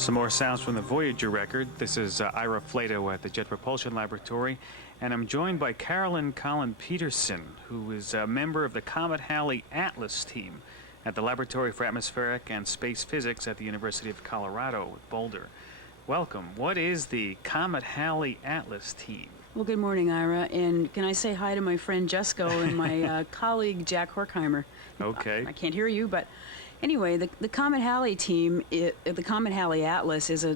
Some more sounds from the Voyager record. This is Ira Flato at the Jet Propulsion Laboratory, and I'm joined by Carolyn Colin Peterson, who is a member of the Comet Halley Atlas team at the Laboratory for Atmospheric and Space Physics at the University of Colorado at Boulder. Welcome. What is the Comet Halley Atlas team? Well, good morning, Ira, and can I say hi to my friend Jesco and my colleague Jack Horkheimer? Okay. I can't hear you, but anyway, the Comet Halley team, the Comet Halley Atlas is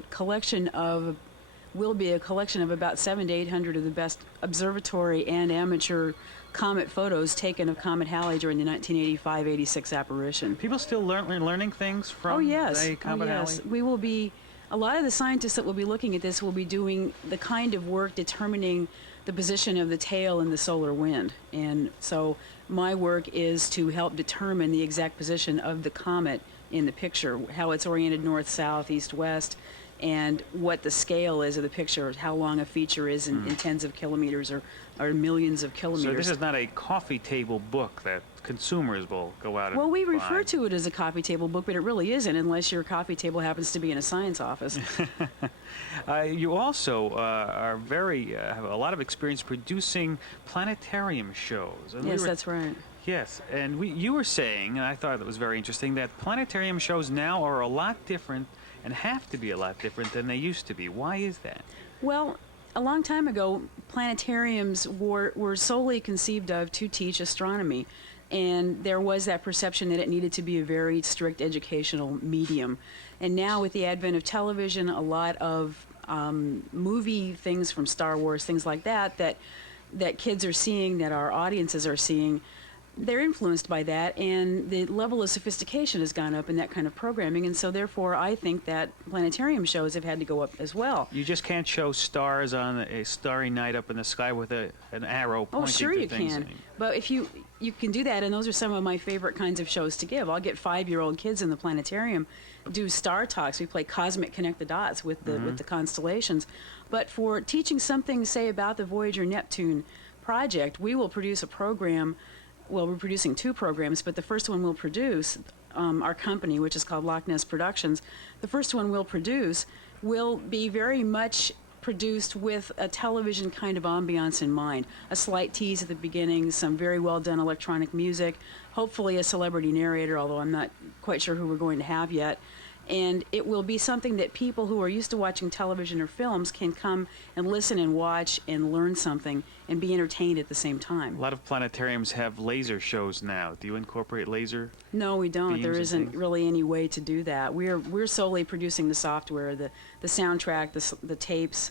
will be a collection of about 700 to 800 of the best observatory and amateur comet photos taken of Comet Halley during the 1985-86 apparition. People still learning things from the Comet Halley? We will be. A lot of the scientists that will be looking at this will be doing the kind of work determining the position of the tail in the solar wind. And so my work is to help determine the exact position of the comet in the picture, how it's oriented north, south, east, west, and what the scale is of the picture, how long a feature is in tens of kilometers or millions of kilometers. So this is not a coffee table book that consumers will go out and Well, we buy. refer to it as a coffee table book, but it really isn't unless your coffee table happens to be in a science office. You also have a lot of experience producing planetarium shows. And Yes, that's right. Yes, and you were saying, and I thought it was very interesting, that planetarium shows now are a lot different and have to be a lot different than they used to be. Why is that? Well, a long time ago, planetariums were solely conceived of to teach astronomy. And there was that perception that it needed to be a very strict educational medium. And now with the advent of television, a lot of movie things from Star Wars, things like that kids are seeing, that our audiences are seeing, they're influenced by that, and the level of sophistication has gone up in that kind of programming, and so therefore I think that planetarium shows have had to go up as well. You just can't show stars on a starry night up in the sky with an arrow pointing to things. Oh, sure you can. But if you can do that, and those are some of my favorite kinds of shows to give. I'll get 5-year-old kids in the planetarium, do star talks. We play Cosmic Connect the Dots with the constellations. But for teaching something, say, about the Voyager Neptune project, we will produce a program. Well, we're producing 2 programs, but the first one we'll produce, our company, which is called Loch Ness Productions, the first one we'll produce will be very much produced with a television kind of ambiance in mind. A slight tease at the beginning, some very well done electronic music, hopefully a celebrity narrator, although I'm not quite sure who we're going to have yet. And it will be something that people who are used to watching television or films can come and listen and watch and learn something and be entertained at the same time. A lot of planetariums have laser shows now. Do you incorporate laser? No, we don't. There isn't really any way to do that. We're solely producing the software, the soundtrack, the tapes,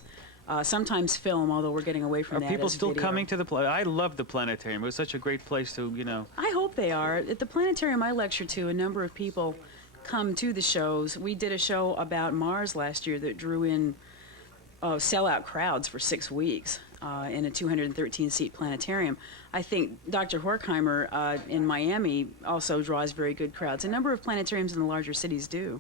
sometimes film, although we're getting away from that. Are people still video. coming to the I love the planetarium. It was such a great place to, I hope they are. At the planetarium I lecture to, a number of people come to the shows. We did a show about Mars last year that drew in sellout crowds for 6 weeks in a 213-seat planetarium. I think Dr. Horkheimer in Miami also draws very good crowds. A number of planetariums in the larger cities do.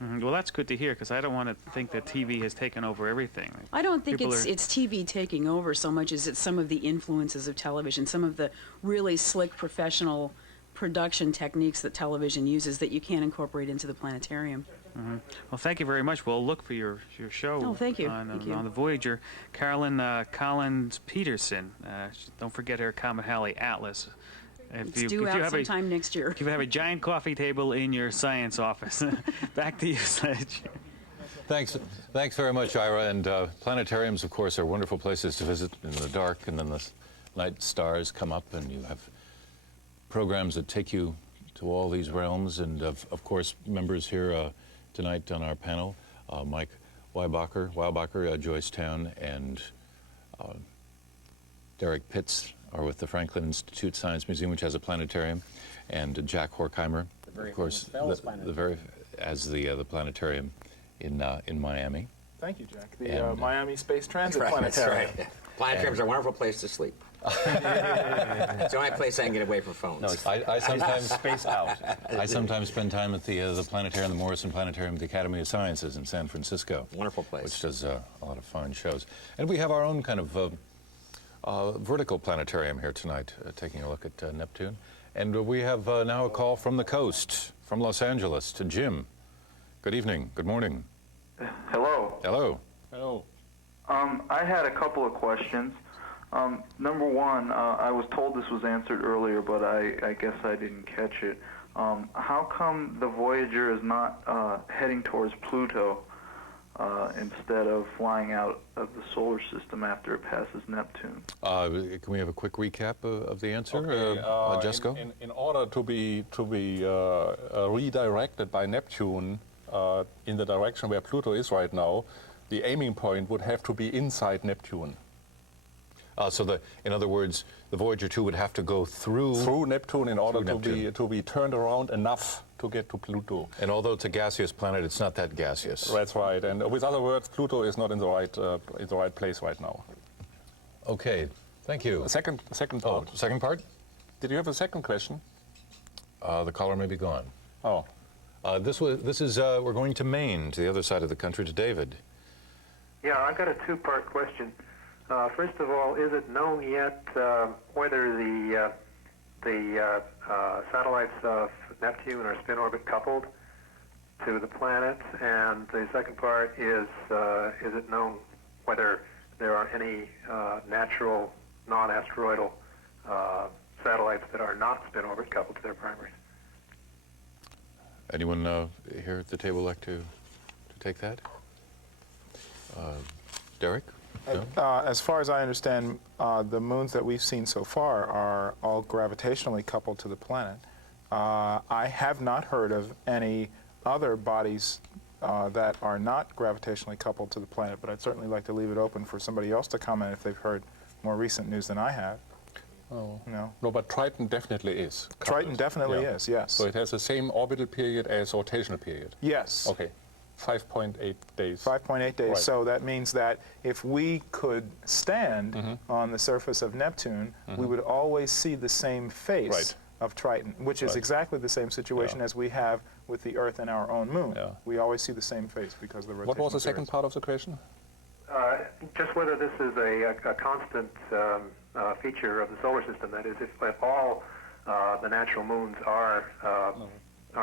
Well, that's good to hear, because I don't want to think that TV has taken over everything. I don't think it's TV taking over so much as it's some of the influences of television, some of the really slick professional production techniques that television uses that you can't incorporate into the planetarium. Well, thank you very much. We'll look for your show. Oh, thank you. On the Voyager. Carolyn Collins Peterson. Don't forget her Comet Halley Atlas. It's due out sometime next year. If you have a giant coffee table in your science office. Back to you, Sledge. Thanks very much, Ira. And planetariums, of course, are wonderful places to visit in the dark, and then the night stars come up, and you have programs that take you to all these realms. And of course, members here tonight on our panel, Mike Weibacher, Joycetown, and Derek Pitts are with the Franklin Institute Science Museum, which has a planetarium, and Jack Horkheimer, of course, the planetarium in Miami. Thank you, Jack. The Miami Space Transit Planetarium. That's right. Planetariums are a wonderful place to sleep. It's the only place I can get away from phones. No, I sometimes space out. I sometimes spend time at the planetarium, the Morrison Planetarium at the Academy of Sciences in San Francisco. Wonderful place. Which does a lot of fine shows. And we have our own kind of vertical planetarium here tonight, taking a look at Neptune. And we have now a call from the coast, from Los Angeles, to Jim. Good evening. Good morning. Hello. Hello. Hello. I had a couple of questions. Number one, I was told this was answered earlier, but I guess I didn't catch it. How come the Voyager is not heading towards Pluto instead of flying out of the solar system after it passes Neptune? Can we have a quick recap of the answer, Jesco? In order to be redirected by Neptune in the direction where Pluto is right now, the aiming point would have to be inside Neptune. In other words, the Voyager 2 would have to go through Neptune in order to be turned around enough to get to Pluto. And although it's a gaseous planet, it's not that gaseous. That's right. And with other words, Pluto is not in the right place right now. Okay, thank you. Second part. Second part? Did you have a second question? The caller may be gone. Oh. We're going to Maine, to the other side of the country, to David. Yeah, I've got a two-part question. First of all, is it known yet whether the satellites of Neptune are spin orbit coupled to the planet? And the second part is it known whether there are any natural, non-asteroidal satellites that are not spin orbit coupled to their primaries? Anyone here at the table like to take that? Derek? No? As far as I understand, the moons that we've seen so far are all gravitationally coupled to the planet. I have not heard of any other bodies that are not gravitationally coupled to the planet, but I'd certainly like to leave it open for somebody else to comment if they've heard more recent news than I have. Oh. No. No, but Triton definitely is. coupled. Triton definitely is, yes. So it has the same orbital period as rotational period. Yes. Okay. 5.8 days. 5.8 days. Right. So that means that if we could stand on the surface of Neptune, we would always see the same face Right. of Triton, which is Right. exactly the same situation as we have with the Earth and our own moon. Yeah. We always see the same face because of the rotation. What was the second part of the question? Just whether this is a constant feature of the solar system. That is, if all the natural moons are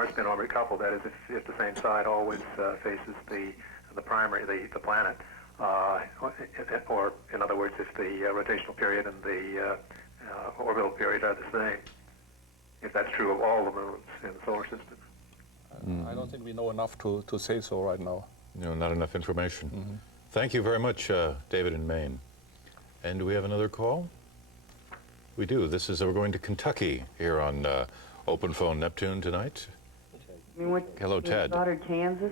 spin orbit coupled, that is, if the same side always faces the primary, the planet, or in other words, if the rotational period and the orbital period are the same, if that's true of all the moons in the solar system. I don't think we know enough to say so right now. No, not enough information. Thank you very much, David in Maine. And do we have another call? We do. This is, we're going to Kentucky here on Open Phone Neptune tonight. Hello, Ted. Daughter, Kansas.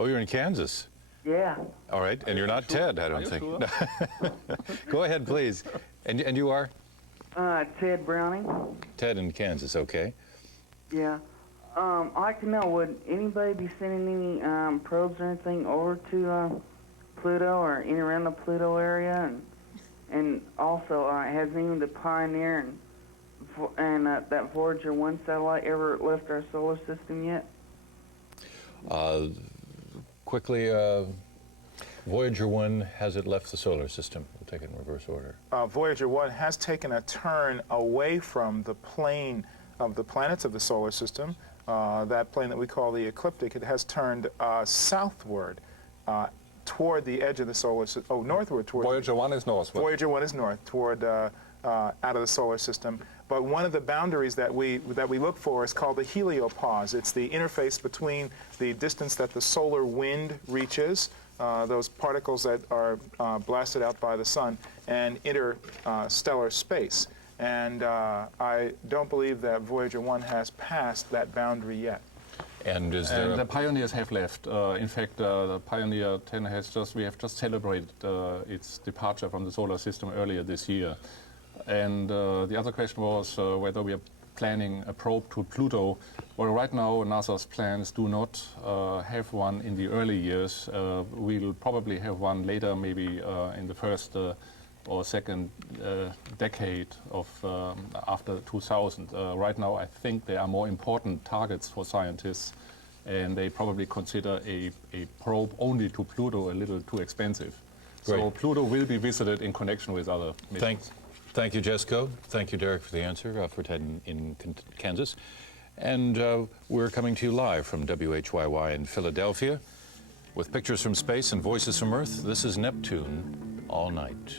Oh, you're in Kansas. Yeah. All right, and you're not Ted, I don't think. Go ahead, please. And you are? Ted Browning. Ted in Kansas, okay. Yeah. I'd like to know, would anybody be sending any probes or anything over to Pluto or in around the Pluto area? And also, has any of the Pioneer and that Voyager 1 satellite ever left our solar system yet? Quickly, Voyager 1, has it left the solar system? We'll take it in reverse order. Voyager 1 has taken a turn away from the plane of the planets of the solar system. That plane that we call the ecliptic, it has turned southward toward the edge of the solar system. Oh, northward toward. Voyager 1 is northward. Voyager 1 is north, toward out of the solar system. But one of the boundaries that we look for is called the heliopause. It's the interface between the distance that the solar wind reaches, those particles that are blasted out by the sun, and interstellar space. And I don't believe that Voyager 1 has passed that boundary yet. And is there? And the Pioneers have left. In fact, the Pioneer 10 we have just celebrated its departure from the solar system earlier this year. And the other question was whether we are planning a probe to Pluto. Well, right now, NASA's plans do not have one in the early years. We'll probably have one later, maybe in the first or second decade of after 2000. Right now, I think there are more important targets for scientists, and they probably consider a probe only to Pluto a little too expensive. Great. So Pluto will be visited in connection with other missions. Thank you, Jesco. Thank you, Derek, for the answer for Ted in Kansas. And we're coming to you live from WHYY in Philadelphia. With pictures from space and voices from Earth, this is Neptune All Night.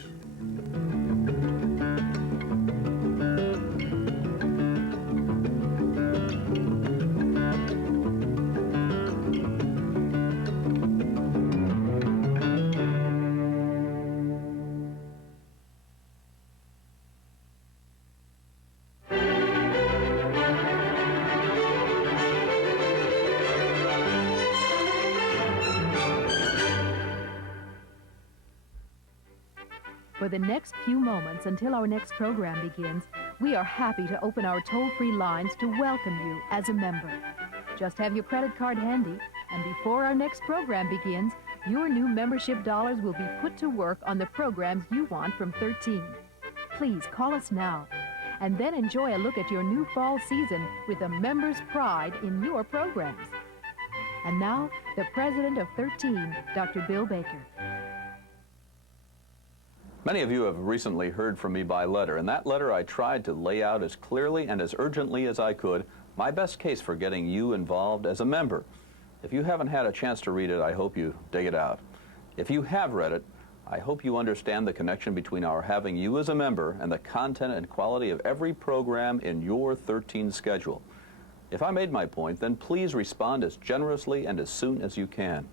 For the next few moments until our next program begins, we are happy to open our toll-free lines to welcome you as a member. Just have your credit card handy, and before our next program begins, your new membership dollars will be put to work on the programs you want from 13. Please call us now, and then enjoy a look at your new fall season with a member's pride in your programs. And now, the president of 13, Dr. Bill Baker. Many of you have recently heard from me by letter. In that letter, I tried to lay out as clearly and as urgently as I could my best case for getting you involved as a member. If you haven't had a chance to read it, I hope you dig it out. If you have read it, I hope you understand the connection between our having you as a member and the content and quality of every program in your 13 schedule. If I made my point, then please respond as generously and as soon as you can.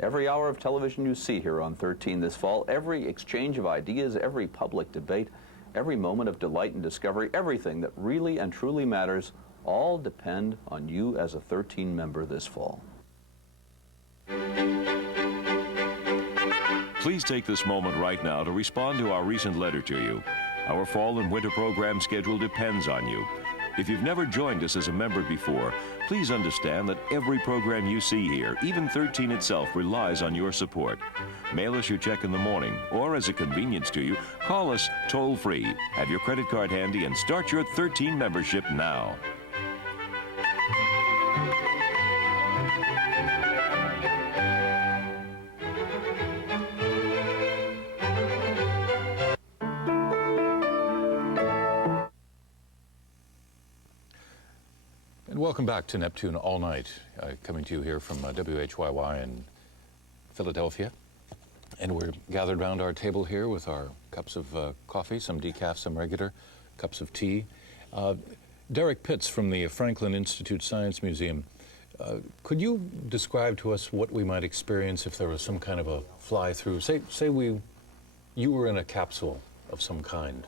Every hour of television you see here on 13 this fall, every exchange of ideas, every public debate, every moment of delight and discovery, everything that really and truly matters, all depend on you as a 13 member this fall. Please take this moment right now to respond to our recent letter to you. Our fall and winter program schedule depends on you. If you've never joined us as a member before, please understand that every program you see here, even 13 itself, relies on your support. Mail us your check in the morning, or as a convenience to you, call us toll-free. Have your credit card handy and start your 13 membership now. Welcome back to Neptune All Night, coming to you here from WHYY in Philadelphia. And we're gathered around our table here with our cups of coffee, some decaf, some regular, cups of tea. Derek Pitts from the Franklin Institute Science Museum, could you describe to us what we might experience if there was some kind of a fly-through? Say you were in a capsule of some kind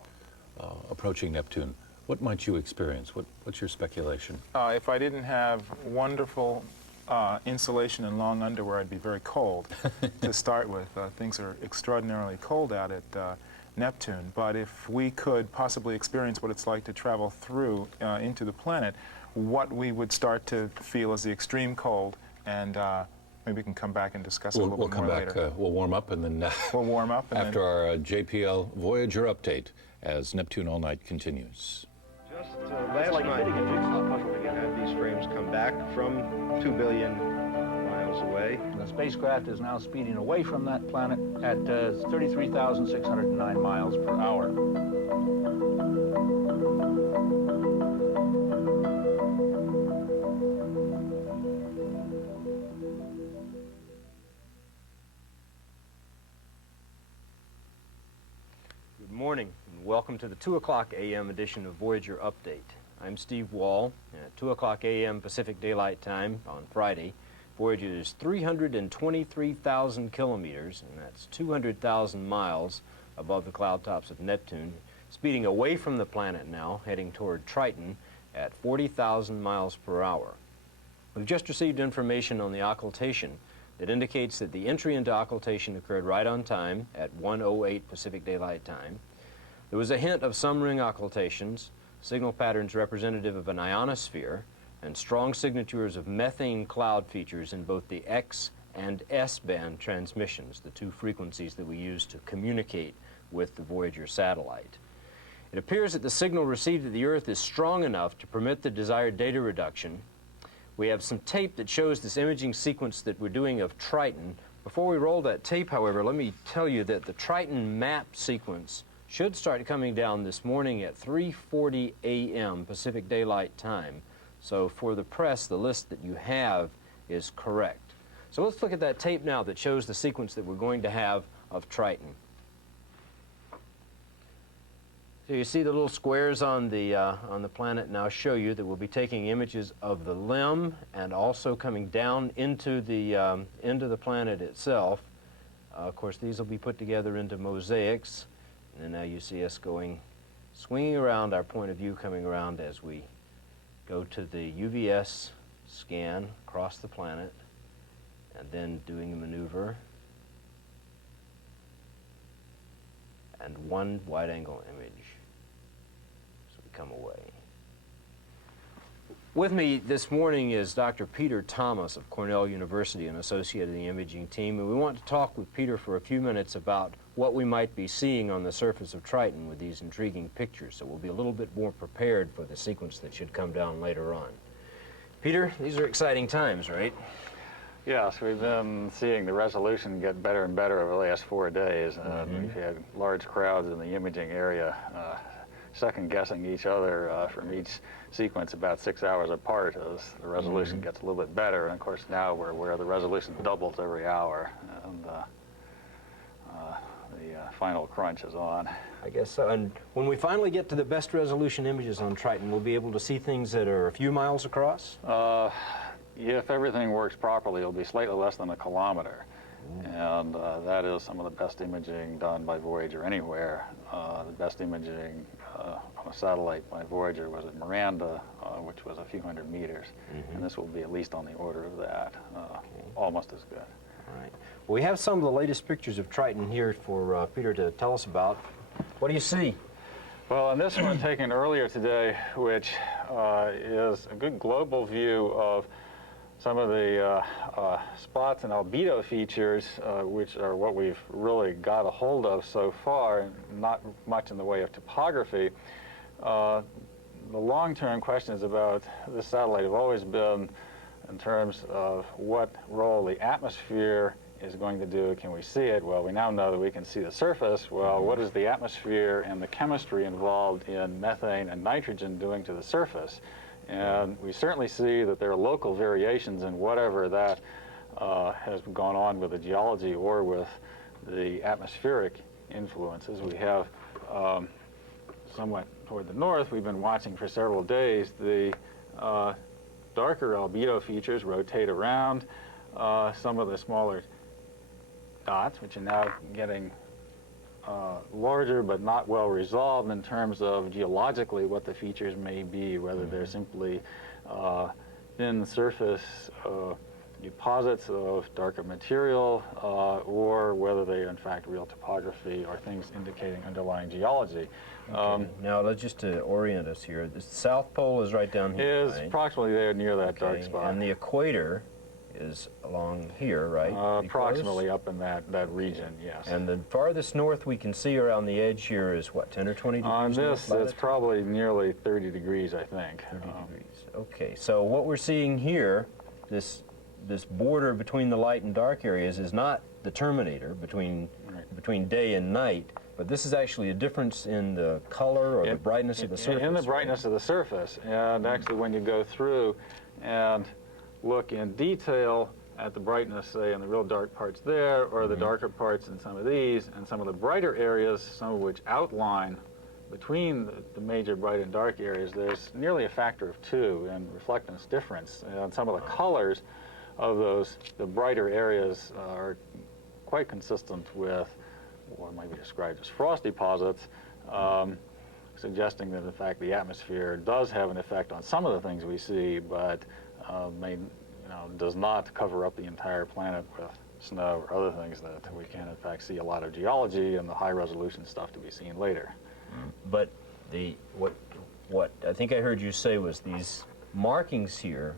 approaching Neptune. What might you experience? What's your speculation? If I didn't have wonderful insulation and long underwear, I'd be very cold to start with. Things are extraordinarily cold out at Neptune. But if we could possibly experience what it's like to travel through into the planet, what we would start to feel is the extreme cold, and maybe we can come back and discuss it a little bit more later. We'll warm up, and then we'll warm up and after our JPL Voyager update as Neptune All Night continues. Just last night, we had these frames come back from 2 billion miles away. The spacecraft is now speeding away from that planet at 33,609 miles per hour. Good morning. Welcome to the 2 o'clock a.m. edition of Voyager Update. I'm Steve Wall. At 2 o'clock a.m. Pacific Daylight Time on Friday, Voyager is 323,000 kilometers, and that's 200,000 miles above the cloud tops of Neptune, speeding away from the planet now, heading toward Triton at 40,000 miles per hour. We've just received information on the occultation that indicates that the entry into occultation occurred right on time at 1:08 Pacific Daylight Time. There was a hint of some ring occultations, signal patterns representative of an ionosphere, and strong signatures of methane cloud features in both the X and S band transmissions, the two frequencies that we use to communicate with the Voyager satellite. It appears that the signal received at the Earth is strong enough to permit the desired data reduction. We have some tape that shows this imaging sequence that we're doing of Triton. Before we roll that tape, however, let me tell you that the Triton map sequence should start coming down this morning at 3:40 a.m. Pacific Daylight Time. So for the press, the list that you have is correct. So let's look at that tape now that shows the sequence that we're going to have of Triton. So you see the little squares on the planet now show you that we'll be taking images of the limb and also coming down into the planet itself. Of course, these will be put together into mosaics. And now you see us swinging around our point of view, coming around as we go to the UVS scan across the planet, and then doing a maneuver, and one wide-angle image. So we come away. With me this morning is Dr. Peter Thomas of Cornell University, an associate of the imaging team, and we want to talk with Peter for a few minutes about what we might be seeing on the surface of Triton with these intriguing pictures, so we'll be a little bit more prepared for the sequence that should come down later on. Peter, these are exciting times, right? Yes, we've been seeing the resolution get better and better over the last 4 days. We've had large crowds in the imaging area second-guessing each other from each sequence about 6 hours apart as the resolution gets a little bit better. And of course now we're where the resolution doubles every hour, and the final crunch is on. I guess so. And when we finally get to the best resolution images on Triton, we'll be able to see things that are a few miles across? If everything works properly, it'll be slightly less than 1 kilometer. And that is some of the best imaging done by Voyager anywhere. The best imaging on a satellite by Voyager was at Miranda, which was a few hundred meters. And this will be at least on the order of that, almost as good. All right. Well, we have some of the latest pictures of Triton here for Peter to tell us about. What do you see? Well, in this one taken earlier today, which is a good global view of some of the spots and albedo features, which are what we've really got a hold of so far, and not much in the way of topography. The long-term questions about this satellite have always been in terms of what role the atmosphere is going to do. Can we see it? Well, we now know that we can see the surface. Well, what is the atmosphere and the chemistry involved in methane and nitrogen doing to the surface? And we certainly see that there are local variations in whatever that has gone on with the geology or with the atmospheric influences. We have somewhat toward the north, we've been watching for several days the darker albedo features rotate around some of the smaller dots, which are now getting larger but not well resolved in terms of geologically what the features may be, whether they're simply thin surface deposits of darker material or whether they are in fact real topography or things indicating underlying geology. Okay. Now, let's just to orient us here. The South Pole is right down here, is approximately there near that dark spot. And the equator is along here, right? Approximately up in that region, yes. And the farthest north we can see around the edge here is what, 10 or 20 degrees? On this, it's probably nearly 30 degrees, I think. 30 degrees. Okay, so what we're seeing here, this border between the light and dark areas is not the terminator between day and night, but this is actually a difference in the color or the brightness of the surface. In the brightness of the surface. And actually when you go through and look in detail at the brightness, say, in the real dark parts there, or the darker parts in some of these, and some of the brighter areas, some of which outline between the major bright and dark areas, there's nearly a factor of 2 in reflectance difference. And some of the colors of the brighter areas are quite consistent with what might be described as frost deposits, suggesting that, in fact, the atmosphere does have an effect on some of the things we see, but does not cover up the entire planet with snow or other things that we can, in fact, see a lot of geology and the high-resolution stuff to be seen later. But what I think I heard you say was these markings here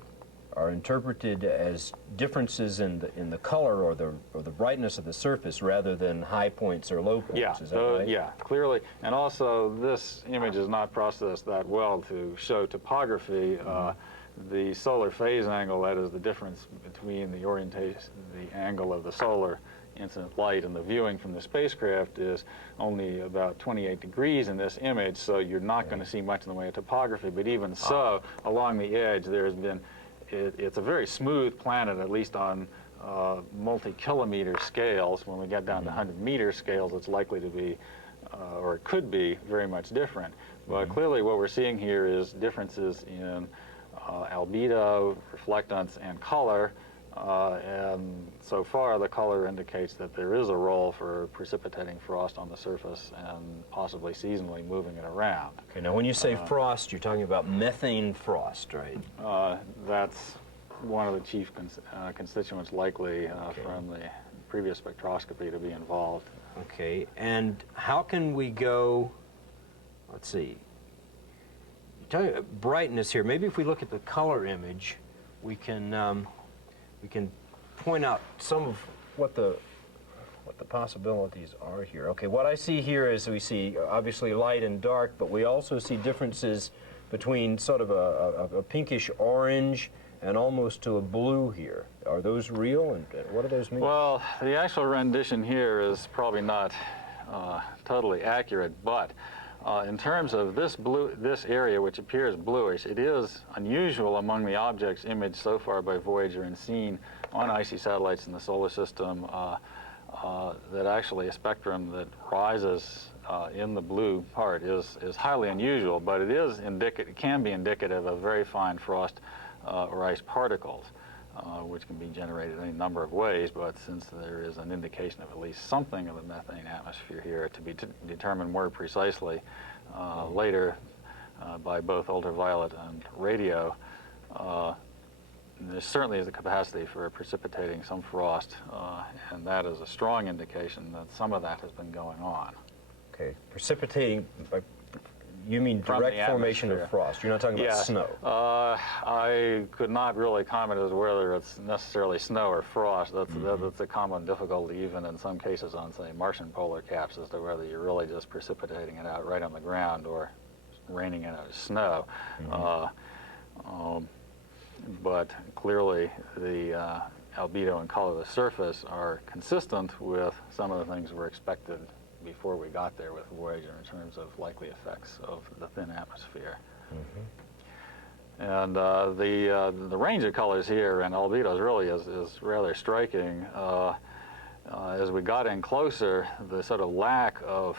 are interpreted as differences in the color or the brightness of the surface rather than high points or low points. Yeah, is that right? Yeah, clearly. And also, this image is not processed that well to show topography. The solar phase angle, that is the difference between the orientation, the angle of the solar incident light and the viewing from the spacecraft, is only about 28 degrees in this image, so you're not going to see much in the way of topography. But even so, along the edge, there's been, it's a very smooth planet, at least on multi-kilometer scales. When we get down to 100-meter scales, it's likely to be, or it could be, very much different. But clearly what we're seeing here is differences in albedo, reflectance, and color. And so far, the color indicates that there is a role for precipitating frost on the surface and possibly seasonally moving it around. Okay, now when you say frost, you're talking about methane frost, right? That's one of the chief constituents likely from the previous spectroscopy to be involved. Okay, and how can we go, let's see, you're talking about brightness here. Maybe if we look at the color image, we can point out some of what the possibilities are here. Okay, what I see here is we see obviously light and dark, but we also see differences between sort of a pinkish orange and almost to a blue here. Are those real, and what do those mean? Well, the actual rendition here is probably not totally accurate, but in terms of this area, which appears bluish, it is unusual among the objects imaged so far by Voyager and seen on icy satellites in the solar system that actually a spectrum that rises in the blue part is highly unusual, but it can be indicative of very fine frost or ice particles, which can be generated any number of ways, but since there is an indication of at least something of a methane atmosphere here to be determined more precisely later by both ultraviolet and radio, there certainly is the capacity for precipitating some frost, and that is a strong indication that some of that has been going on. Okay, precipitating, you mean direct formation of frost. You're not talking about snow. I could not really comment as to whether it's necessarily snow or frost. That's a common difficulty even in some cases on, say, Martian polar caps, as to whether you're really just precipitating it out right on the ground or raining it out as snow. But clearly the albedo and color of the surface are consistent with some of the things we're expected before we got there with Voyager in terms of likely effects of the thin atmosphere. And the range of colors here and albedos really is rather striking. As we got in closer, the sort of lack of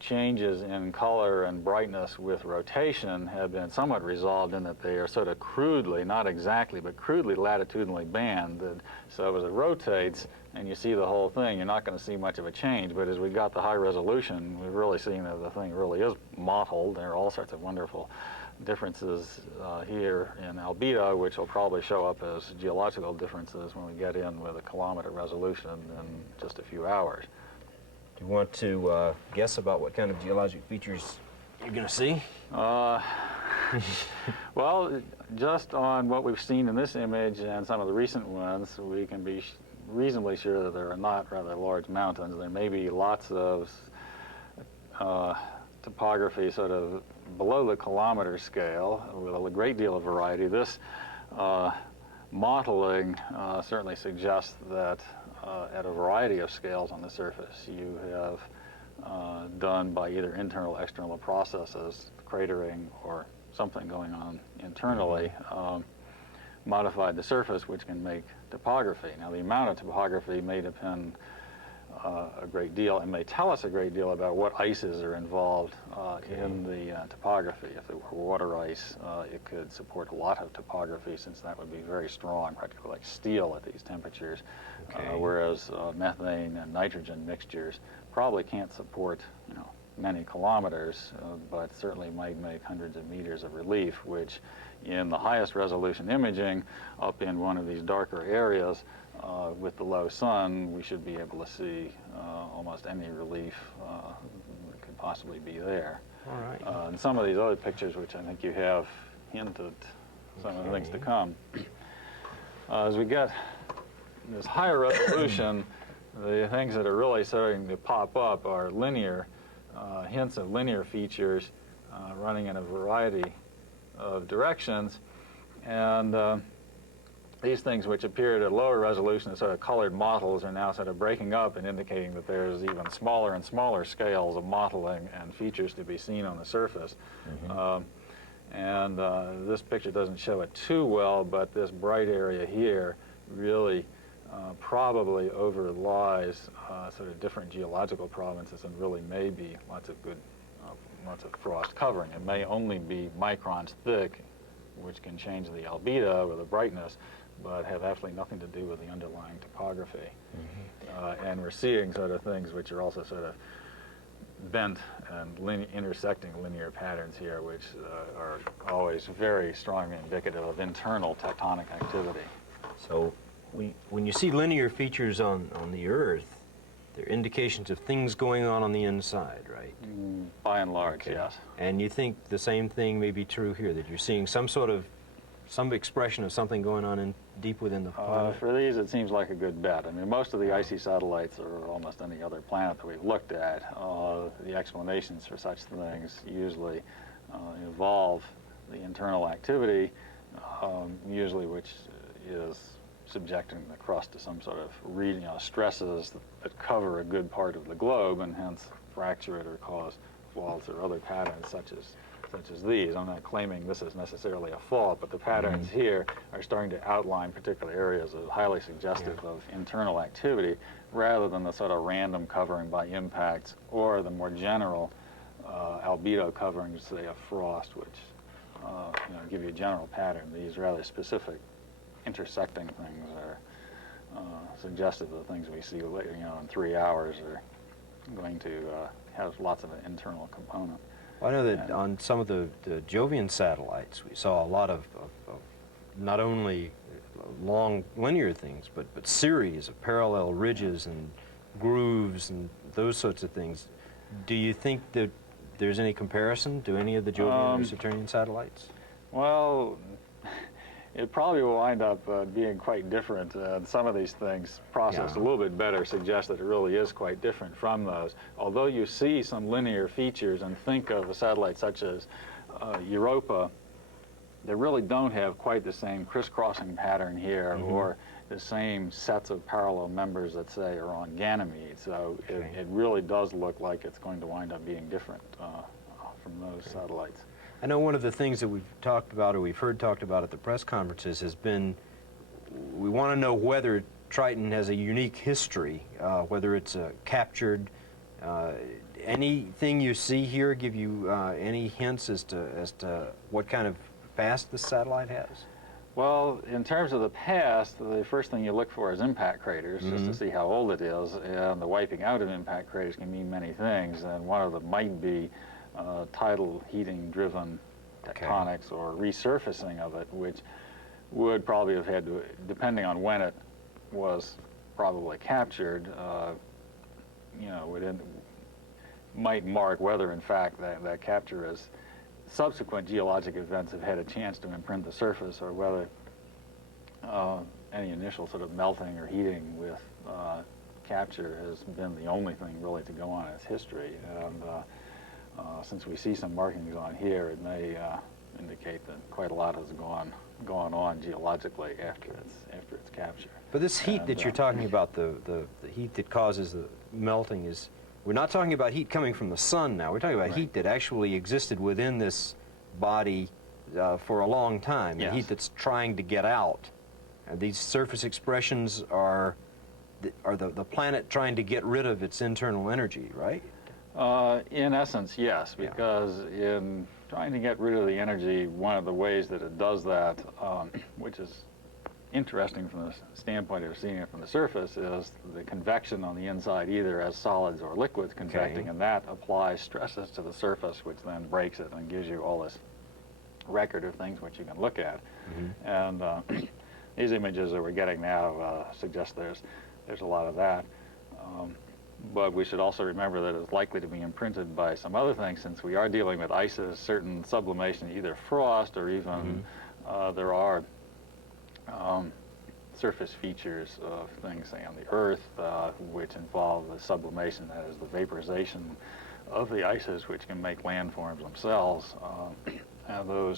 changes in color and brightness with rotation have been somewhat resolved in that they are sort of crudely, not exactly, but crudely latitudinally banded. So as it rotates and you see the whole thing, you're not going to see much of a change. But as we got the high resolution, we've really seen that the thing really is mottled. There are all sorts of wonderful differences here in albedo, which will probably show up as geological differences when we get in with a kilometer resolution in just a few hours. Do you want to guess about what kind of geologic features you're going to see? Well, just on what we've seen in this image and some of the recent ones, we can be reasonably sure that there are not rather large mountains. There may be lots of topography sort of below the kilometer scale with a great deal of variety. This modeling certainly suggests that at a variety of scales on the surface you have done by either internal or external processes, cratering or something going on internally, modified the surface, which can make topography. Now, the amount of topography may depend a great deal and may tell us a great deal about what ices are involved in the topography. If it were water ice, it could support a lot of topography, since that would be very strong, practically like steel at these temperatures, whereas methane and nitrogen mixtures probably can't support, many kilometers, but certainly might make hundreds of meters of relief, which in the highest resolution imaging up in one of these darker areas with the low sun, we should be able to see almost any relief that could possibly be there. All right. And some of these other pictures, which I think you have hinted some of the things to come. As we get this higher resolution, the things that are really starting to pop up are linear, hints of linear features running in a variety of directions. And these things, which appeared at lower resolution as sort of colored mottles, are now sort of breaking up and indicating that there's even smaller and smaller scales of mottling and features to be seen on the surface. This picture doesn't show it too well, but this bright area here really probably overlies sort of different geological provinces and really may be lots of good, lots of frost covering. It may only be microns thick, which can change the albedo or the brightness, but have absolutely nothing to do with the underlying topography. And we're seeing sort of things which are also sort of bent and intersecting linear patterns here, which are always very strongly indicative of internal tectonic activity. So when you see linear features on the Earth, they're indications of things going on the inside, right? By and large, yes. And you think the same thing may be true here, that you're seeing some expression of something going on deep within the planet? For these, it seems like a good bet. I mean, most of the icy satellites, or almost any other planet that we've looked at, the explanations for such things usually involve the internal activity, usually which is subjecting the crust to some sort of stresses that cover a good part of the globe and hence fracture it or cause faults or other patterns such as these. I'm not claiming this is necessarily a fault, but the patterns here are starting to outline particular areas of highly suggestive of internal activity rather than the sort of random covering by impacts or the more general albedo coverings, say, of frost, which give you a general pattern. These rather specific intersecting things are suggestive of the things we see in 3 hours are going to have lots of an internal component. Well, I know that on some of the Jovian satellites, we saw a lot of not only long linear things, but series of parallel ridges and grooves and those sorts of things. Do you think that there's any comparison to any of the Jovian or Saturnian satellites? Well, it probably will wind up being quite different. Some of these things processed a little bit better suggest that it really is quite different from those. Although you see some linear features and think of a satellite such as Europa, they really don't have quite the same crisscrossing pattern here or the same sets of parallel members that, say, are on Ganymede. So it really does look like it's going to wind up being different from those satellites. I know one of the things that we've talked about or we've heard talked about at the press conferences has been we want to know whether Triton has a unique history, whether it's captured. Anything you see here give you any hints as to what kind of past the satellite has? Well, in terms of the past, the first thing you look for is impact craters, just to see how old it is. And the wiping out of impact craters can mean many things, and one of them might be tidal heating-driven tectonics or resurfacing of it, which would probably have had to, depending on when it was probably captured, might mark whether, in fact, that capture is subsequent geologic events have had a chance to imprint the surface, or whether any initial sort of melting or heating with capture has been the only thing really to go on in its history. And since we see some markings on here, it may indicate that quite a lot has gone on geologically after its capture. But this heat that you're talking about, the heat that causes the melting, is we're not talking about heat coming from the sun now. We're talking about heat that actually existed within this body for a long time, the heat that's trying to get out. And these surface expressions are the planet trying to get rid of its internal energy, right? In essence, yes, because in trying to get rid of the energy, one of the ways that it does that, which is interesting from the standpoint of seeing it from the surface, is the convection on the inside, either as solids or liquids convecting, and that applies stresses to the surface, which then breaks it and gives you all this record of things which you can look at. And these images that we're getting now suggest there's a lot of that. But we should also remember that it's likely to be imprinted by some other things, since we are dealing with ices, certain sublimation, either frost or even there are surface features of things, say, on the Earth, which involve the sublimation, that is the vaporization of the ices, which can make landforms themselves. And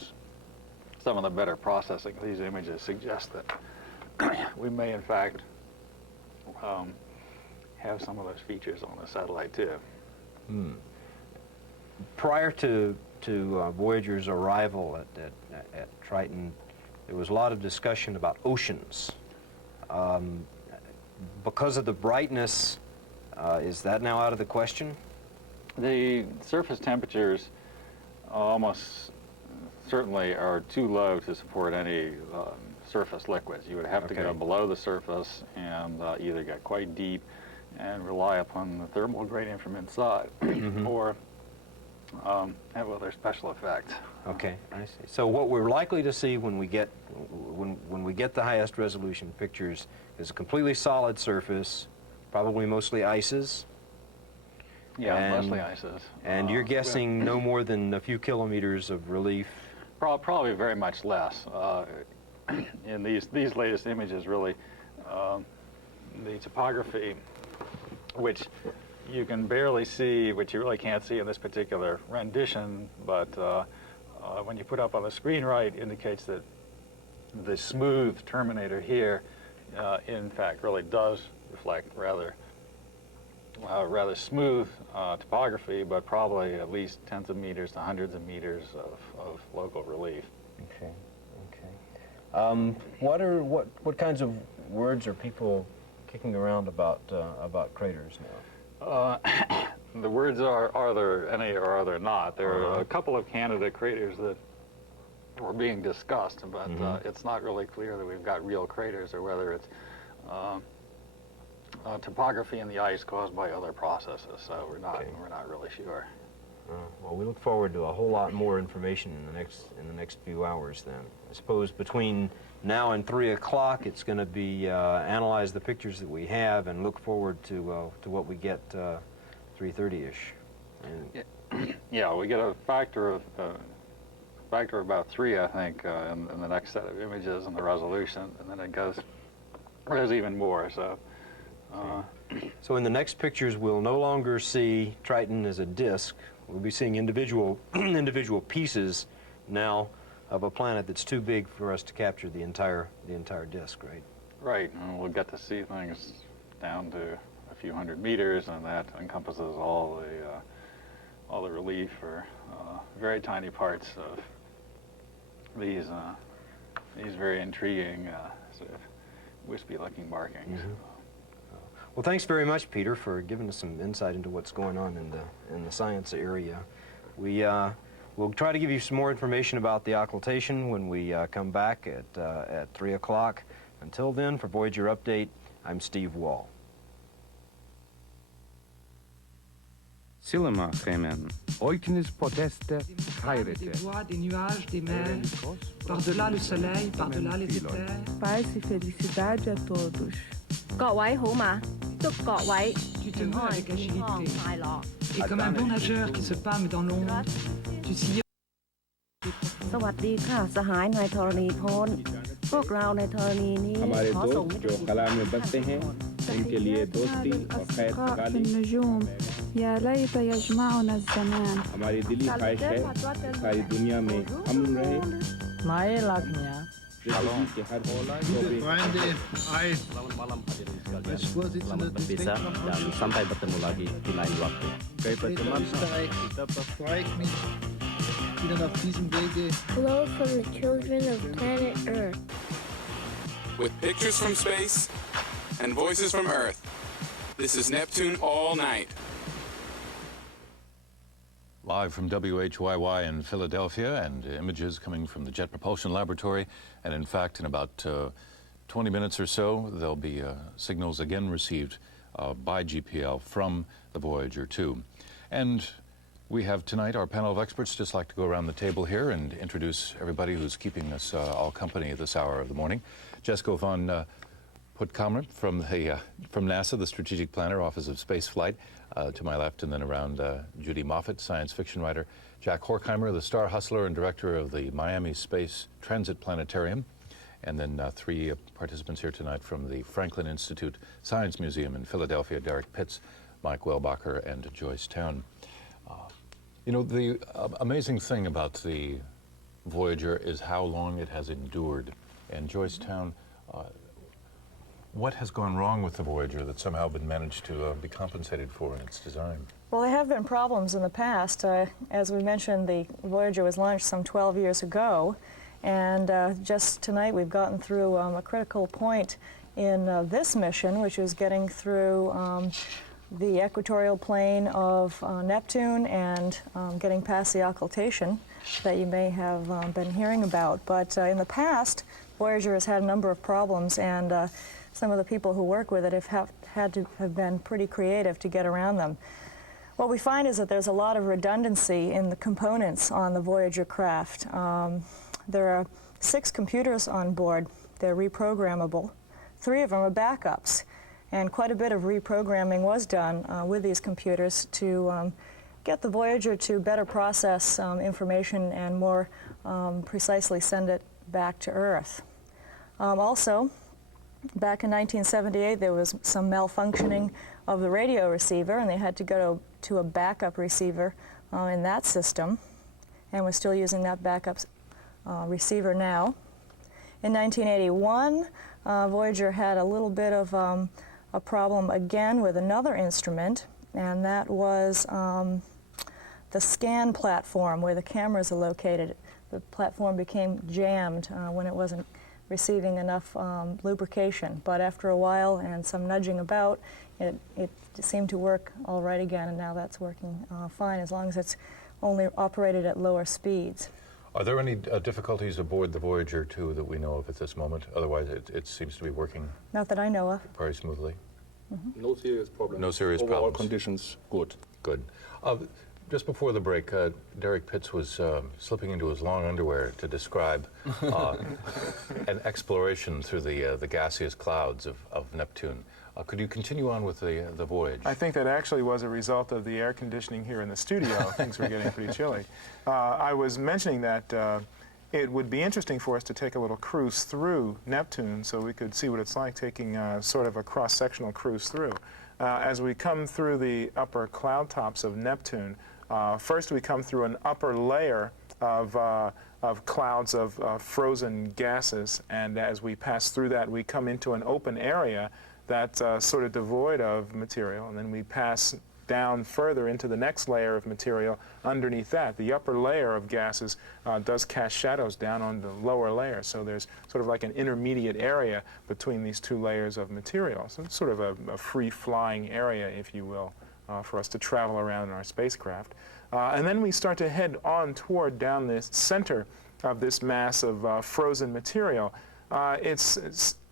some of the better processing of these images suggest that we may, in fact, have some of those features on the satellite too. Prior to Voyager's arrival at Triton, there was a lot of discussion about oceans. because of the brightness, is that now out of the question? The surface temperatures almost certainly are too low to support any surface liquids. You would have to go below the surface and either get quite deep and rely upon the thermal gradient from inside, or have other special effects. Okay, I see. So what we're likely to see when we get the highest resolution pictures is a completely solid surface, probably mostly ices. Yeah, mostly ices. And you're guessing no more than a few kilometers of relief? Probably very much less. In these latest images, really, the topography, which you can barely see, which you really can't see in this particular rendition, but when you put up on the screen right, indicates that the smooth terminator here, in fact, really does reflect rather smooth topography, but probably at least tens of meters to hundreds of meters of local relief. Okay, okay. What kinds of words are people kicking around about craters now? The words are there any or are there not? There are a couple of candidate craters that were being discussed, but it's not really clear that we've got real craters or whether it's topography in the ice caused by other processes. So we're not really sure. Well, we look forward to a whole lot more information in the next few hours. Then I suppose between now and 3 o'clock, it's going to be analyze the pictures that we have and look forward to what we get 3:30ish. Yeah, we get a factor of about 3, I think, in the next set of images and the resolution, and then it goes. There's even more. So. So in the next pictures, we'll no longer see Triton as a disk. We'll be seeing individual pieces now of a planet that's too big for us to capture the entire disk, right? Right, and we'll get to see things down to a few hundred meters, and that encompasses all the relief or very tiny parts of these very intriguing sort of wispy-looking markings. Well, thanks very much, Peter, for giving us some insight into what's going on in the science area. We'll try to give you some more information about the occultation when we come back at 3 o'clock. Until then, for Voyager Update, I'm Steve Wall. Silema Kremen, Oiknis Podeste, Kairete. Des voix, des nuages, des mers, par-delà le soleil, par-delà les éthers. Paz e felicidade a todos. 各位好嘛，祝各位 Tu te meus avec agilité. Et comme un bon nageur qui se pâme dans l'ombre, tu sillonnes. สวัสดีค่ะสหายในธรณีพ้นพวกเราในธรณีนี้ हमारे ขอส่ง दोस्त जो कला में बसते हैं उनके लिए दोस्ती और खैर في النجوم يا ليت يجمعنا الزمان हमारी दिली ख्वाहिश है सारी दुनिया में अमन रहे Mae Lagnia. Shalom. Liebe Freunde, als Vorsitzender des dan sampai bertemu lagi di lain waktu. Österreich freue ich mich, Ihnen auf diesem Wege. Hello from the children of planet Earth. With pictures from space and voices from Earth, this is Neptune All Night. Live from WHYY in Philadelphia, and images coming from the Jet Propulsion Laboratory. And in fact, in about 20 minutes or so, there'll be signals again received by GPL from the Voyager 2. And we have tonight our panel of experts. Just like to go around the table here and introduce everybody who's keeping us all company at this hour of the morning. Jessica von Puttkamer from NASA, the Strategic Planner, Office of Space Flight, to my left, and then around Judy Moffett, science fiction writer, Jack Horkheimer, the star hustler and director of the Miami Space Transit Planetarium, and then 3 participants here tonight from the Franklin Institute Science Museum in Philadelphia, Derek Pitts, Mike Wellbacher, and Joyce Town. You know, the amazing thing about the Voyager is how long it has endured. And Joyce Town, what has gone wrong with the Voyager that's somehow been managed to be compensated for in its design? Well, there have been problems in the past. As we mentioned, the Voyager was launched some 12 years ago, and just tonight we've gotten through a critical point in this mission, which was getting through the equatorial plane of Neptune and getting past the occultation that you may have been hearing about. But in the past, Voyager has had a number of problems, and some of the people who work with it have had to have been pretty creative to get around them. What we find is that there's a lot of redundancy in the components on the Voyager craft. There are 6 computers on board. They're reprogrammable. 3 of them are backups. And quite a bit of reprogramming was done with these computers to get the Voyager to better process information and more precisely send it back to Earth. Also, back in 1978, there was some malfunctioning of the radio receiver, and they had to go to a backup receiver in that system, and we're still using that backup receiver now. In 1981, Voyager had a little bit of a problem again with another instrument, and that was the scan platform where the cameras are located. The platform became jammed when it wasn't receiving enough lubrication, but after a while and some nudging about, it seemed to work all right again, and now that's working fine as long as it's only operated at lower speeds. Are there any difficulties aboard the Voyager 2 that we know of at this moment? Otherwise, it seems to be working Not that I know of. very smoothly. No serious problems. No serious Overall problems. conditions good. Good. Just before the break, Derek Pitts was slipping into his long underwear to describe an exploration through the gaseous clouds of Neptune. Could you continue on with the voyage? I think that actually was a result of the air conditioning here in the studio. Things were getting pretty chilly. I was mentioning that it would be interesting for us to take a little cruise through Neptune so we could see what it's like taking sort of a cross-sectional cruise through. As we come through the upper cloud tops of Neptune, first we come through an upper layer of clouds of frozen gases, and as we pass through that, we come into an open area that's sort of devoid of material, and then we pass down further into the next layer of material underneath that. The upper layer of gases does cast shadows down on the lower layer, so there's sort of like an intermediate area between these 2 layers of material. So it's sort of a free-flying area, if you will, for us to travel around in our spacecraft. And then we start to head on toward down the center of this mass of frozen material.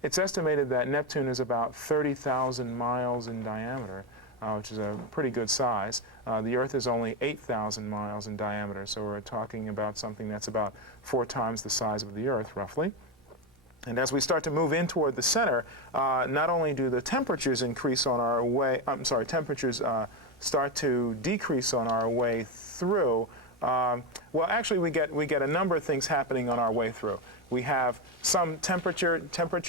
It's estimated that Neptune is about 30,000 miles in diameter, which is a pretty good size. The Earth is only 8,000 miles in diameter, so we're talking about something that's about 4 times the size of the Earth, roughly. And as we start to move in toward the center, not only do the temperatures increase on our way, temperatures start to decrease on our way through. Well, actually, we get a number of things happening on our way through. We have some temperature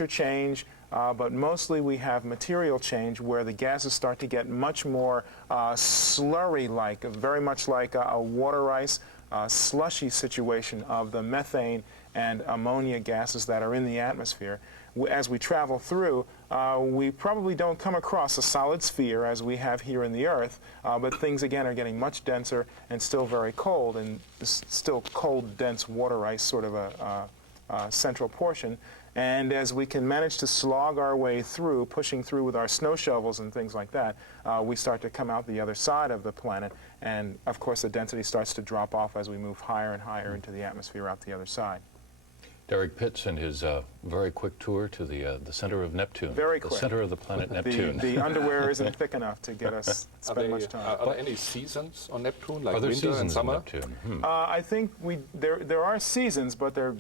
change, but mostly we have material change where the gases start to get much more slurry-like, very much like a water ice, slushy situation of the methane and ammonia gases that are in the atmosphere. As we travel through, we probably don't come across a solid sphere as we have here in the Earth, but things again are getting much denser and still very cold, and still cold, dense water ice, sort of a central portion. And as we can manage to slog our way through, pushing through with our snow shovels and things like that, we start to come out the other side of the planet. And of course, the density starts to drop off as we move higher and higher into the atmosphere out the other side. Derek Pitts and his very quick tour to the center of Neptune. Very quick. The center of the planet Neptune. The underwear isn't thick enough to get us spend much time. Are there any seasons on Neptune, like are there winter and seasons summer? on Neptune? I think there are seasons, but they're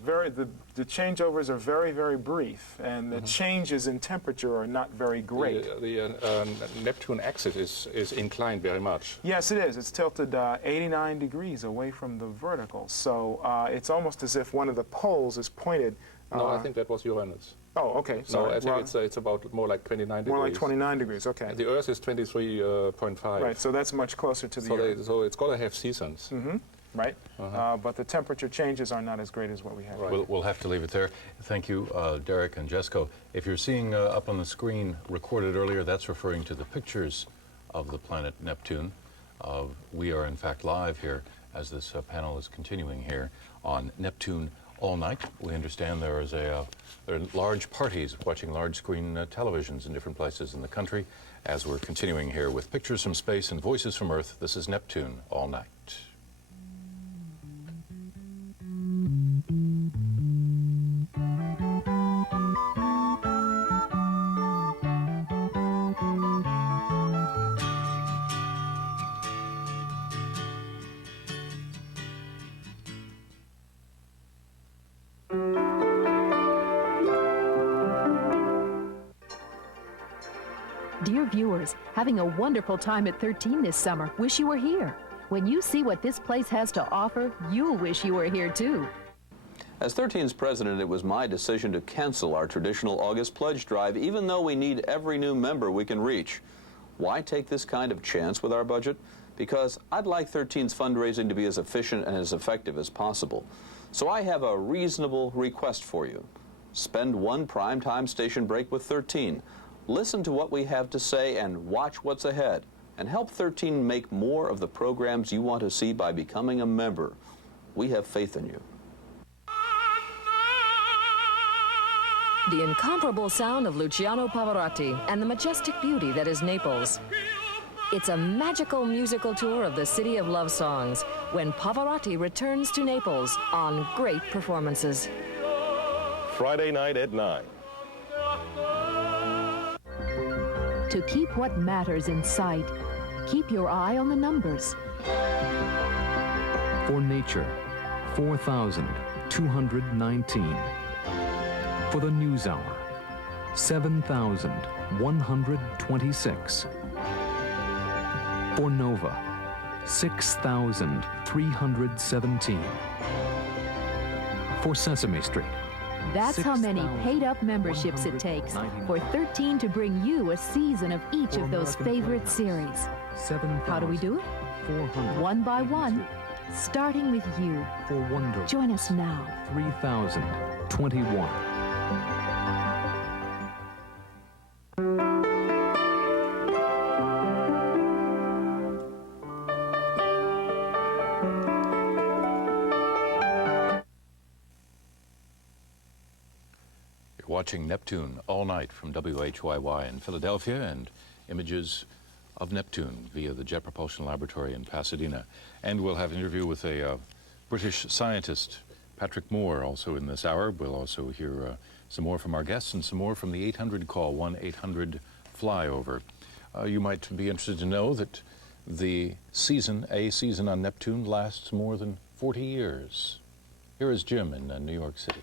the changeovers are very, very brief, and the changes in temperature are not very great. The Neptune axis is inclined very much. Yes, it is. It's tilted 89 degrees away from the vertical, so it's almost as if one of the poles is pointed. No, I think that was Uranus. Oh, okay. So I think it's about more like 29 degrees. More like 29 degrees, okay. And the Earth is 23.5. Right, so that's much closer to the Earth. So it's got to have seasons. Right, but the temperature changes are not as great as what we have. Right. We'll have to leave it there. Thank you, Derek and Jesko. If you're seeing up on the screen recorded earlier, that's referring to the pictures of the planet Neptune. We are in fact live here as this panel is continuing here on Neptune All Night. We understand there are large parties watching large screen televisions in different places in the country. As we're continuing here with Pictures from Space and Voices from Earth, this is Neptune All Night. Dear viewers, having a wonderful time at 13 this summer. Wish you were here. When you see what this place has to offer, you'll wish you were here too. As 13's president, it was my decision to cancel our traditional August pledge drive, even though we need every new member we can reach. Why take this kind of chance with our budget? Because I'd like 13's fundraising to be as efficient and as effective as possible. So I have a reasonable request for you. Spend one primetime station break with 13. Listen to what we have to say and watch what's ahead. And help 13 make more of the programs you want to see by becoming a member. We have faith in you. The incomparable sound of Luciano Pavarotti and the majestic beauty that is Naples. It's a magical musical tour of the city of love songs when Pavarotti returns to Naples on great performances. Friday night at 9. To keep what matters in sight, keep your eye on the numbers. For nature, 4,219. For the NewsHour, 7,126. For Nova, 6,317. For Sesame Street, That's how many paid-up memberships it takes for 13 to bring you a season of each of those favorite series. How do we do it? One by one, starting with you. For Wonder, join us now. 3,021. Watching Neptune All Night from WHYY in Philadelphia and images of Neptune via the Jet Propulsion Laboratory in Pasadena. And we'll have an interview with a British scientist, Patrick Moore, also in this hour. We'll also hear some more from our guests and some more from the 800 call, 1-800-FLYOVER. You might be interested to know that the season on Neptune lasts more than 40 years. Here is Jim in New York City.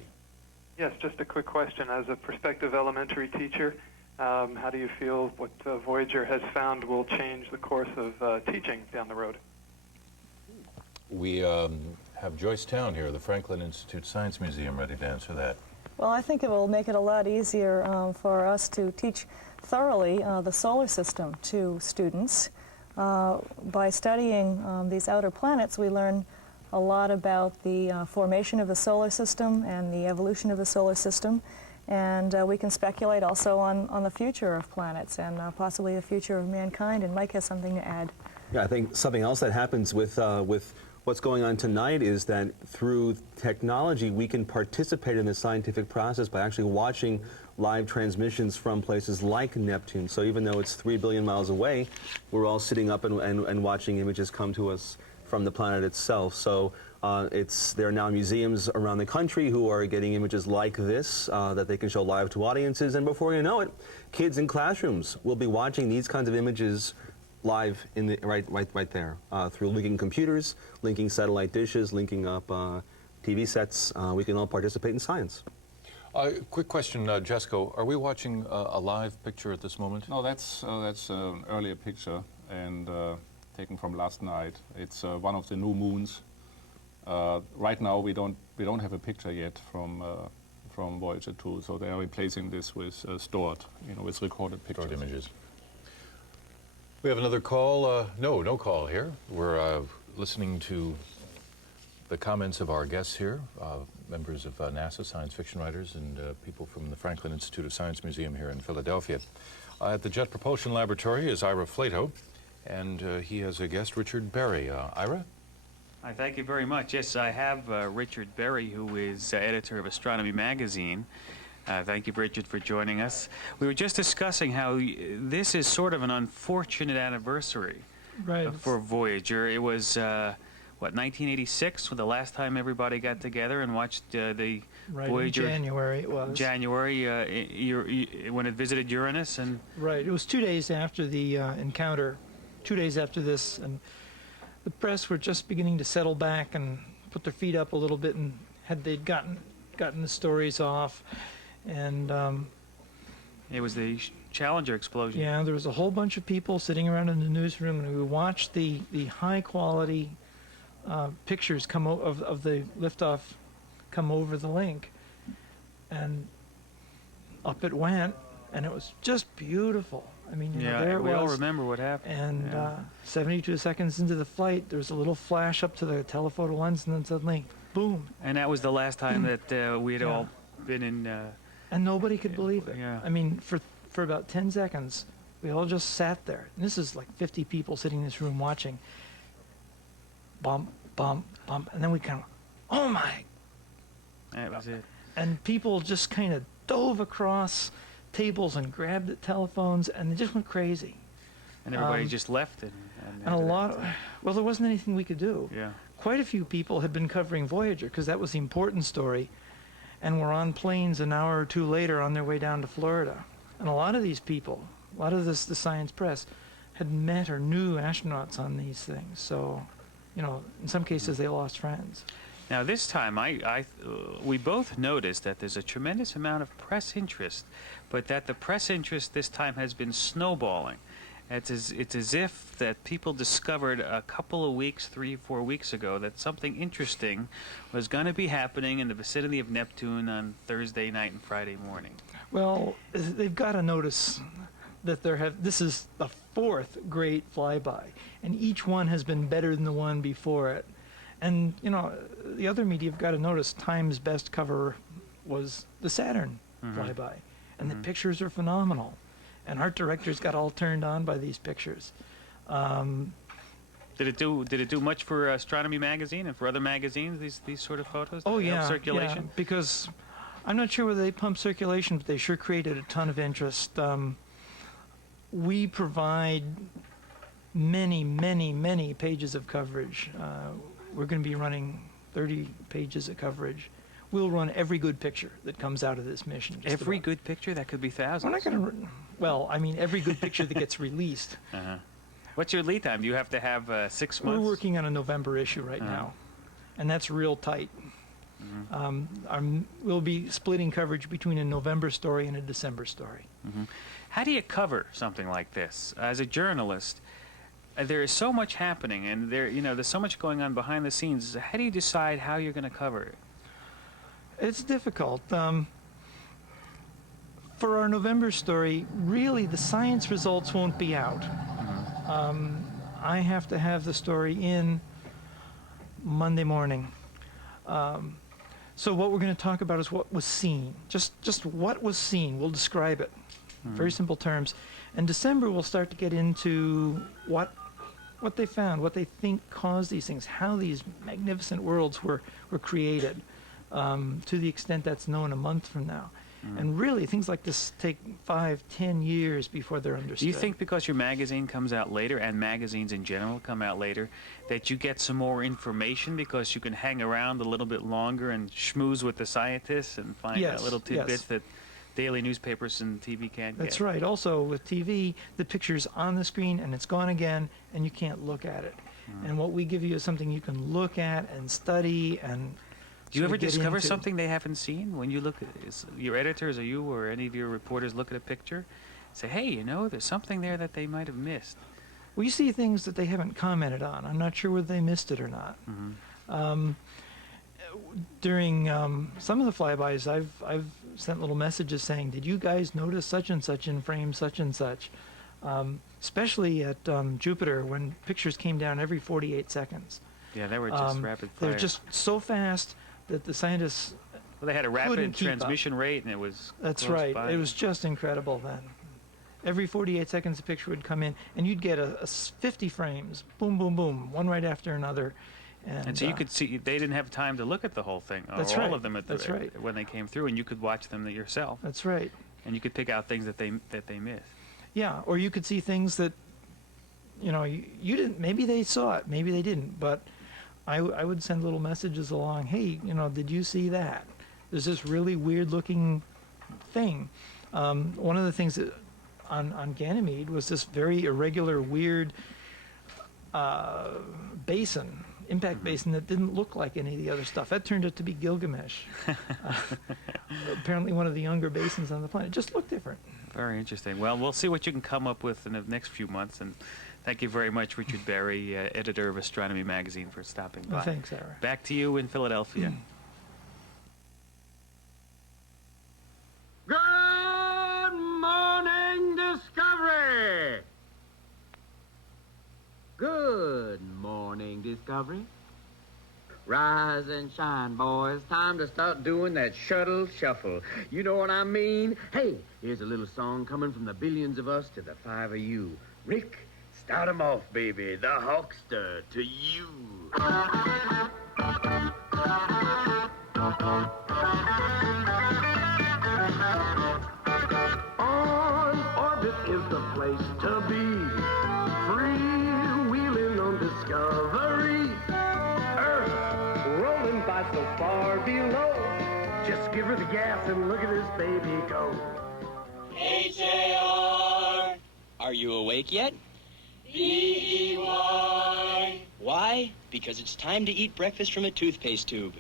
Yes, just a quick question. As a prospective elementary teacher, how do you feel what Voyager has found will change the course of teaching down the road? We have Joyce Town here, the Franklin Institute Science Museum, ready to answer that. Well, I think it will make it a lot easier for us to teach thoroughly the solar system to students. By studying these outer planets, we learn a lot about the formation of the solar system and the evolution of the solar system, and we can speculate also on the future of planets and possibly the future of mankind, and Mike has something to add. Yeah, I think something else that happens with what's going on tonight is that through technology we can participate in the scientific process by actually watching live transmissions from places like Neptune. So even though it's 3 billion miles away, we're all sitting up and watching images come to us from the planet itself. So there are now museums around the country who are getting images like this that they can show live to audiences, and before you know it, kids in classrooms will be watching these kinds of images live in the right there through linking computers, linking satellite dishes, linking up TV sets. We can all participate in science. Quick question, Jesco, are we watching a live picture at this moment? No, that's an earlier picture, and taken from last night. It's one of the new moons. Right now we don't have a picture yet from Voyager 2, so they are replacing this with stored, with recorded pictures. Stored images. We have another call. No call here. We're listening to the comments of our guests here, members of NASA, science fiction writers, and people from the Franklin Institute of Science Museum here in Philadelphia. At the Jet Propulsion Laboratory is Ira Flato, and he has a guest, Richard Berry. Ira? I thank you very much. Yes, I have Richard Berry, who is editor of Astronomy Magazine. Thank you, Richard, for joining us. We were just discussing how this is sort of an unfortunate anniversary for Voyager. It was, what, 1986, the last time everybody got together and watched the Voyager. In January it was. January, when it visited Uranus. And right, it was 2 days after the encounter, 2 days after this, and the press were just beginning to settle back and put their feet up a little bit, and they'd gotten the stories off. And it was the Challenger explosion. Yeah, there was a whole bunch of people sitting around in the newsroom, and we watched the high quality pictures come of the liftoff come over the link, and up it went, and it was just beautiful. I mean, you know, there it was. We all remember what happened. And 72 seconds into the flight, there was a little flash up to the telephoto lens, and then suddenly, boom. And that was the last time that we had all been in. And nobody could believe it. Yeah. I mean, for about 10 seconds, we all just sat there. And this is like 50 people sitting in this room watching. Bump, bump, bump. And then we kind of, oh my. That was it. And people just kind of dove across tables and grabbed at telephones, and they just went crazy. And everybody just left it. And a lot, well, there wasn't anything we could do. Yeah. Quite a few people had been covering Voyager, because that was the important story, and were on planes an hour or two later on their way down to Florida. And a lot of these people, a lot of the science press, had met or knew astronauts on these things. So, you know, in some cases they lost friends. Now this time, we both noticed that there's a tremendous amount of press interest, but that the press interest this time has been snowballing. It's as if that people discovered a couple of weeks, 3-4 weeks ago, that something interesting was going to be happening in the vicinity of Neptune on Thursday night and Friday morning. Well, they've got to notice that this is the 4th great flyby, and each one has been better than the one before it. And, you know, the other media have got to notice Time's best cover was the Saturn flyby, and the pictures are phenomenal. And art directors got all turned on by these pictures. Did it do much for Astronomy Magazine and for other magazines? These sort of photos? Oh yeah, circulation. Yeah, because I'm not sure whether they pump circulation, but they sure created a ton of interest. We provide many pages of coverage. We're going to be running 30 pages of coverage. We'll run every good picture that comes out of this mission. Every good picture? That could be thousands. We're not going to. Well, I mean, every good picture that gets released. What's your lead time? Do you have to have 6 months? We're working on a November issue right now, and that's real tight. We'll be splitting coverage between a November story and a December story. How do you cover something like this? As a journalist, there is so much happening, and there's so much going on behind the scenes. How do you decide how you're going to cover it? It's difficult. For our November story, really the science results won't be out. I have to have the story in Monday morning. So what we're going to talk about is what was seen. Just what was seen. We'll describe it. Very simple terms. In December, we'll start to get into what they found, what they think caused these things, how these magnificent worlds were created. To the extent that's known a month from now. And really, things like this take 5-10 years before they're understood. Do you think because your magazine comes out later, and magazines in general come out later, that you get some more information because you can hang around a little bit longer and schmooze with the scientists and find out little tidbits that daily newspapers and TV can't get? That's right. Also, with TV, the picture's on the screen and it's gone again, and you can't look at it. And what we give you is something you can look at and study and do you ever discover something they haven't seen when you look at your editors or you or any of your reporters look at a picture, say, hey, there's something there that they might have missed? We see things that they haven't commented on. I'm not sure whether they missed it or not. During some of the flybys, I've sent little messages saying, did you guys notice such and such in frame such and such? Especially at Jupiter, when pictures came down every 48 seconds. Yeah, they were just rapid fire. They're just so fast that the scientists they had a rapid transmission rate, and it was That's right. by. It was just incredible then. Every 48 seconds, a picture would come in, and you'd get a 50 frames, boom, boom, boom, one right after another. And so you could see, they didn't have time to look at the whole thing, or That's all right. of them That's right. when they came through, and you could watch them yourself. That's right. And you could pick out things that they missed. Yeah, or you could see things that, you know, you didn't, maybe they saw it, maybe they didn't, but I would send little messages along, hey, you know, did you see that? There's this really weird looking thing. One of the things that on Ganymede was this very irregular, weird basin, impact basin that didn't look like any of the other stuff. That turned out to be Gilgamesh. Apparently one of the younger basins on the planet. It just looked different. Very interesting. Well, we'll see what you can come up with in the next few months. And thank you very much, Richard Berry, editor of Astronomy Magazine, for stopping by. Well, thanks, Ira. Back to you in Philadelphia. Good morning, Discovery! Good morning, Discovery. Rise and shine, boys. Time to start doing that shuttle shuffle. You know what I mean? Hey, here's a little song coming from the billions of us to the 5 of you. Rick, start 'em off, baby. The Hawkster to you. On orbit is the place to be. Free-wheeling on Discovery. Earth rolling by so far below. Just give her the gas and look at this baby go. H-A-R. Are you awake yet? B-E-Y. Why? Because it's time to eat breakfast from a toothpaste tube.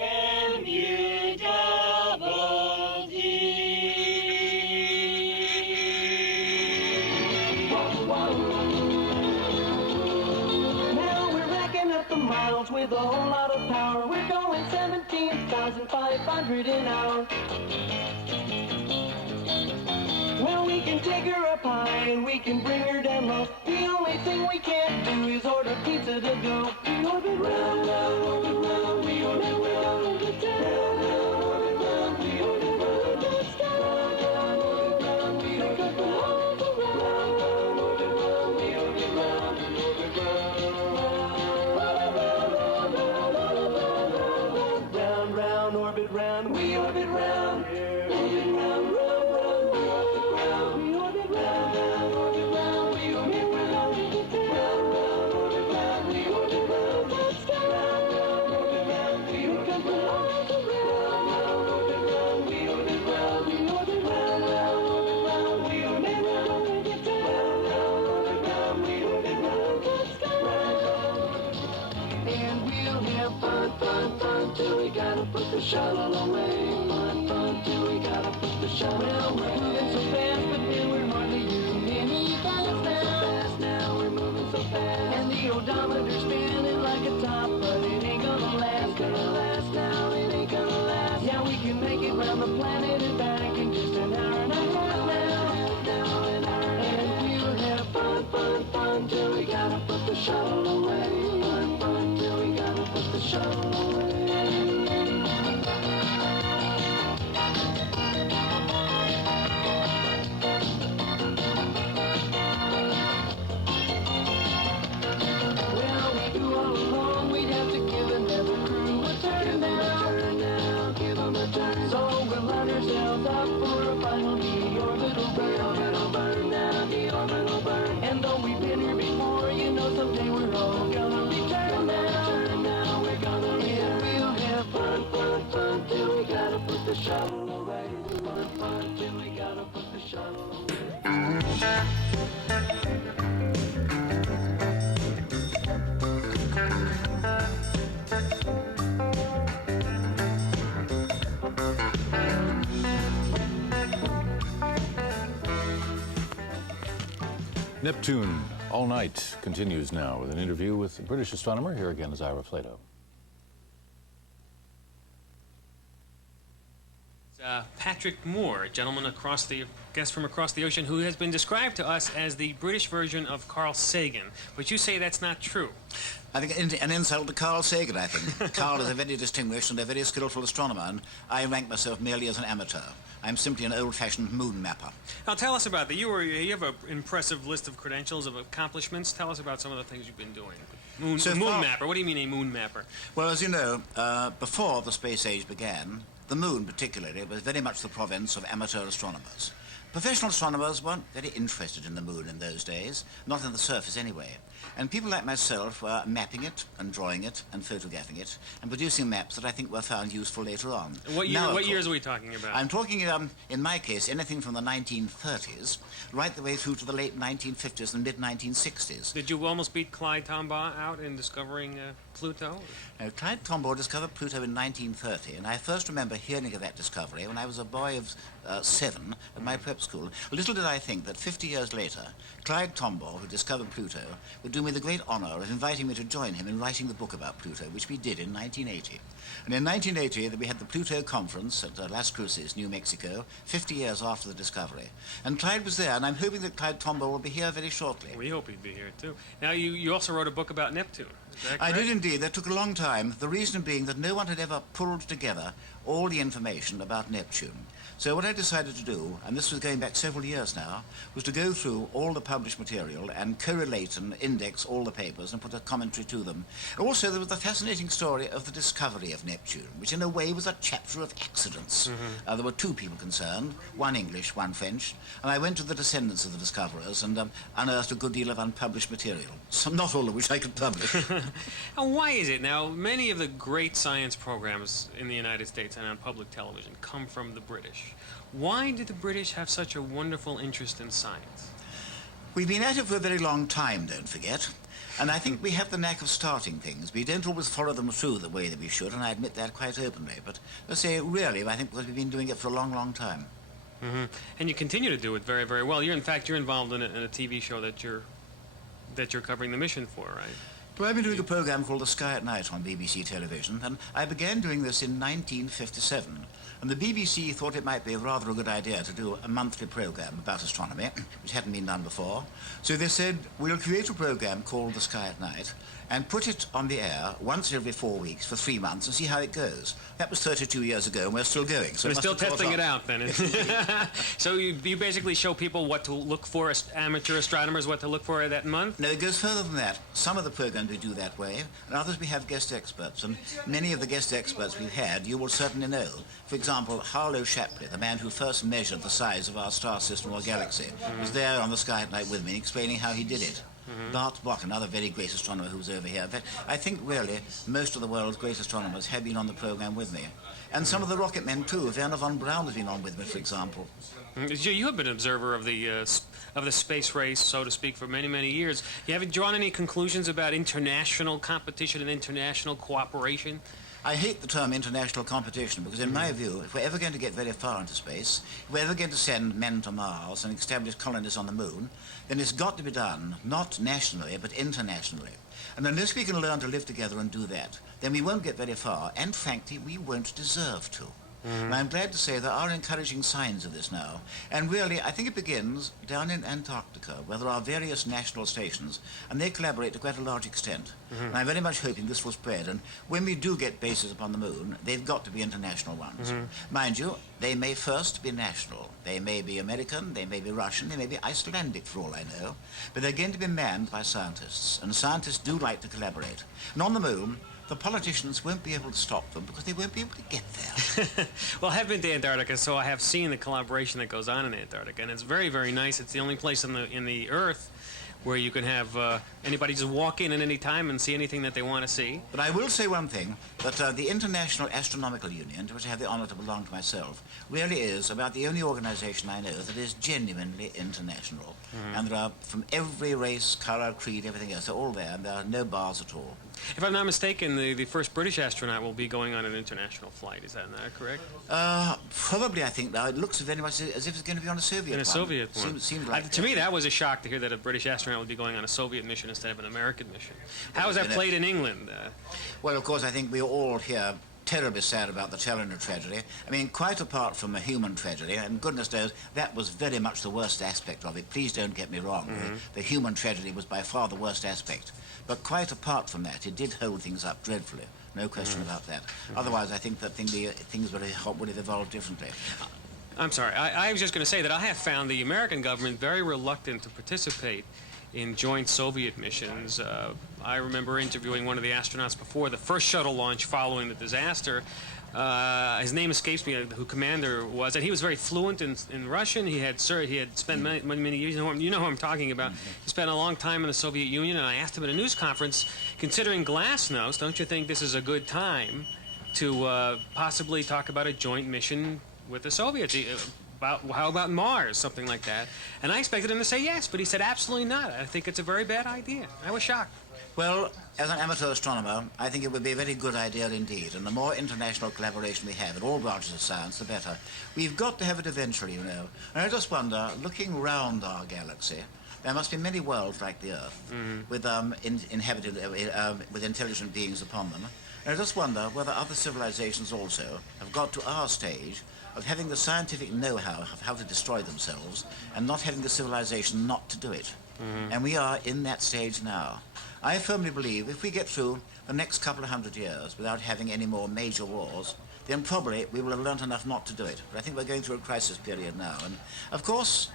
M-U-double-D. Now we're racking up the miles with a whole lot of power. We're going 17,500 an hour. Well, we can take her up high and we can bring her down low. The only thing we can't do is order pizza to go. We orbit round, round, orbit round, we orbit round, orbit round, round, orbit round, we orbit round, round, round, orbit round, we orbit round, round, round, orbit round, we orbit round, orbit round, round, orbit round, we orbit round, orbit round, round, round. Till we gotta put the shuttle away. Fun, fun, till we gotta put the shuttle away. We're moving so fast, but then we're hardly using any gas now. So fast now, we're moving so fast. And the odometer's spinning like a top, but it ain't gonna last. It's gonna last now, it ain't gonna last. Yeah, we can make it round the planet and back in just an hour and a half now. And we'll have fun, fun, fun, till we gotta put the shuttle away. Fun, fun, till we gotta put the shuttle away. And though we've been here before, you know someday we're all gonna return now. We're gonna and we'll have fun, fun, fun till we gotta put the shuttle away. Fun, fun till we gotta put the shuttle away. Neptune All Night continues now with an interview with a British astronomer. Here again is Ira Flato. Patrick Moore, a gentleman guest from across the ocean, who has been described to us as the British version of Carl Sagan. But you say that's not true. I think an insult to Carl Sagan, I think. Carl is a very distinguished and a very skillful astronomer, and I rank myself merely as an amateur. I'm simply an old-fashioned moon mapper. Now tell us about that. You have an impressive list of credentials, of accomplishments. Tell us about some of the things you've been doing. Moon mapper. What do you mean a moon mapper? Well, as you know, before the space age began, the moon particularly was very much the province of amateur astronomers. Professional astronomers weren't very interested in the moon in those days, not on the surface anyway. And people like myself were mapping it and drawing it and photographing it and producing maps that I think were found useful later on. What years are we talking about? I'm talking, in my case, anything from the 1930s right the way through to the late 1950s and mid-1960s. Did you almost beat Clyde Tombaugh out in discovering Pluto? No, Clyde Tombaugh discovered Pluto in 1930, and I first remember hearing of that discovery when I was a boy of 7 at my prep school. Little did I think that 50 years later, Clyde Tombaugh, who discovered Pluto, would do me the great honor of inviting me to join him in writing the book about Pluto, which we did in 1980. And in 1980, we had the Pluto Conference at Las Cruces, New Mexico, 50 years after the discovery. And Clyde was there, and I'm hoping that Clyde Tombaugh will be here very shortly. We hope he'd be here, too. Now, you also wrote a book about Neptune. Is that correct? I did indeed. That took a long time. The reason being that no one had ever pulled together all the information about Neptune. So what I decided to do, and this was going back several years now, was to go through all the published material and correlate and index all the papers and put a commentary to them. Also, there was the fascinating story of the discovery of Neptune, which in a way was a chapter of accidents. There were 2 people concerned, one English, one French, and I went to the descendants of the discoverers and unearthed a good deal of unpublished material, some, not all of which I could publish. And why is it? Now, many of the great science programs in the United States and on public television come from the British. Why do the British have such a wonderful interest in science? We've been at it for a very long time, don't forget. And I think we have the knack of starting things. We don't always follow them through the way that we should, and I admit that quite openly. But let's say, really, I think because we've been doing it for a long, long time. And you continue to do it very, very well. You're involved in a TV show that you're covering the mission for, right? Well, I've been doing a program called The Sky at Night on BBC television, and I began doing this in 1957. And the BBC thought it might be rather a good idea to do a monthly program about astronomy, which hadn't been done before. So they said, we'll create a program called The Sky at Night and put it on the air once every 4 weeks for 3 months and see how it goes. That was 32 years ago, and we're still going. So we're still testing it out, then. So you basically show people what to look for, amateur astronomers, what to look for that month? No, it goes further than that. Some of the programs we do that way, and others we have guest experts. And many of the guest experts we've had, you will certainly know. For example, Harlow Shapley, the man who first measured the size of our star system or galaxy, was there on the Sky at Night with me, explaining how he did it. Bart Bloch, another very great astronomer who's over here. But I think, really, most of the world's great astronomers have been on the program with me. And some of the rocket men, too. Werner von Braun has been on with me, for example. You have been an observer of the space race, so to speak, for many, many years. You haven't drawn any conclusions about international competition and international cooperation? I hate the term international competition because, in my view, if we're ever going to get very far into space, if we're ever going to send men to Mars and establish colonies on the moon, then it's got to be done, not nationally, but internationally. And unless we can learn to live together and do that, then we won't get very far, and frankly, we won't deserve to. And I'm glad to say there are encouraging signs of this now. And really, I think it begins down in Antarctica, where there are various national stations, and they collaborate to quite a large extent. And I'm very much hoping this will spread. And when we do get bases upon the moon, they've got to be international ones. Mind you, they may first be national. They may be American, they may be Russian, they may be Icelandic, for all I know. But they're going to be manned by scientists, and scientists do like to collaborate. And on the moon, the politicians won't be able to stop them because they won't be able to get there. Well, I have been to Antarctica, so I have seen the collaboration that goes on in Antarctica, and it's very, very nice. It's the only place in the Earth where you can have anybody just walk in at any time and see anything that they want to see. But I will say one thing, that the International Astronomical Union, to which I have the honor to belong to myself, really is about the only organization I know that is genuinely international. And there are, from every race, color, creed, everything else, they're all there, and there are no bars at all. If I'm not mistaken, the first British astronaut will be going on an international flight. Is that not correct? Probably, I think now. It looks very much as if it's going to be on a Soviet one. A Soviet one. Seems like to me, that was a shock to hear that a British astronaut would be going on a Soviet mission instead of an American mission. How is that played in England? Well, of course, I think we all here terribly sad about the Challenger tragedy. I mean, quite apart from a human tragedy, and goodness knows that was very much the worst aspect of it. Please don't get me wrong. The human tragedy was by far the worst aspect. But quite apart from that, it did hold things up dreadfully. No question about that. Otherwise, I think that things would have evolved differently. I'm sorry. I was just going to say that I have found the American government very reluctant to participate in joint Soviet missions. I remember interviewing one of the astronauts before the first shuttle launch following the disaster. His name escapes me, who commander was, and he was very fluent in Russian. He had spent many years, you know who I'm talking about. He spent a long time in the Soviet Union, and I asked him at a news conference, considering glasnost, don't you think this is a good time to possibly talk about a joint mission with the Soviets? How about Mars, something like that? And I expected him to say yes, but he said absolutely not. I think it's a very bad idea. I was shocked. Well, as an amateur astronomer, I think it would be a very good idea indeed, and the more international collaboration we have in all branches of science, the better. We've got to have it eventually, you know. And I just wonder, looking round our galaxy, there must be many worlds like the Earth, with inhabited, with intelligent beings upon them. And I just wonder whether other civilizations also have got to our stage of having the scientific know-how of how to destroy themselves and not having the civilization not to do it. And we are in that stage now. I firmly believe if we get through the next couple of 100 years without having any more major wars, then probably we will have learnt enough not to do it. But I think we're going through a crisis period now. And, of course,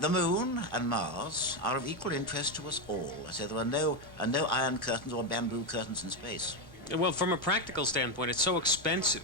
the Moon and Mars are of equal interest to us all. I say there are no iron curtains or bamboo curtains in space. Well, from a practical standpoint, it's so expensive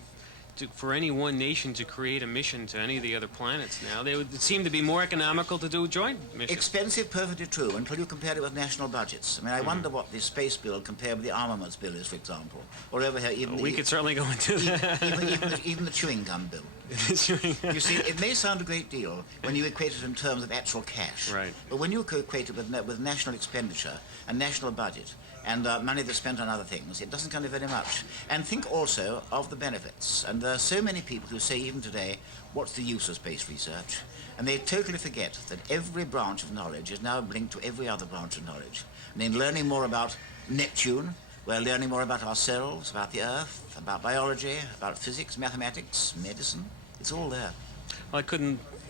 for any one nation to create a mission to any of the other planets now. They would seem to be more economical to do joint missions. Expensive, perfectly true, until you compare it with national budgets. I mean, I wonder what the space bill compared with the armaments bill is, for example. Or over here, even we could certainly go into that. Even the chewing gum bill. You see, it may sound a great deal when you equate it in terms of actual cash. Right. But when you equate it with national expenditure and national budget, and money that's spent on other things, it doesn't come to very much. And think also of the benefits. And there are so many people who say even today, what's the use of space research? And they totally forget that every branch of knowledge is now linked to every other branch of knowledge. And in learning more about Neptune, we're learning more about ourselves, about the Earth, about biology, about physics, mathematics, medicine. It's all there. Well,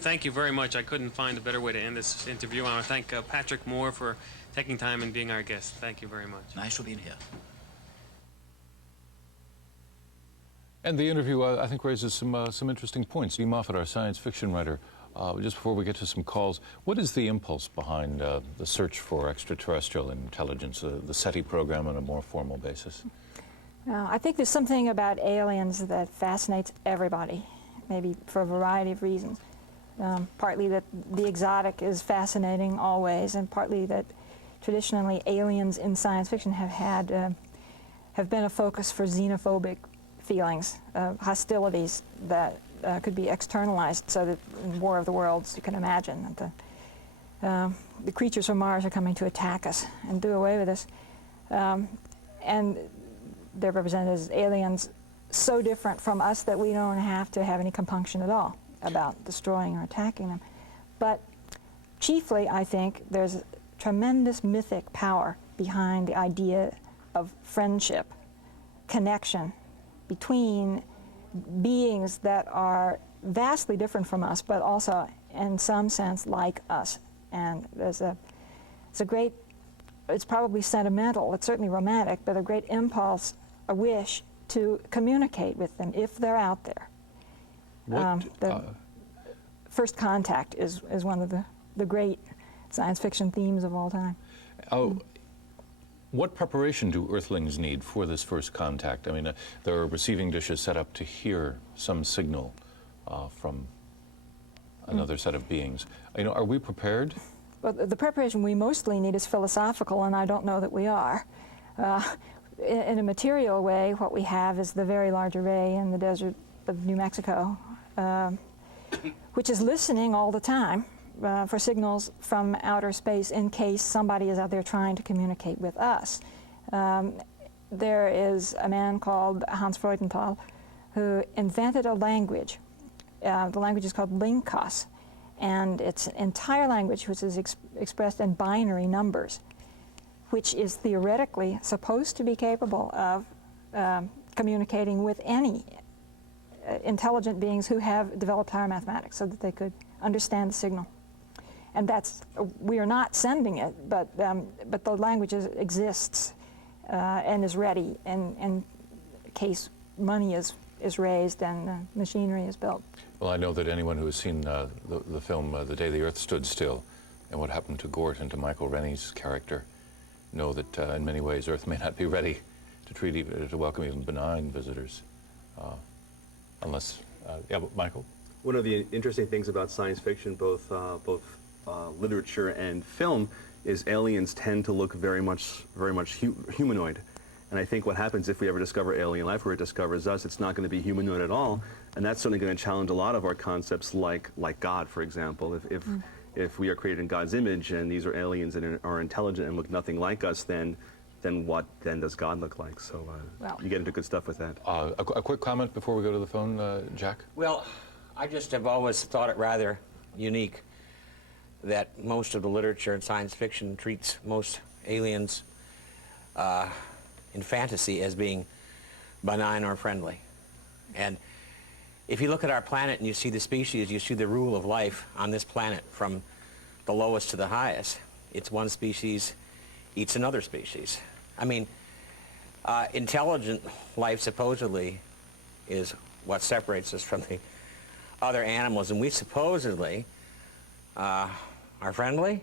thank you very much. I couldn't find a better way to end this interview. I want to thank Patrick Moore for taking time and being our guest. Thank you very much. Nice to be here. And the interview, I think, raises some interesting points. Dee Moffat, our science fiction writer, just before we get to some calls, what is the impulse behind the search for extraterrestrial intelligence, the SETI program on a more formal basis? I think there's something about aliens that fascinates everybody, maybe for a variety of reasons. Partly that the exotic is fascinating always, and partly that traditionally aliens in science fiction have been a focus for xenophobic feelings, hostilities that could be externalized, so that in War of the Worlds you can imagine that the creatures from Mars are coming to attack us and do away with us. And they're represented as aliens so different from us that we don't have to have any compunction at all about destroying or attacking them. But chiefly, I think, there's tremendous mythic power behind the idea of friendship, connection between beings that are vastly different from us, but also, in some sense, like us. And it's a great, it's probably sentimental, it's certainly romantic, but a great impulse, a wish to communicate with them if they're out there. The first contact is one of the great science fiction themes of all time. What preparation do Earthlings need for this first contact? I mean, there are receiving dishes set up to hear some signal from another set of beings. You know, are we prepared? Well, the preparation we mostly need is philosophical, and I don't know that we are. In a material way, what we have is the Very Large Array in the desert of New Mexico, which is listening all the time for signals from outer space in case somebody is out there trying to communicate with us. There is a man called Hans Freudenthal who invented a language. The language is called Linkos, and it's an entire language which is expressed in binary numbers, which is theoretically supposed to be capable of communicating with any intelligent beings who have developed higher mathematics so that they could understand the signal. And that's, we are not sending it, but the language exists and is ready in case money is raised and machinery is built. Well, I know that anyone who has seen the film The Day the Earth Stood Still and what happened to Gort and to Michael Rennie's character know that in many ways Earth may not be ready to welcome even benign visitors. Unless, yeah, but Michael? One of the interesting things about science fiction, both literature and film, is aliens tend to look very much humanoid. And I think what happens if we ever discover alien life or it discovers us, it's not going to be humanoid at all. And that's certainly going to challenge a lot of our concepts like God, for example. If we are created in God's image and these are aliens and are intelligent and look nothing like us, then what does God look like? So you get into good stuff with that. A quick comment before we go to the phone, Jack? Well, I just have always thought it rather unique that most of the literature in science fiction treats most aliens in fantasy as being benign or friendly. And if you look at our planet and you see the species, you see the rule of life on this planet from the lowest to the highest. It's one species eats another species. I mean, intelligent life supposedly is what separates us from the other animals, and we supposedly are friendly.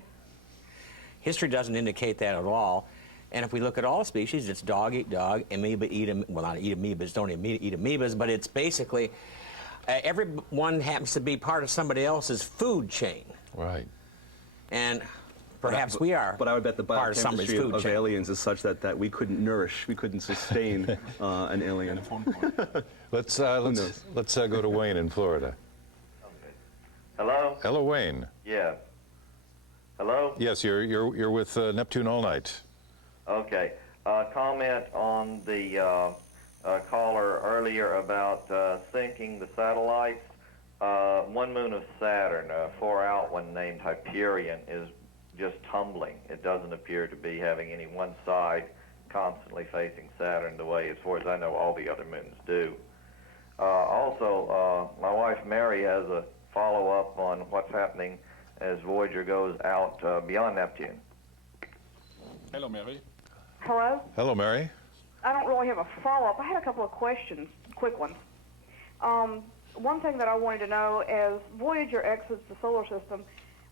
History doesn't indicate that at all. And if we look at all species, it's dog eat dog, amoeba eat well, not eat amoebas, don't eat amoebas, but it's basically everyone happens to be part of somebody else's food chain. Right. And perhaps we are. But I would bet the part of somebody's biochemistry food of chain. aliens is such that we couldn't nourish, we couldn't sustain an alien. Let's go to Wayne in Florida. Hello? Hello, Wayne. Yeah. Hello? Yes, you're with Neptune All Night. Okay. Comment on the caller earlier about sinking the satellites. One moon of Saturn, a 4-out one named Hyperion, is just tumbling. It doesn't appear to be having any one side constantly facing Saturn the way, as far as I know, all the other moons do. Also, my wife Mary has a follow-up on what's happening as Voyager goes out beyond Neptune. Hello, Mary. Hello? Hello, Mary. I don't really have a follow-up. I had a couple of questions, quick ones. One thing that I wanted to know, as Voyager exits the solar system,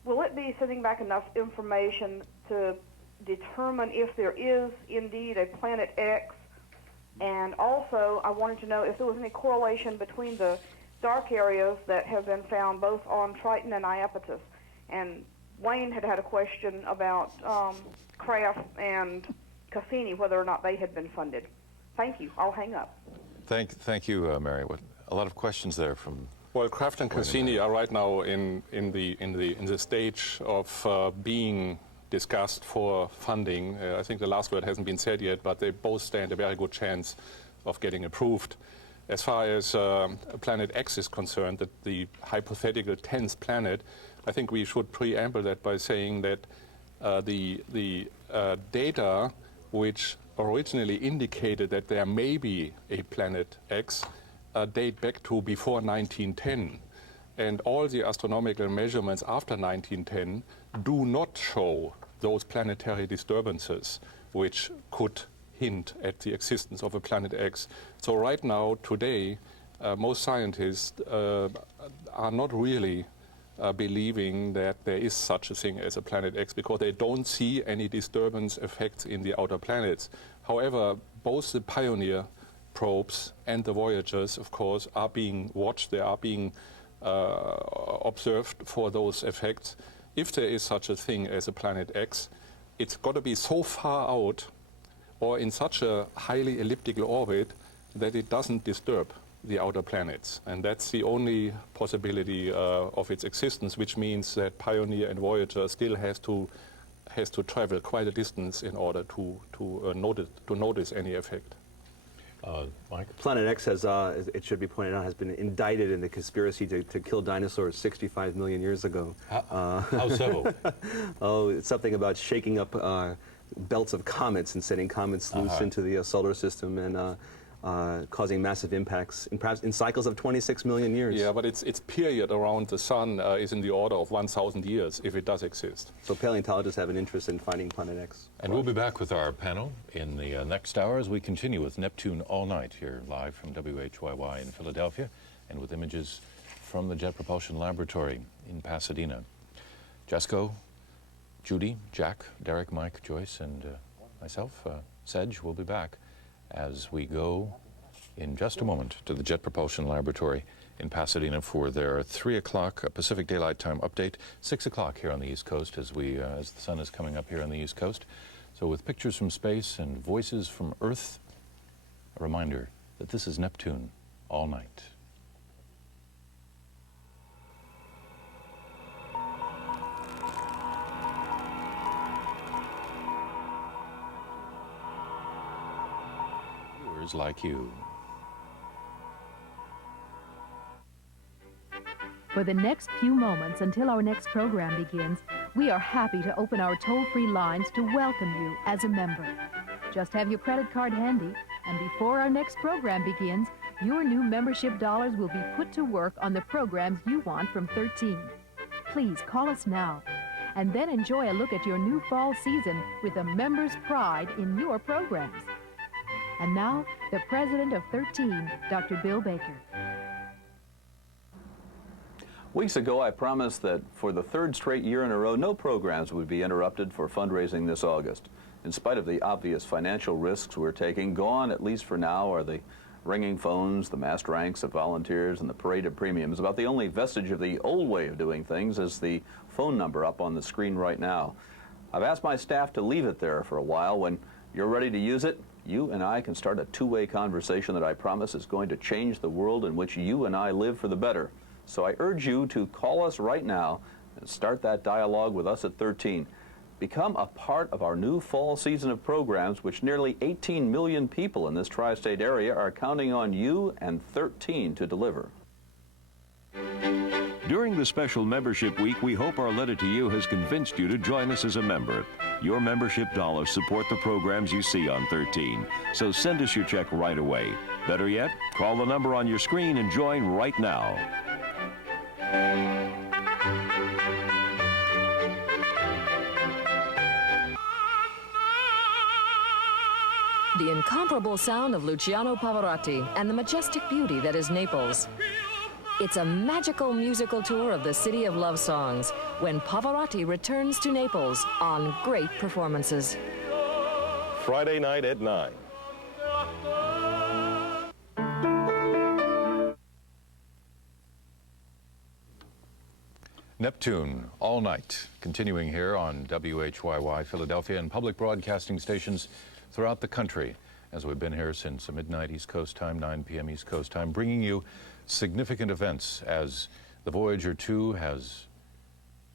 will it be sending back enough information to determine if there is indeed a Planet X? And also, I wanted to know if there was any correlation between the dark areas that have been found both on Triton and Iapetus. And Wayne had a question about Kraft and Cassini, whether or not they had been funded. Thank you. I'll hang up. Thank you, Mary. A lot of questions there from. Well, Kraft and Cassini are right now in the stage of being discussed for funding. I think the last word hasn't been said yet, but they both stand a very good chance of getting approved. As far as Planet X is concerned, the hypothetical 10th planet, I think we should preamble that by saying that the data which originally indicated that there may be a Planet X date back to before 1910. And all the astronomical measurements after 1910 do not show those planetary disturbances which could hint at the existence of a Planet X. So right now, today, most scientists are not really believing that there is such a thing as a Planet X because they don't see any disturbance effects in the outer planets. However, both the Pioneer probes and the Voyagers, of course, are being watched. They are being observed for those effects. If there is such a thing as a Planet X, it's got to be so far out or in such a highly elliptical orbit that it doesn't disturb the outer planets. And that's the only possibility of its existence, which means that Pioneer and Voyager still has to travel quite a distance in order to notice any effect. Mike? Planet X has, it should be pointed out, has been indicted in the conspiracy to kill dinosaurs 65 million years ago. How so? Oh, it's something about shaking up belts of comets and sending comets loose into the solar system. And causing massive impacts in perhaps in cycles of 26 million years. Yeah, but its period around the sun is in the order of 1,000 years, if it does exist. So paleontologists have an interest in finding Planet X. And we'll be back with our panel in the next hour as we continue with Neptune All Night here live from WHYY in Philadelphia and with images from the Jet Propulsion Laboratory in Pasadena. Jesco, Judy, Jack, Derek, Mike, Joyce, and myself, Sedge, will be back as we go in just a moment to the Jet Propulsion Laboratory in Pasadena for their 3 o'clock Pacific Daylight Time update, 6 o'clock here on the East Coast as the sun is coming up here on the East Coast. So with pictures from space and voices from Earth, a reminder that this is Neptune All Night. Viewers like you. For the next few moments until our next program begins, we are happy to open our toll-free lines to welcome you as a member. Just have your credit card handy, and before our next program begins, your new membership dollars will be put to work on the programs you want from 13. Please call us now, and then enjoy a look at your new fall season with a member's pride in your programs. And now, the president of 13, Dr. Bill Baker. Weeks ago, I promised that for the third straight year in a row, no programs would be interrupted for fundraising this August. In spite of the obvious financial risks we're taking, gone, at least for now, are the ringing phones, the massed ranks of volunteers, and the parade of premiums. About the only vestige of the old way of doing things is the phone number up on the screen right now. I've asked my staff to leave it there for a while. When you're ready to use it, you and I can start a two-way conversation that I promise is going to change the world in which you and I live for the better. So I urge you to call us right now and start that dialogue with us at 13. Become a part of our new fall season of programs, which nearly 18 million people in this tri-state area are counting on you and 13 to deliver. During the special membership week, we hope our letter to you has convinced you to join us as a member. Your membership dollars support the programs you see on 13, so send us your check right away. Better yet, call the number on your screen and join right now. The incomparable sound of Luciano Pavarotti and the majestic beauty that is Naples. It's a magical musical tour of the city of love songs when Pavarotti returns to Naples on great performances. Friday night at 9. Neptune All Night, continuing here on WHYY Philadelphia and public broadcasting stations throughout the country, as we've been here since midnight East Coast time, 9 p.m. East Coast time, bringing you significant events as the Voyager 2 has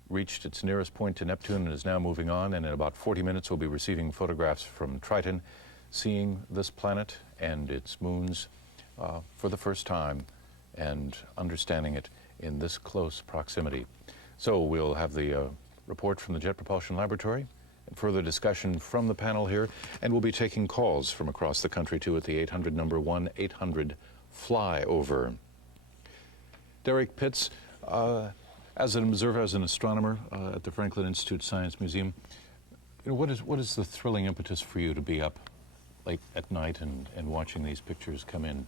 reached its nearest point to Neptune and is now moving on, and in about 40 minutes we'll be receiving photographs from Triton, seeing this planet and its moons for the first time and understanding it in this close proximity. So we'll have the report from the Jet Propulsion Laboratory and further discussion from the panel here, and we'll be taking calls from across the country too at the 800 number 1-800-FLY-OVER. Derek Pitts, as an observer, as an astronomer at the Franklin Institute Science Museum, you know, what is the thrilling impetus for you to be up late at night and watching these pictures come in?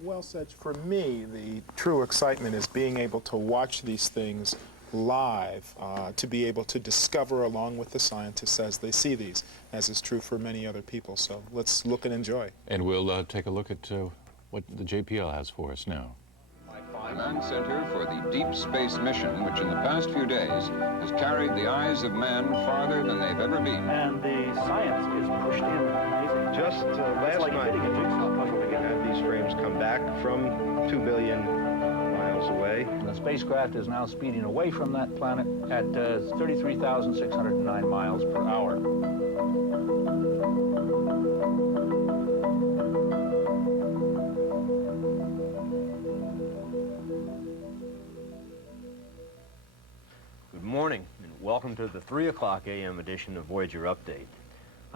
Well, Sedge, for me, the true excitement is being able to watch these things live, to be able to discover along with the scientists as they see these, as is true for many other people. So let's look and enjoy. And we'll take a look at what the JPL has for us now. Command Center for the Deep Space Mission, which in the past few days has carried the eyes of man farther than they've ever been. And the science is pushed in amazing. Just last night, we had these frames come back from 2 billion miles away. The spacecraft is now speeding away from that planet at 33,609 miles per hour. Good morning, and welcome to the 3 o'clock a.m. edition of Voyager Update.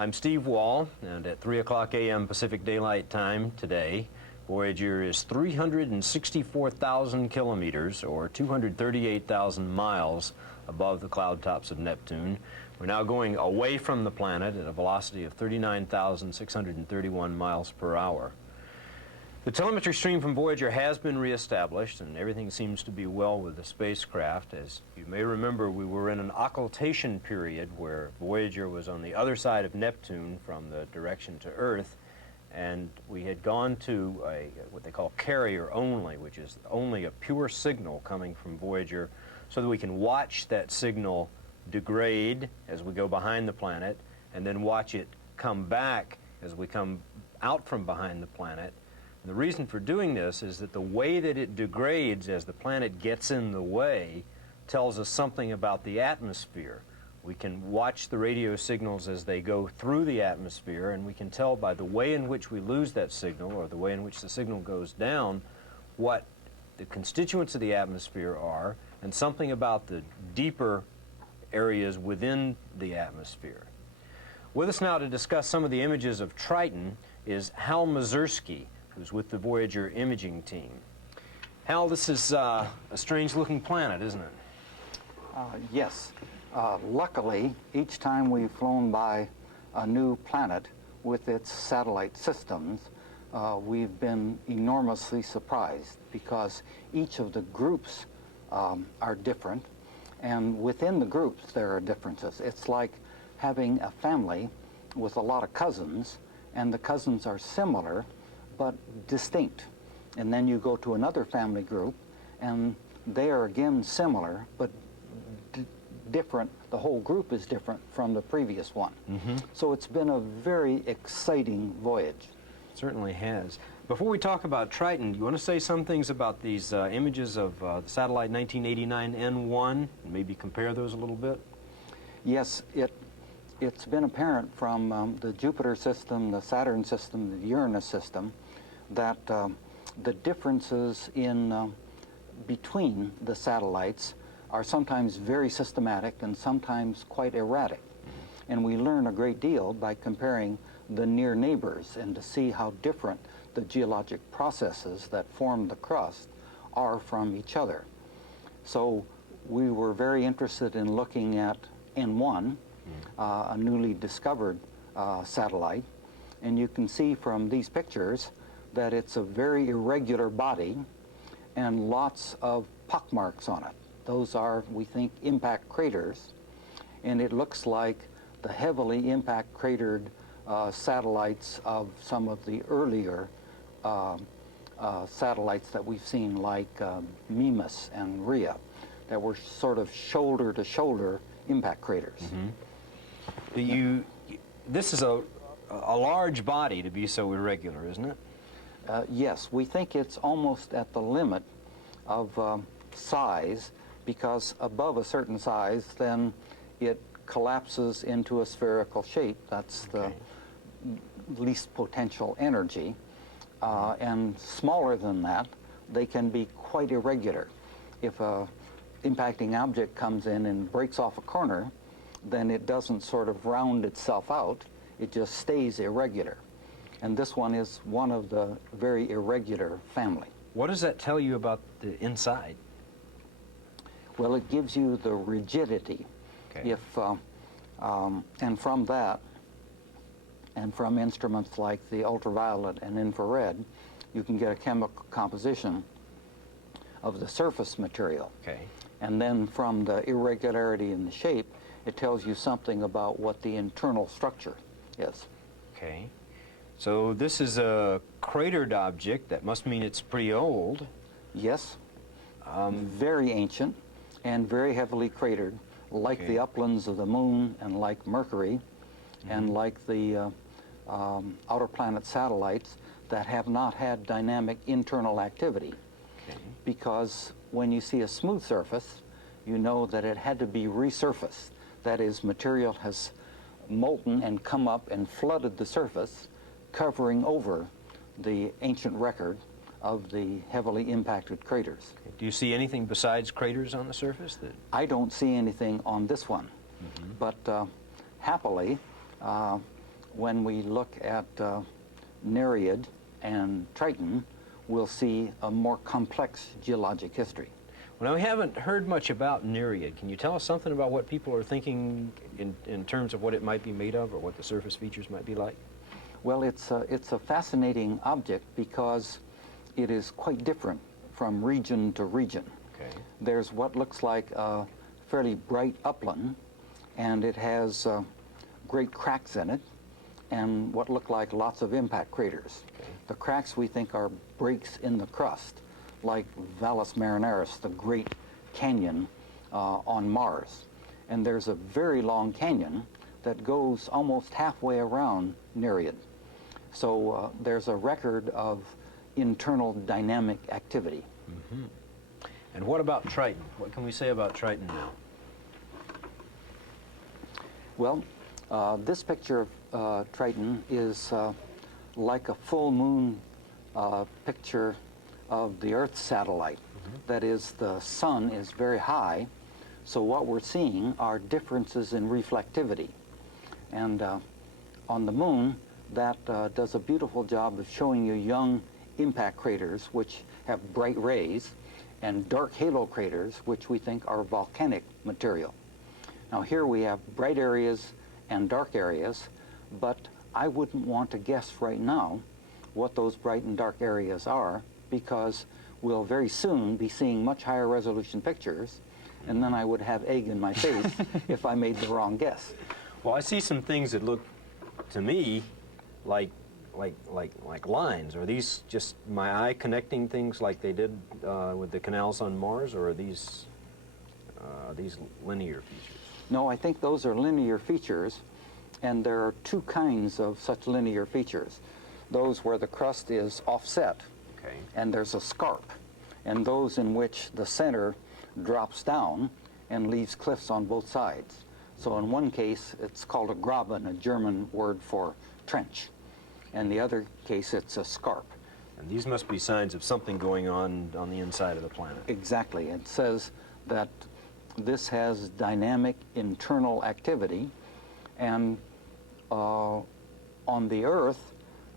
I'm Steve Wall, and at 3 o'clock a.m. Pacific Daylight Time today, Voyager is 364,000 kilometers, or 238,000 miles, above the cloud tops of Neptune. We're now going away from the planet at a velocity of 39,631 miles per hour. The telemetry stream from Voyager has been reestablished, and everything seems to be well with the spacecraft. As you may remember, we were in an occultation period where Voyager was on the other side of Neptune from the direction to Earth, and we had gone to what they call carrier only, which is only a pure signal coming from Voyager, so that we can watch that signal degrade as we go behind the planet, and then watch it come back as we come out from behind the planet. And the reason for doing this is that the way that it degrades as the planet gets in the way tells us something about the atmosphere. We can watch the radio signals as they go through the atmosphere, and we can tell by the way in which we lose that signal, or the way in which the signal goes down, what the constituents of the atmosphere are, and something about the deeper areas within the atmosphere. With us now to discuss some of the images of Triton is Hal Mazursky, who's with the Voyager imaging team. Hal, this is a strange-looking planet, isn't it? Yes. Luckily, each time we've flown by a new planet with its satellite systems, we've been enormously surprised because each of the groups are different, and within the groups there are differences. It's like having a family with a lot of cousins, and the cousins are similar but distinct. And then you go to another family group, and they are again similar but different. The whole group is different from the previous one. So it's been a very exciting voyage. It certainly has. Before we talk about Triton, do you want to say some things about these images of the satellite 1989 N1, and maybe compare those a little bit? Yes, it's been apparent from the Jupiter system, the Saturn system, the Uranus system, that the differences in between the satellites are sometimes very systematic and sometimes quite erratic. And we learn a great deal by comparing the near neighbors and to see how different the geologic processes that form the crust are from each other. So we were very interested in looking at N1, a newly discovered satellite, and you can see from these pictures that it's a very irregular body and lots of pockmarks on it. Those are, we think, impact craters, and it looks like the heavily impact cratered satellites of some of the earlier satellites that we've seen, like Mimas and Rhea, that were sort of shoulder-to-shoulder impact craters. This is a large body to be so irregular, isn't it? Yes, we think it's almost at the limit of size, because above a certain size, then it collapses into a spherical shape. That's the least potential energy. And smaller than that, they can be quite irregular. If a impacting object comes in and breaks off a corner, then it doesn't sort of round itself out. It just stays irregular. And this one is one of the very irregular family. What does that tell you about the inside? Well, it gives you the rigidity. If and from that, and from instruments like the ultraviolet and infrared, you can get a chemical composition of the surface material. And then from the irregularity in the shape, it tells you something about what the internal structure is. So this is a cratered object. That must mean it's pretty old. Yes. Very ancient and very heavily cratered, like the uplands of the moon and like Mercury, and like the outer planet satellites that have not had dynamic internal activity. Because when you see a smooth surface, you know that it had to be resurfaced. That is, material has molten and come up and flooded the surface, covering over the ancient record of the heavily impacted craters. Do you see anything besides craters on the surface? I don't see anything on this one. But happily, when we look at Nereid and Triton, we'll see a more complex geologic history. Well, now, we haven't heard much about Nereid. Can you tell us something about what people are thinking in terms of what it might be made of or what the surface features might be like? Well, it's a fascinating object because it is quite different from region to region. Okay. There's what looks like a fairly bright upland, and it has great cracks in it, and what look like lots of impact craters. Okay. The cracks we think are breaks in the crust, like Valles Marineris, the great canyon on Mars. And there's a very long canyon that goes almost halfway around Nereid. So there's a record of internal dynamic activity. Mm-hmm. And what about Triton? What can we say about Triton now? Well, this picture of Triton is like a full moon picture of the Earth satellite. Mm-hmm. That is, the sun is very high, so what we're seeing are differences in reflectivity. And on the moon, that does a beautiful job of showing you young impact craters, which have bright rays, and dark halo craters, which we think are volcanic material. Now here we have bright areas and dark areas, but I wouldn't want to guess right now what those bright and dark areas are, because we'll very soon be seeing much higher resolution pictures, and then I would have egg in my face if I made the wrong guess. Well, I see some things that look to me like lines. Are these just my eye connecting things like they did with the canals on Mars, or are these linear features? No, I think those are linear features, and there are two kinds of such linear features. Those where the crust is offset, okay, and there's a scarp, and those in which the center drops down and leaves cliffs on both sides. So in one case, it's called a graben, a German word for trench. In the other case, it's a scarp. And these must be signs of something going on the inside of the planet. Exactly. It says that this has dynamic internal activity, and on the Earth,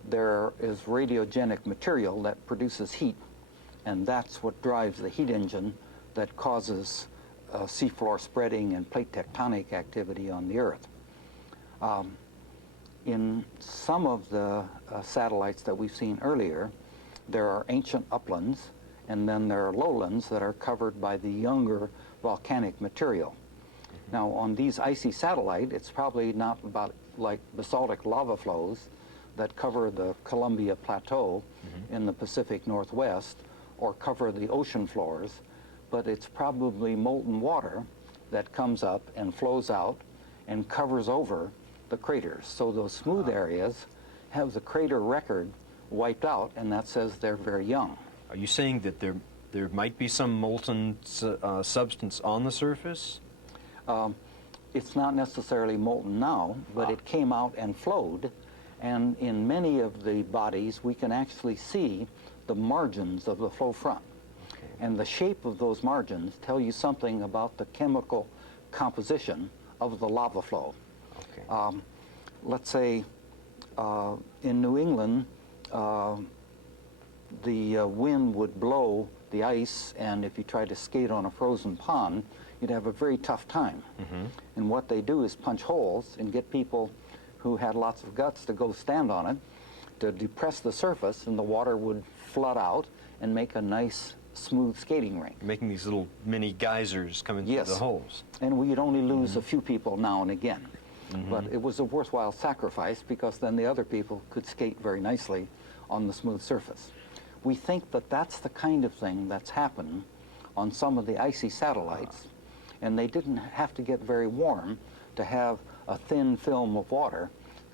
there is radiogenic material that produces heat, and that's what drives the heat engine that causes seafloor spreading and plate tectonic activity on the Earth. In some of the satellites that we've seen earlier, there are ancient uplands, and then there are lowlands that are covered by the younger volcanic material. Mm-hmm. Now, on these icy satellites, it's probably not about like basaltic lava flows that cover the Columbia Plateau mm-hmm. in the Pacific Northwest or cover the ocean floors, but it's probably molten water that comes up and flows out and covers over the craters. So those smooth areas have the crater record wiped out, and that says they're very young. Are you saying that there might be some molten substance on the surface? It's not necessarily molten now, but it came out and flowed, and in many of the bodies we can actually see the margins of the flow front. Okay. And the shape of those margins tell you something about the chemical composition of the lava flow. Okay. Let's say in New England, the wind would blow the ice, and if you try to skate on a frozen pond, you'd have a very tough time. Mm-hmm. And what they do is punch holes and get people who had lots of guts to go stand on it, to depress the surface, and the water would flood out and make a nice smooth skating rink. Making these little mini geysers coming through the holes. And we'd only lose a few people now and again. Mm-hmm. But it was a worthwhile sacrifice, because then the other people could skate very nicely on the smooth surface. We think that that's the kind of thing that's happened on some of the icy satellites, and they didn't have to get very warm to have a thin film of water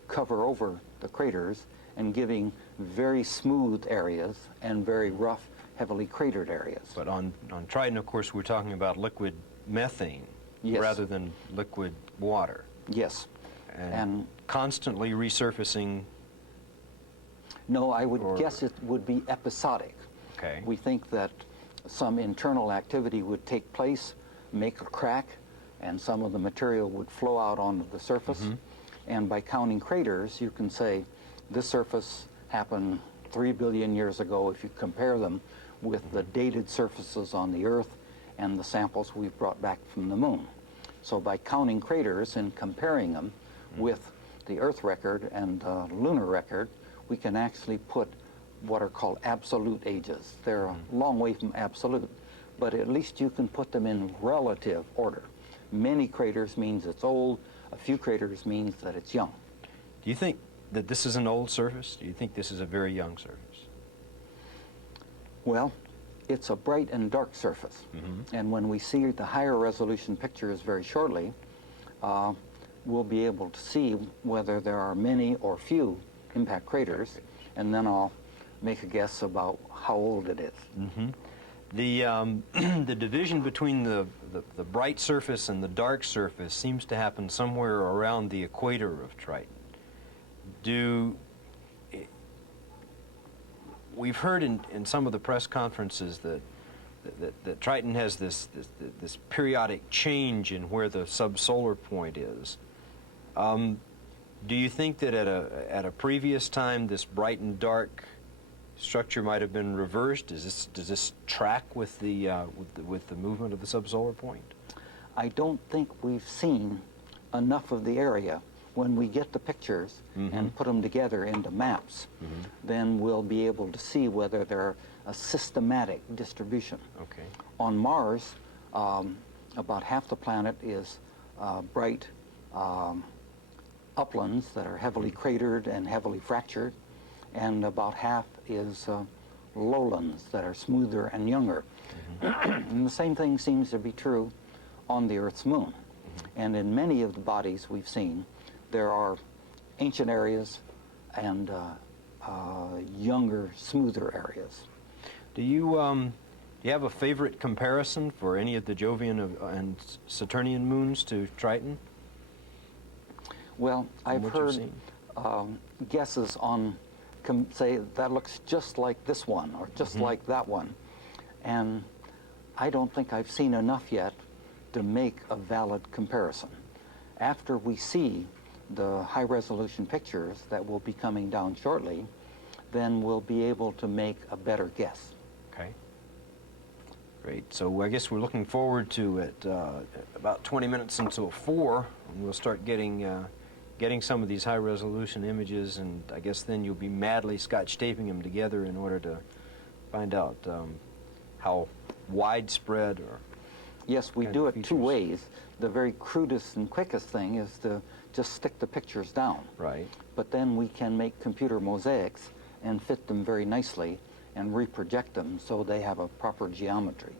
cover over the craters and giving very smooth areas and very rough, heavily cratered areas. But on Triton, of course, we're talking about liquid methane rather than liquid water. Yes. And constantly resurfacing. No, I would guess it would be episodic. Okay. We think that some internal activity would take place, make a crack, and some of the material would flow out onto the surface. Mm-hmm. And by counting craters, you can say this surface happened 3 billion years ago if you compare them with the dated surfaces on the Earth and the samples we've brought back from the Moon. So by counting craters and comparing them with the Earth record and the lunar record, we can actually put what are called absolute ages. They're a long way from absolute, but at least you can put them in relative order. Many craters means it's old, a few craters means that it's young. Do you think that this is an old surface? Do you think this is a very young surface? Well, it's a bright and dark surface. And when we see the higher resolution pictures very shortly, we'll be able to see whether there are many or few impact craters, and then I'll make a guess about how old it is. The division between the bright surface and the dark surface seems to happen somewhere around the equator of Triton. We've heard in some of the press conferences that Triton has this periodic change in where the subsolar point is. Do you think that at a previous time this bright and dark structure might have been reversed? Does this track with the movement of the subsolar point? I don't think we've seen enough of the area. When we get the pictures and put them together into maps, then we'll be able to see whether they're a systematic distribution. Okay. On Mars, about half the planet is bright uplands that are heavily cratered and heavily fractured, and about half is lowlands that are smoother and younger. And the same thing seems to be true on the Earth's moon. And in many of the bodies we've seen, there are ancient areas and younger, smoother areas. Do you have a favorite comparison for any of the Jovian and Saturnian moons to Triton? Well, I've heard guesses on, say, that looks just like this one or just like that one. And I don't think I've seen enough yet to make a valid comparison. After we see the high-resolution pictures that will be coming down shortly, then we'll be able to make a better guess. Okay. Great. So I guess we're looking forward to it about 20 minutes until 4, and we'll start getting some of these high-resolution images, and I guess then you'll be madly Scotch taping them together in order to find out how widespread or... Yes, we do it two ways. The very crudest and quickest thing is to just stick the pictures down. Right. But then we can make computer mosaics and fit them very nicely and reproject them so they have a proper geometry.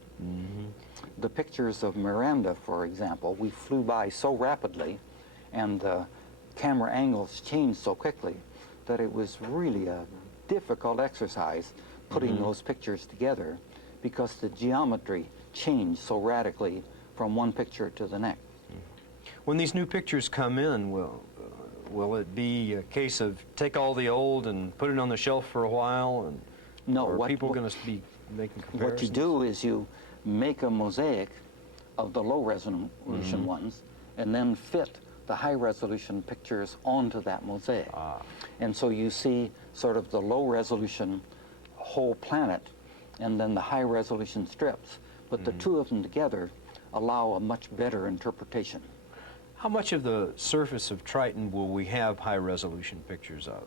The pictures of Miranda, for example, we flew by so rapidly and the camera angles changed so quickly that it was really a difficult exercise putting those pictures together because the geometry changed so radically from one picture to the next. When these new pictures come in, will it be a case of take all the old and put it on the shelf for a while? And no, are people going to be making comparisons? What you do is you make a mosaic of the low resolution ones and then fit the high resolution pictures onto that mosaic. And so you see sort of the low resolution whole planet and then the high resolution strips. But the two of them together allow a much better interpretation. How much of the surface of Triton will we have high-resolution pictures of?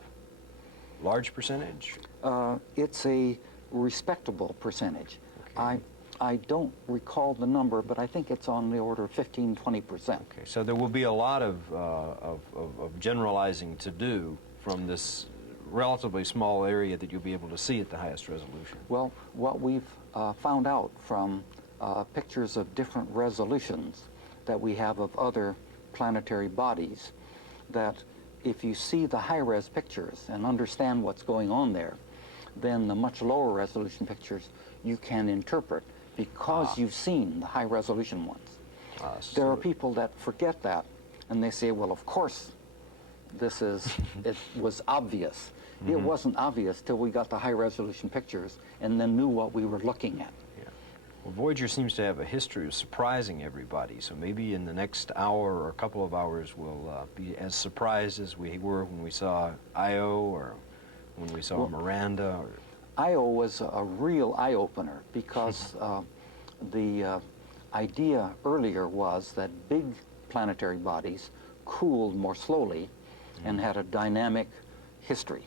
Large percentage? It's a respectable percentage. Okay. I don't recall the number, but I think it's on the order of 15–20%. Okay, so there will be a lot of generalizing to do from this relatively small area that you'll be able to see at the highest resolution. Well, what we've found out from pictures of different resolutions that we have of other planetary bodies, that if you see the high-res pictures and understand what's going on there, then the much lower resolution pictures you can interpret because you've seen the high-resolution ones. There are people that forget that, and they say, well, of course, this is, it was obvious. It wasn't obvious till we got the high-resolution pictures and then knew what we were looking at. Well, Voyager seems to have a history of surprising everybody, so maybe in the next hour or a couple of hours we'll be as surprised as we were when we saw Io or when we saw Miranda. Io was a real eye-opener because the idea earlier was that big planetary bodies cooled more slowly and had a dynamic history.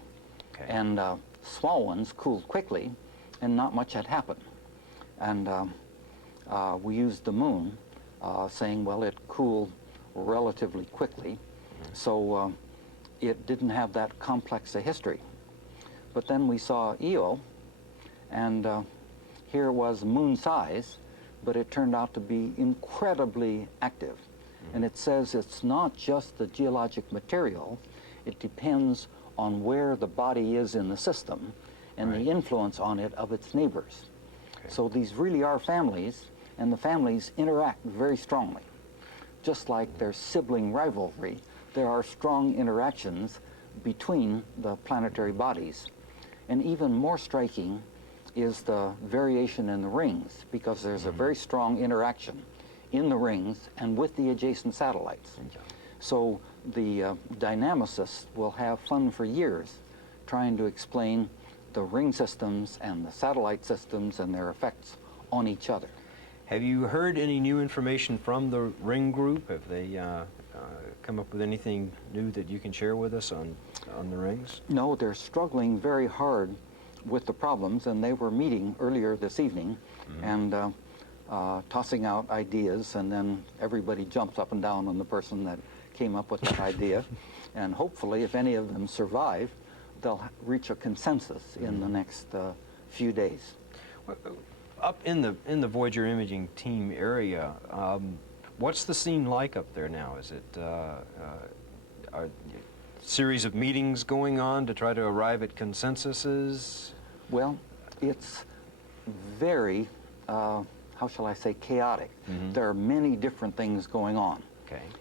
Okay. And small ones cooled quickly and not much had happened. And we used the moon, saying, well, it cooled relatively quickly, so it didn't have that complex a history. But then we saw Io, and here was moon size, but it turned out to be incredibly active. And it says it's not just the geologic material, it depends on where the body is in the system and the influence on it of its neighbors. So these really are families, and the families interact very strongly. Just like there's sibling rivalry, there are strong interactions between the planetary bodies. And even more striking is the variation in the rings, because there's a very strong interaction in the rings and with the adjacent satellites. So the dynamicists will have fun for years trying to explain the ring systems and the satellite systems and their effects on each other. Have you heard any new information from the ring group? Have they come up with anything new that you can share with us on the rings? No, they're struggling very hard with the problems, and they were meeting earlier this evening and tossing out ideas, and then everybody jumps up and down on the person that came up with that idea. And hopefully, if any of them survive, they'll reach a consensus in the next few days. Up in the Voyager imaging team area, what's the scene like up there now? Is it a series of meetings going on to try to arrive at consensuses? Well, it's very, how shall I say, chaotic. There are many different things going on.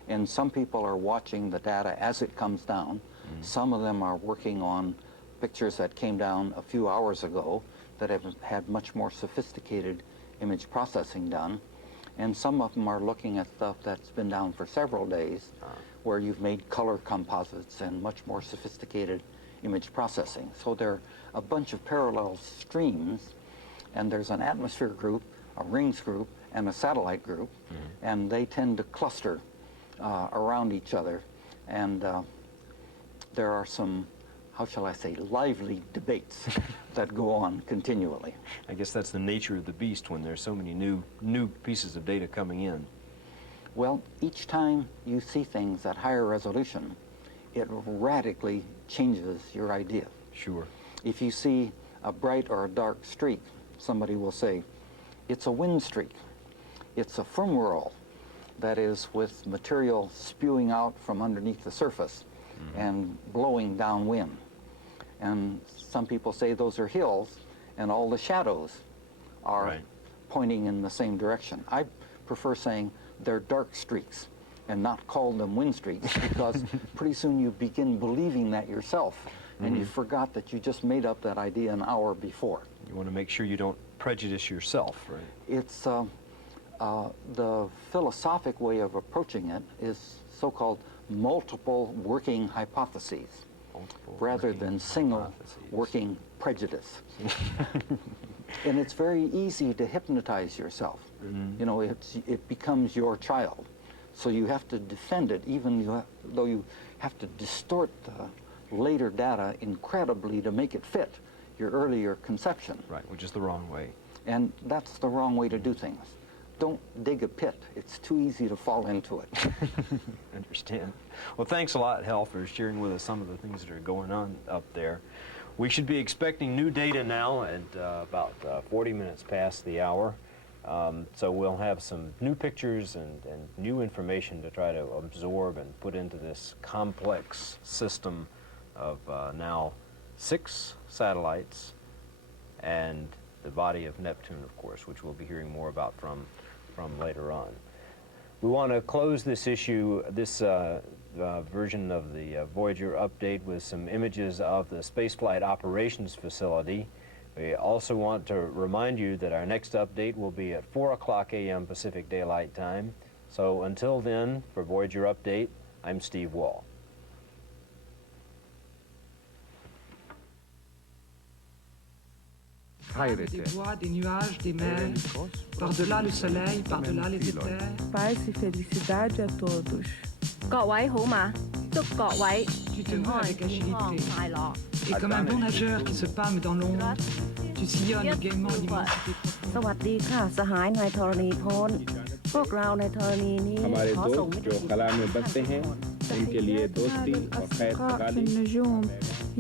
And some people are watching the data as it comes down. Some of them are working on pictures that came down a few hours ago that have had much more sophisticated image processing done. And some of them are looking at stuff that's been down for several days, where you've made color composites and much more sophisticated image processing. So there are a bunch of parallel streams, and there's an atmosphere group, a rings group, and a satellite group, and they tend to cluster around each other. And there are some, how shall I say, lively debates that go on continually. I guess that's the nature of the beast when there's so many new pieces of data coming in. Well, each time you see things at higher resolution, it radically changes your idea. Sure. If you see a bright or a dark streak, somebody will say, it's a wind streak. It's a fumarole, that is with material spewing out from underneath the surface and blowing downwind. And some people say those are hills, and all the shadows are pointing in the same direction. I prefer saying they're dark streaks and not call them wind streaks, because pretty soon you begin believing that yourself, and you forgot that you just made up that idea an hour before. You want to make sure you don't prejudice yourself, right? It's the philosophic way of approaching it is so-called multiple working hypotheses, rather than single working prejudice. And it's very easy to hypnotize yourself. You know, it becomes your child. So you have to defend it, even though you have to distort the later data incredibly to make it fit your earlier conception. Right, which is the wrong way. And that's the wrong way to do things. Don't dig a pit. It's too easy to fall into it. Understand. Well, thanks a lot, Hal, for sharing with us some of the things that are going on up there. We should be expecting new data now at about 40 minutes past the hour. So we'll have some new pictures and new information to try to absorb and put into this complex system of now 6 satellites and the body of Neptune, of course, which we'll be hearing more about from later on. We want to close this issue, this version of the Voyager update, with some images of the spaceflight operations facility. We also want to remind you that our next update will be at 4 o'clock a.m. Pacific Daylight Time. So until then, for Voyager Update, I'm Steve Wall. Des bois, des nuages, des mers, par-delà le soleil, par-delà les éthers. Paz e felicidade a todos. 各位好嘛，祝各位 Tu te moves avec agilité. Et comme un bon nageur qui se pâme dans l'ombre, tu sillonnes gaiement l'immensité. สวัสดีค่ะสหายในธรณีโพ้นพวกเราในธรณีนี้ हमारे ขอส่ง दोस्त जो खला में बसते हैं उनके लिए दोस्ती और खैर في सगाली النجوم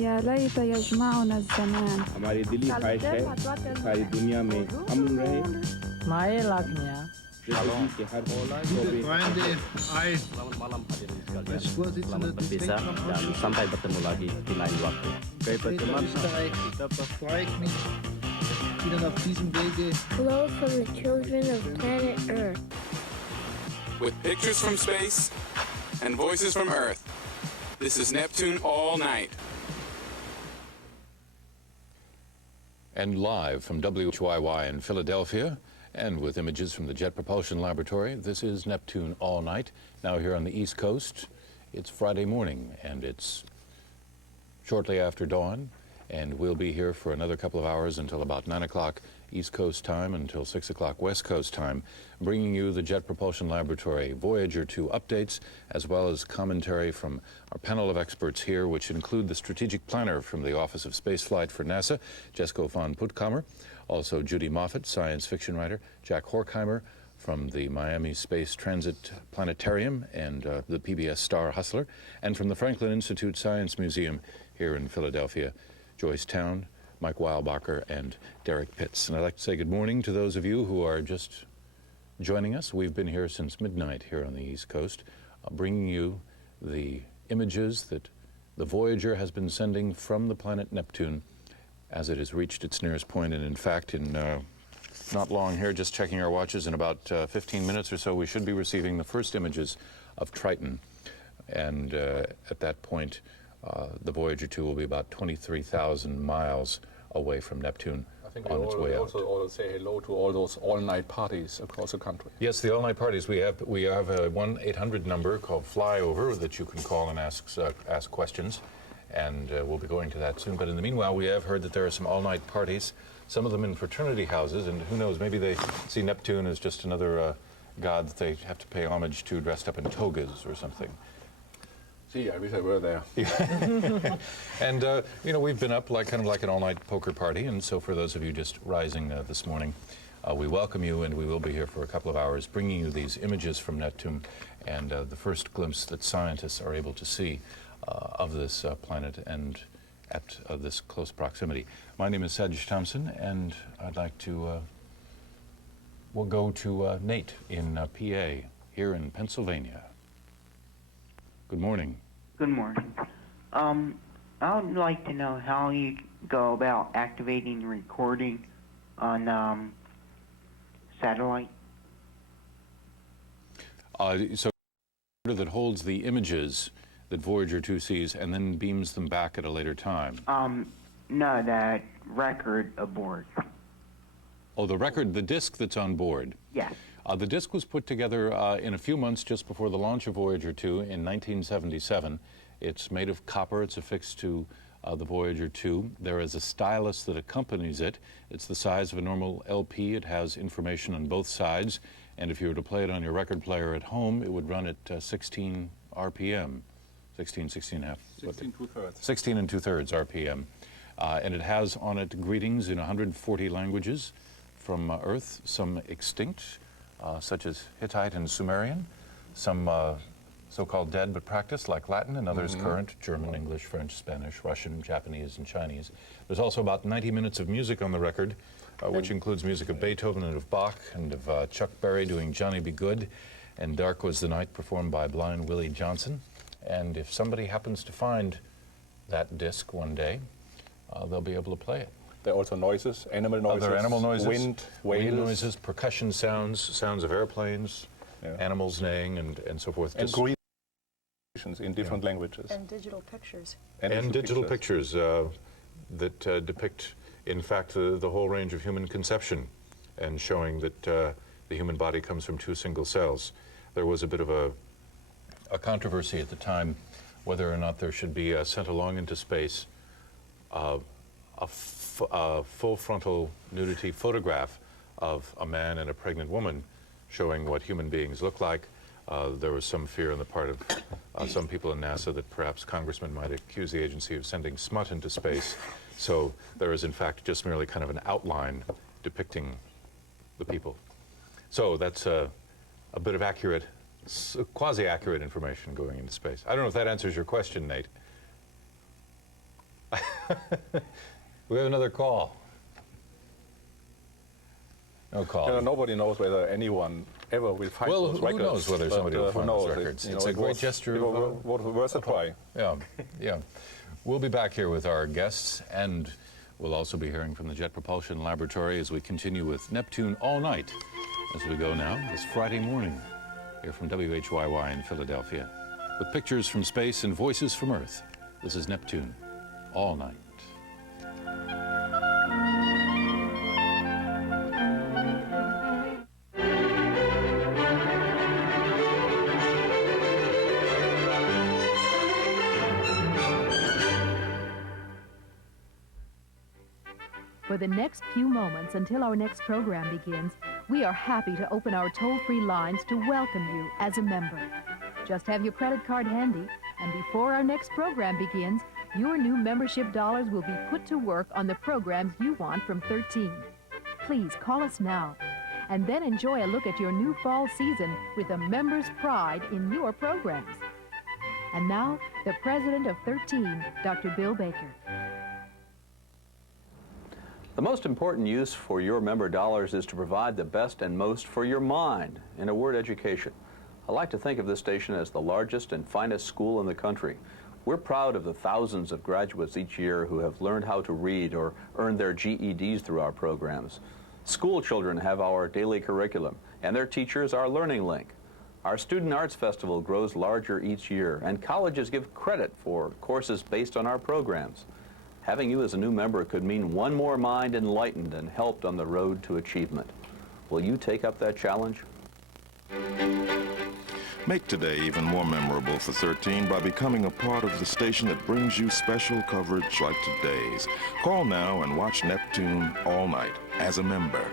يا ليت يجمعنا الزمان हमारी दिली ख्वाहिश है कि सारी दुनिया में अमन रहे Mae Lagnia. जिंदगी के हर Liebe Freunde, als Vorsitzender des dan sampai bertemu lagi di lain waktu. Österreich freue ich mich, Ihnen auf diesem Wege. Hello from the children of planet Earth. With pictures from space and voices from Earth, this is Neptune All Night. And live from WHYY in Philadelphia, and with images from the Jet Propulsion Laboratory, this is Neptune All Night. Now here on the East Coast, it's Friday morning, and it's shortly after dawn, and we'll be here for another couple of hours until about 9 o'clock East Coast time, until 6 o'clock West Coast time, bringing you the Jet Propulsion Laboratory Voyager 2 updates, as well as commentary from our panel of experts here, which include the strategic planner from the Office of Spaceflight for NASA, Jesko von Puttkamer, also Judy Moffett, science fiction writer, Jack Horkheimer from the Miami Space Transit Planetarium and the PBS Star Hustler, and from the Franklin Institute Science Museum here in Philadelphia, Joyce Town, Mike Weilbacher, and Derek Pitts. And I'd like to say good morning to those of you who are just joining us. We've been here since midnight here on the East Coast, bringing you the images that the Voyager has been sending from the planet Neptune as it has reached its nearest point. And in fact, in not long here, just checking our watches, in about 15 minutes or so, we should be receiving the first images of Triton. And at that point, the Voyager 2 will be about 23,000 miles away from Neptune on its way out. Also say hello to all those all-night parties across the country. Yes, the all-night parties. We have a 1-800 number called Flyover that you can call and ask questions. And we'll be going to that soon. But in the meanwhile, we have heard that there are some all-night parties, some of them in fraternity houses, and who knows, maybe they see Neptune as just another god that they have to pay homage to dressed up in togas or something. Gee, I wish I were there. And, you know, we've been up kind of like an all-night poker party, and so for those of you just rising this morning, we welcome you, and we will be here for a couple of hours bringing you these images from Neptune and the first glimpse that scientists are able to see of this planet and at this close proximity. My name is Sedge Thompson, and I'd like to, we'll go to Nate in PA, here in Pennsylvania. Good morning. Good morning. I would like to know how you go about activating recording on satellite. So that holds the images that Voyager 2 sees and then beams them back at a later time? No, that record aboard. Oh, the record, the disc that's on board? Yes. The disc was put together in a few months just before the launch of Voyager 2 in 1977. It's made of copper. It's affixed to the Voyager 2. There is a stylus that accompanies it. It's the size of a normal LP. It has information on both sides. And if you were to play it on your record player at home, it would run at 16 RPM. 16 and two-thirds RPM. And it has on it greetings in 140 languages from Earth, some extinct, such as Hittite and Sumerian, some so-called dead but practiced, like Latin, and others current, German, English, French, Spanish, Russian, Japanese, and Chinese. There's also about 90 minutes of music on the record, which includes music of Beethoven and of Bach and of Chuck Berry doing Johnny Be Good, and Dark Was the Night performed by Blind Willie Johnson. And if somebody happens to find that disc one day, they'll be able to play it. There are also noises, animal noises, there are animal noises, wind noises, percussion sounds, sounds of airplanes, animals neighing, and so forth. And greetings in different languages. And digital pictures. And digital pictures that depict in fact, the whole range of human conception and showing that the human body comes from 2 single cells. There was a bit of a controversy at the time whether or not there should be sent along into space a full frontal nudity photograph of a man and a pregnant woman showing what human beings look like. There was some fear on the part of some people in NASA that perhaps congressmen might accuse the agency of sending smut into space. So there is in fact just merely kind of an outline depicting the people. So that's a bit of accurate, quasi-accurate information going into space. I don't know if that answers your question, Nate. We have another call. No call. You know, nobody knows whether anyone ever will find those records. Well, who knows whether somebody will find those records? It's a great gesture. It was worth a try. Yeah, yeah. We'll be back here with our guests, and we'll also be hearing from the Jet Propulsion Laboratory as we continue with Neptune All Night as we go now this Friday morning here from WHYY in Philadelphia with pictures from space and voices from Earth. This is Neptune All Night. For the next few moments until our next program begins, we are happy to open our toll-free lines to welcome you as a member. Just have your credit card handy, and before our next program begins, your new membership dollars will be put to work on the programs you want from 13. Please call us now, and then enjoy a look at your new fall season with a member's pride in your programs. And now, the president of 13, Dr. Bill Baker. The most important use for your member dollars is to provide the best and most for your mind. In a word, education. I like to think of this station as the largest and finest school in the country. We're proud of the thousands of graduates each year who have learned how to read or earned their GEDs through our programs. School children have our daily curriculum, and their teachers our Learning Link. Our Student Arts Festival grows larger each year, and colleges give credit for courses based on our programs. Having you as a new member could mean one more mind enlightened and helped on the road to achievement. Will you take up that challenge? Make today even more memorable for 13 by becoming a part of the station that brings you special coverage like today's. Call now and watch Neptune All Night as a member.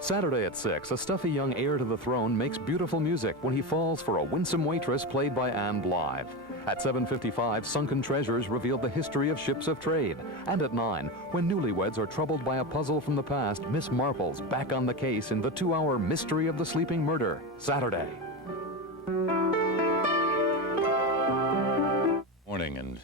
Saturday at 6, a stuffy young heir to the throne makes beautiful music when he falls for a winsome waitress played by Anne Blythe. At 7:55, Sunken Treasures reveal the history of ships of trade. And at 9, when newlyweds are troubled by a puzzle from the past, Miss Marple's back on the case in the 2-hour Mystery of the Sleeping Murder. Saturday. Morning and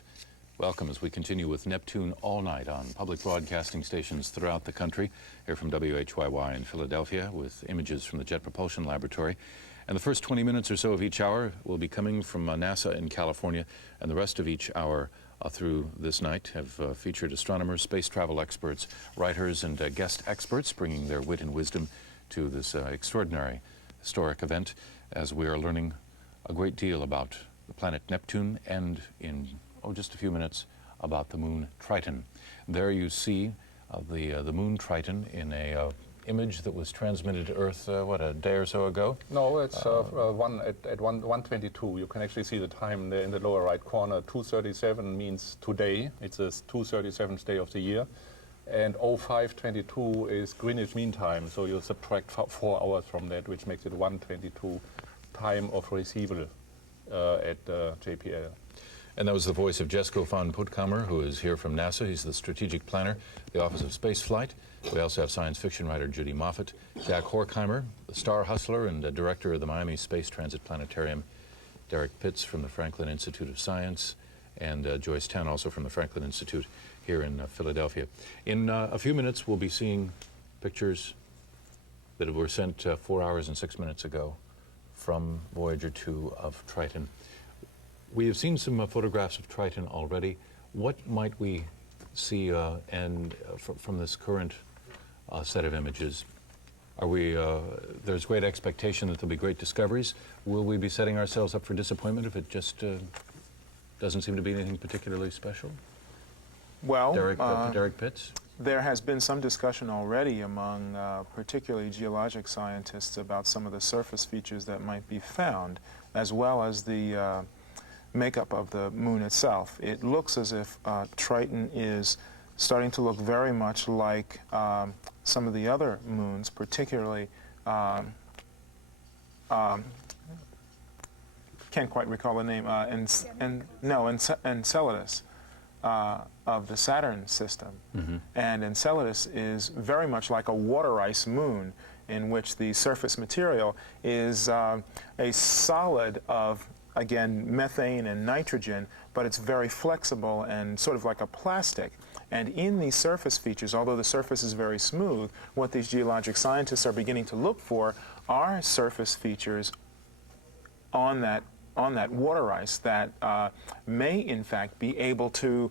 welcome as we continue with Neptune All Night on public broadcasting stations throughout the country, here from WHYY in Philadelphia with images from the Jet Propulsion Laboratory. And the first 20 minutes or so of each hour will be coming from NASA in California, and the rest of each hour through this night have featured astronomers, space travel experts, writers, and guest experts bringing their wit and wisdom to this extraordinary historic event as we are learning a great deal about the planet Neptune and in just a few minutes about the moon Triton. There you see the moon Triton in a image that was transmitted to Earth, what, a day or so ago? No, it's at 1:22. You can actually see the time there in the lower right corner. 2:37 means today. It's the 2:37th day of the year. And 05:22 is Greenwich Mean Time. So you subtract 4 hours from that, which makes it 1:22 time of receival at JPL. And that was the voice of Jesko van Puttkamer, who is here from NASA. He's the strategic planner, the Office of Space Flight. We also have science fiction writer Judy Moffett, Jack Horkheimer, the star hustler and director of the Miami Space Transit Planetarium, Derek Pitts from the Franklin Institute of Science, and Joyce Tan, also from the Franklin Institute here in Philadelphia. In a few minutes, we'll be seeing pictures that were sent 4 hours and 6 minutes ago from Voyager 2 of Triton. We have seen some photographs of Triton already. What might we see from this current set of images There's great expectation that there'll be great discoveries. Will we be setting ourselves up for disappointment if it just doesn't seem to be anything particularly special? Well, Derek Pitts? There has been some discussion already among particularly geologic scientists about some of the surface features that might be found, as well as the makeup of the moon itself. It looks as if Triton is starting to look very much like some of the other moons, particularly, can't quite recall the name, Enceladus. Of the Saturn system. And Enceladus is very much like a water ice moon, in which the surface material is a solid of, again, methane and nitrogen, but it's very flexible and sort of like a plastic. And in these surface features, although the surface is very smooth, what these geologic scientists are beginning to look for are surface features on that water ice that may in fact be able to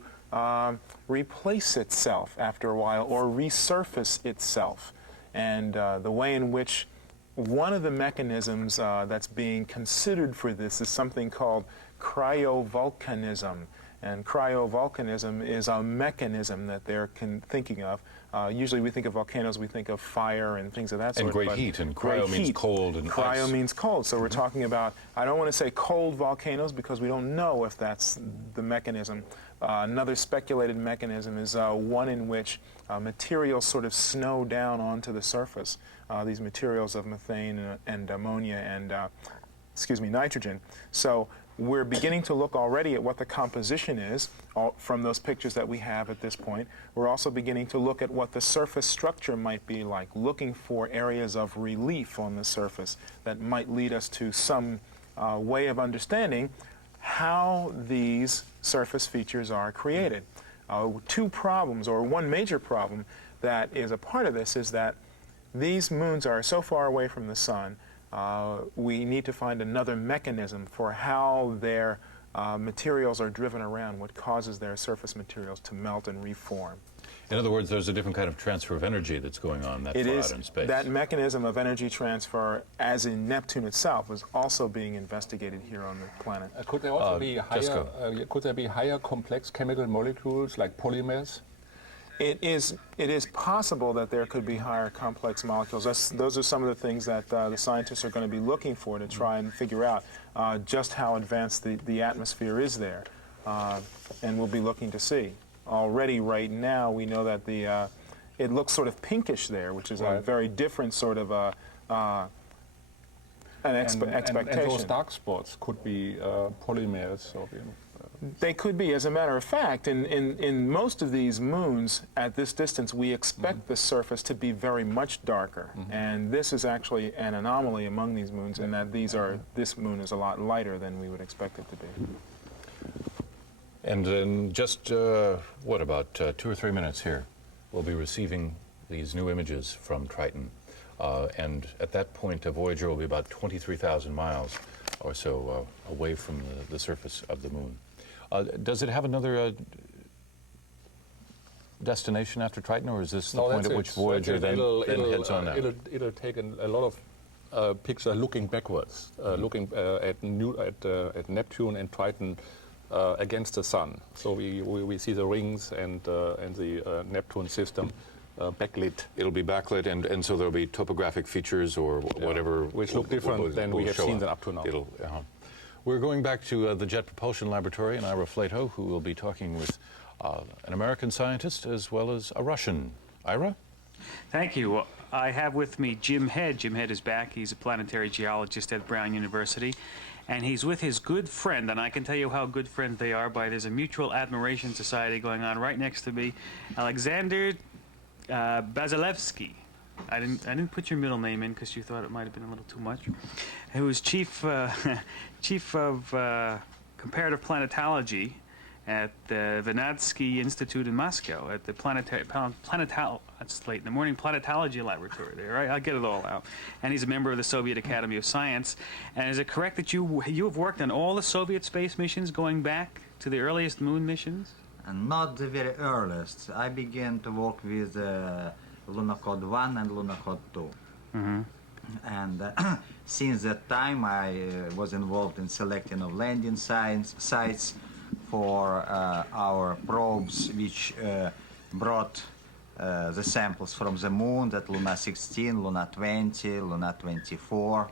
replace itself after a while or resurface itself. And the way in which one of the mechanisms that's being considered for this is something called cryovolcanism. And cryovolcanism is a mechanism that they're thinking of. Usually we think of volcanoes, we think of fire and things of that sort. And great heat, and cryo means cold and cryo ice. means cold, so we're talking about, I don't want to say cold volcanoes because we don't know if that's the mechanism. Another speculated mechanism is one in which materials sort of snow down onto the surface. These materials of methane and ammonia and, nitrogen. So we're beginning to look already at what the composition is from those pictures that we have at this point. We're also beginning to look at what the surface structure might be like, looking for areas of relief on the surface that might lead us to some way of understanding how these surface features are created. Two problems, or one major problem that is a part of this, is that these moons are so far away from the sun. We need to find another mechanism for how their materials are driven around, what causes their surface materials to melt and reform. In other words, there's a different kind of transfer of energy that's going on that far out in space. That mechanism of energy transfer, as in Neptune itself, is also being investigated here on the planet. Could there also be higher? Could there be higher complex chemical molecules like polymers? It is possible that there could be higher complex molecules. Those are some of the things that the scientists are going to be looking for to try and figure out just how advanced the atmosphere is there, and we'll be looking to see. Already right now we know that it looks sort of pinkish there, which is a very different sort of expectation. And those dark spots could be polymers. They could be. As a matter of fact, in most of these moons at this distance, we expect the surface to be very much darker. And this is actually an anomaly among these moons in that this moon is a lot lighter than we would expect it to be. And in just, what, about 2 or 3 minutes here, we'll be receiving these new images from Triton. And at that point, Voyager will be about 23,000 miles or so away from the surface of the moon. Does it have another destination after Triton, or is this the point at which Voyager then heads on out? It'll take a lot of pictures looking backwards, looking at Neptune and Triton against the sun. So we see the rings and the Neptune system backlit. It'll be backlit, and so there'll be topographic features or whatever. Which look different than we have seen them up to now. We're going back to the Jet Propulsion Laboratory in Ira Flato, who will be talking with an American scientist as well as a Russian. Ira? Thank you. I have with me Jim Head. Jim Head is back. He's a planetary geologist at Brown University. And he's with his good friend, and I can tell you how good friends they are by there's a mutual admiration society going on right next to me, Alexander Basilevsky. I didn't put your middle name in because you thought it might have been a little too much. Who is chief of comparative planetology at the Venadsky Institute in Moscow at the it's late in the morning, Planetology Laboratory there, right? I'll get it all out. And he's a member of the Soviet Academy of Science. And is it correct that you have worked on all the Soviet space missions going back to the earliest moon missions? And not the very earliest. I began to work with Lunar Code 1 and Lunar Code 2. And since that time, I was involved in selecting of landing sites for our probes, which brought the samples from the moon, that Luna 16, Luna 20, Luna 24,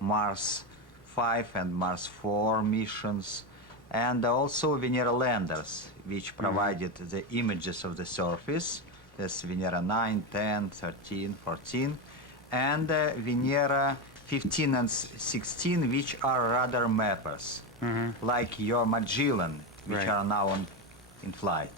Mars 5 and Mars 4 missions, and also Venera landers, which provided the images of the surface. That's Venera 9, 10, 13, 14, and Venera 15 and 16, which are radar mappers, like your Magellan, which are now in flight.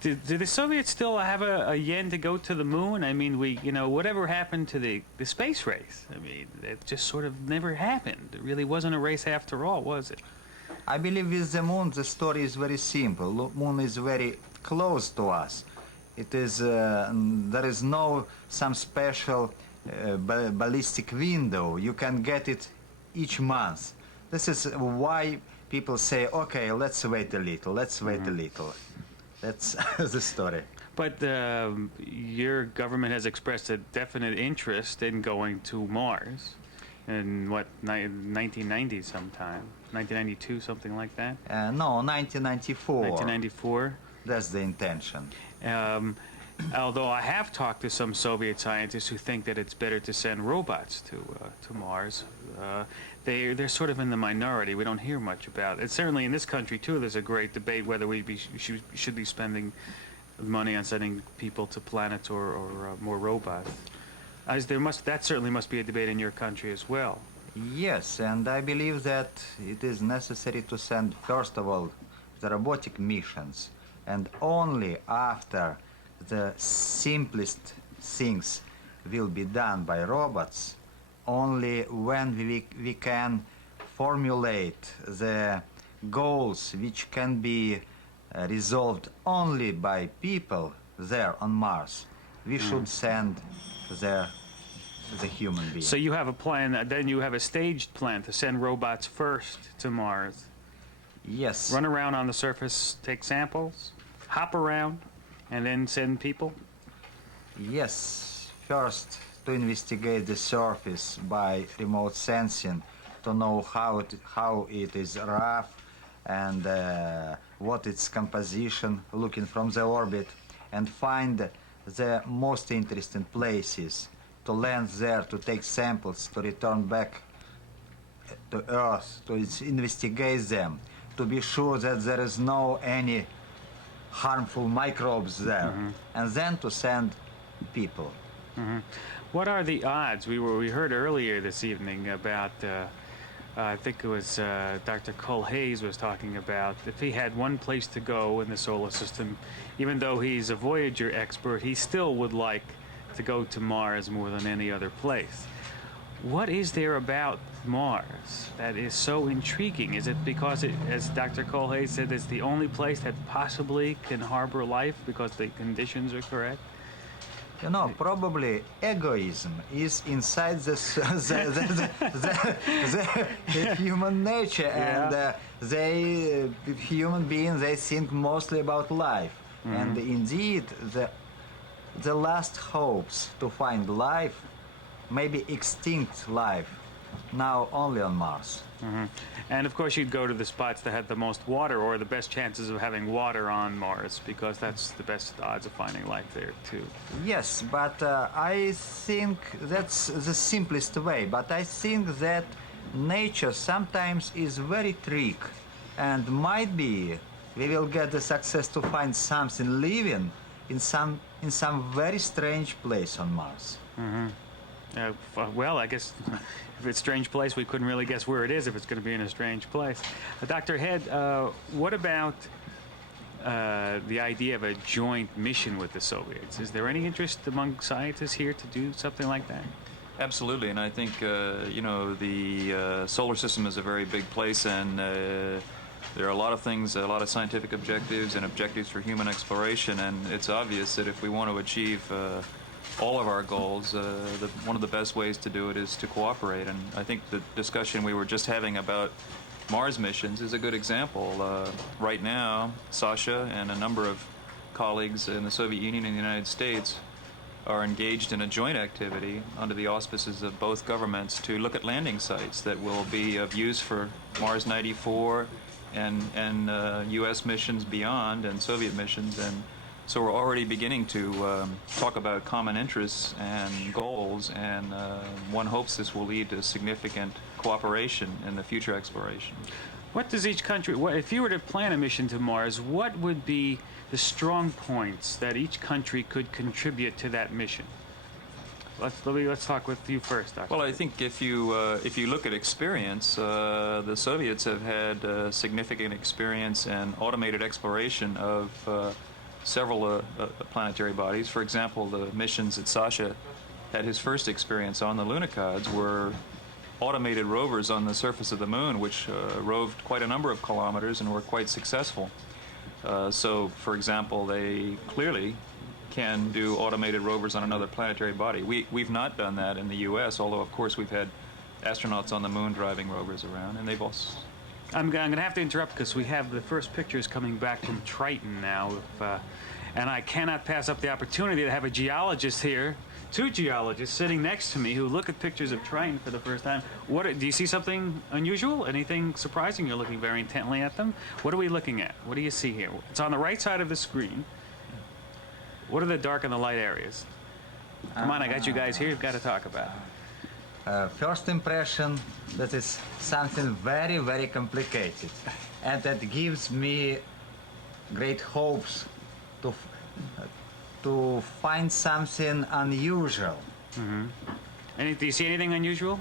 Do the Soviets still have a yen to go to the moon? I mean, whatever happened to the space race? I mean, it just sort of never happened. It really wasn't a race after all, was it? I believe with the moon, the story is very simple. Moon is very close to us. It is, there is no some special ballistic window. You can get it each month. This is why people say, okay, let's wait a little, let's wait a little. That's the story. But your government has expressed a definite interest in going to Mars in, 1990 sometime? 1992, something like that? No, 1994. 1994? That's the intention. Although I have talked to some Soviet scientists who think that it's better to send robots to Mars. They're sort of in the minority. We don't hear much about it. Certainly in this country, too, there's a great debate whether we should be spending money on sending people to planets or more robots. That certainly must be a debate in your country as well. Yes, and I believe that it is necessary to send, first of all, the robotic missions, and only after the simplest things will be done by robots, only when we can formulate the goals which can be resolved only by people there on Mars, we should send the human being. So you have a plan, then you have a staged plan to send robots first to Mars. Yes. Run around on the surface, take samples, hop around, and then send people? Yes. First, to investigate the surface by remote sensing, to know how it is rough and what its composition, looking from the orbit, and find the most interesting places, to land there, to take samples, to return back to Earth, to investigate them, to be sure that there is no any harmful microbes there, and then to send people. What are the odds? We heard earlier this evening about, I think it was Dr. Cole Hayes was talking about, if he had one place to go in the solar system, even though he's a Voyager expert, he still would like to go to Mars more than any other place. What is there about Mars that is so intriguing? Is it because, as Dr. Cole Hayes said, it's the only place that possibly can harbor life because the conditions are correct? You know, probably egoism is inside the human nature, and human beings, they think mostly about life. And indeed, the last hopes to find life, maybe extinct life, now only on Mars. And of course you'd go to the spots that had the most water, or the best chances of having water on Mars, because that's the best odds of finding life there too. Yes, but I think that's the simplest way, but I think that nature sometimes is very trick, and might be we will get the success to find something living in some very strange place on Mars. Well, I guess if it's a strange place, we couldn't really guess where it is if it's going to be in a strange place. Dr. Head, what about the idea of a joint mission with the Soviets? Is there any interest among scientists here to do something like that? Absolutely, and I think, you know, the solar system is a very big place, and there are a lot of things, a lot of scientific objectives and objectives for human exploration, and it's obvious that if we want to achieve all of our goals, one of the best ways to do it is to cooperate. And I think the discussion we were just having about Mars missions is a good example. Right now, Sasha and a number of colleagues in the Soviet Union and the United States are engaged in a joint activity under the auspices of both governments to look at landing sites that will be of use for Mars 94 and U.S. missions beyond and Soviet missions. And so we're already beginning to talk about common interests and goals, and one hopes this will lead to significant cooperation in the future exploration. What does each country, if you were to plan a mission to Mars, what would be the strong points that each country could contribute to that mission? Let's talk with you first, Dr. Well, I think if you look at experience, the Soviets have had significant experience in automated exploration of several planetary bodies. For example, the missions that Sasha had his first experience on, the Lunikods, were automated rovers on the surface of the moon, which roved quite a number of kilometers and were quite successful. So, for example, they clearly can do automated rovers on another planetary body. We've not done that in the U.S., although, of course, we've had astronauts on the moon driving rovers around, and they've also... I'm going to have to interrupt because we have the first pictures coming back from Triton now, and I cannot pass up the opportunity to have a geologist here, two geologists sitting next to me who look at pictures of Triton for the first time. Do you see something unusual? Anything surprising? You're looking very intently at them. What are we looking at? What do you see here? It's on the right side of the screen. What are the dark and the light areas? Come on, I got you guys here. You've got to talk about it. First impression that is something very, very complicated, and that gives me great hopes to find something unusual. Mm-hmm. Do you see anything unusual?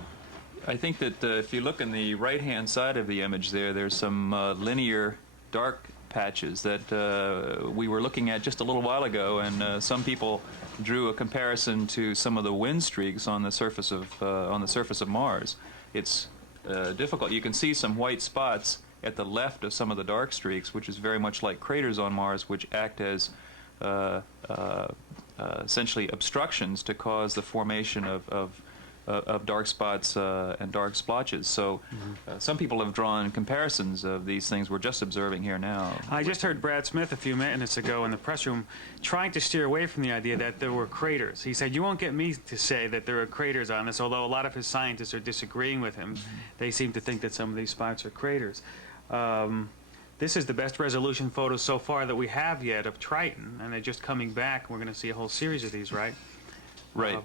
I think that if you look in the right-hand side of the image there's some linear dark patches that we were looking at just a little while ago, and some people drew a comparison to some of the wind streaks on the surface of Mars. It's difficult. You can see some white spots at the left of some of the dark streaks, which is very much like craters on Mars, which act as essentially obstructions to cause the formation of dark spots and dark splotches. So some people have drawn comparisons of these things we're just observing here now. I just heard Brad Smith a few minutes ago in the press room trying to steer away from the idea that there were craters. He said, you won't get me to say that there are craters on this, although a lot of his scientists are disagreeing with him. They seem to think that some of these spots are craters. This is the best resolution photo so far that we have yet of Triton, and they're just coming back. We're going to see a whole series of these, right? Right.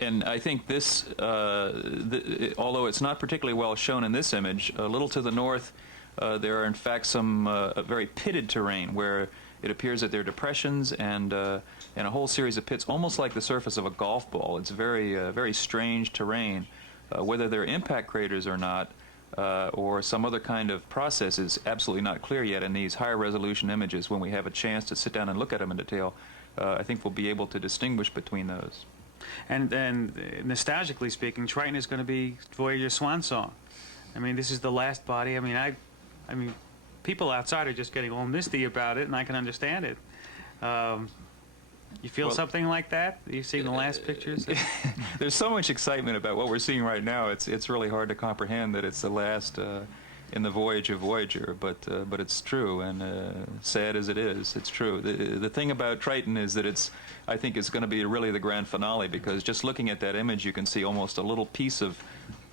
And I think this, although it's not particularly well shown in this image, a little to the north, there are in fact some very pitted terrain where it appears that there are depressions and a whole series of pits, almost like the surface of a golf ball. It's very, very strange terrain. Whether they're impact craters or not, or some other kind of process is absolutely not clear yet in these higher resolution images. When we have a chance to sit down and look at them in detail, I think we'll be able to distinguish between those. And nostalgically speaking, Triton is going to be Voyager's swan song. I mean, this is the last body. I mean, people outside are just getting all misty about it, and I can understand it. You feel something like that? You've seen the last pictures? There's so much excitement about what we're seeing right now. It's really hard to comprehend that it's the last in the voyage of Voyager, but it's true, and sad as it is, it's true. The thing about Triton is that I think it's going to be really the grand finale, because just looking at that image, you can see almost a little piece of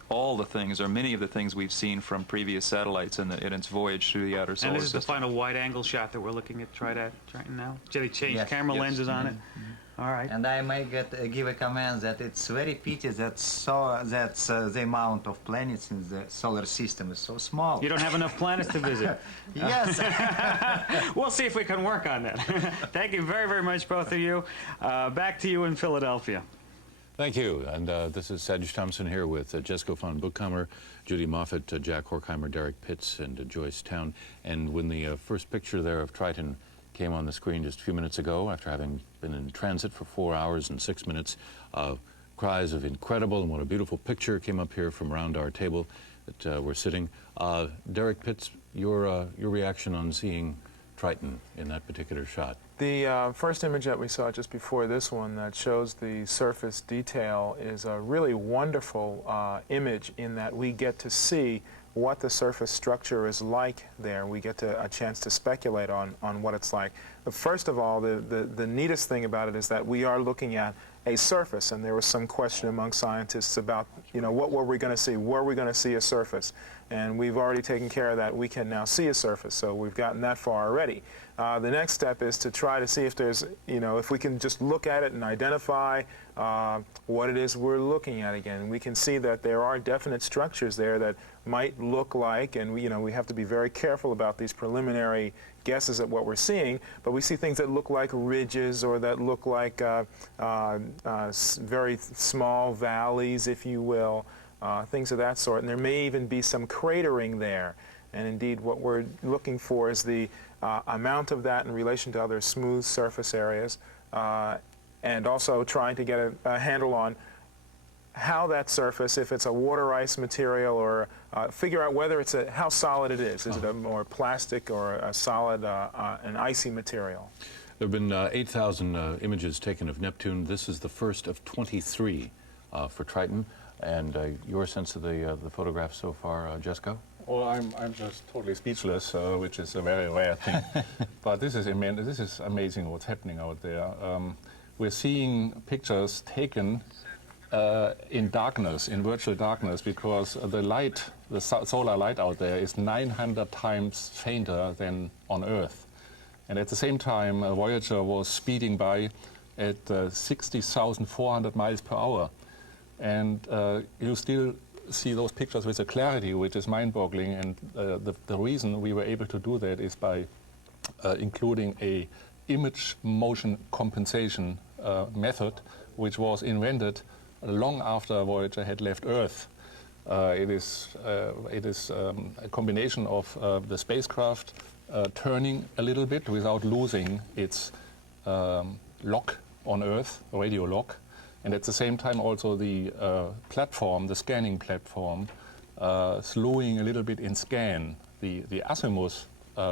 all the things, or many of the things we've seen from previous satellites in its voyage through the outer solar system. And this is the final wide-angle shot that we're looking at Triton now? Did they change camera lenses on it? All right. And I may give a comment that it's very pity that the amount of planets in the solar system is so small. You don't have enough planets to visit. Yes. We'll see if we can work on that. Thank you very, very much, both of you. Back to you in Philadelphia. Thank you. And this is Sedge Thompson here with Jessica von Buchhammer, Judy Moffat, Jack Horkheimer, Derek Pitts, and Joyce Town. And when the first picture there of Triton came on the screen just a few minutes ago, after having been in transit for 4 hours and 6 minutes, cries of incredible and what a beautiful picture came up here from around our table that we're sitting. Derek Pitts, your reaction on seeing Triton in that particular shot? The first image that we saw just before this one that shows the surface detail is a really wonderful image in that we get to see what the surface structure is like there. We get a chance to speculate on what it's like. But first of all, the neatest thing about it is that we are looking at a surface, and there was some question among scientists about, what were we going to see? Were we going to see a surface? And we've already taken care of that. We can now see a surface, so we've gotten that far already. The next step is to try to see if there's, if we can just look at it and identify what it is we're looking at again. We can see that there are definite structures there that might look like, and we have to be very careful about these preliminary guesses at what we're seeing, but we see things that look like ridges or that look like very small valleys, if you will, things of that sort. And there may even be some cratering there. And indeed, what we're looking for is the amount of that in relation to other smooth surface areas, and also trying to get a handle on how that surface, if it's a water ice material, or figure out whether it's how solid it is. Is it a more plastic or a solid, an icy material? There have been 8,000 images taken of Neptune. This is the first of 23 for Triton. And your sense of the photograph so far, Jessica? Well, I'm just totally speechless, which is a very rare thing. But this is amazing what's happening out there. We're seeing pictures taken in darkness, in virtual darkness, because the light, the solar light out there is 900 times fainter than on Earth. And at the same time, Voyager was speeding by at 60,400 miles per hour. And you still see those pictures with a clarity which is mind-boggling. And the reason we were able to do that is by including a image motion compensation method, which was invented long after Voyager had left Earth. It is a combination of the spacecraft turning a little bit without losing its lock on Earth, radio lock, and at the same time also the platform, the scanning platform, slowing a little bit in scan. The azimuth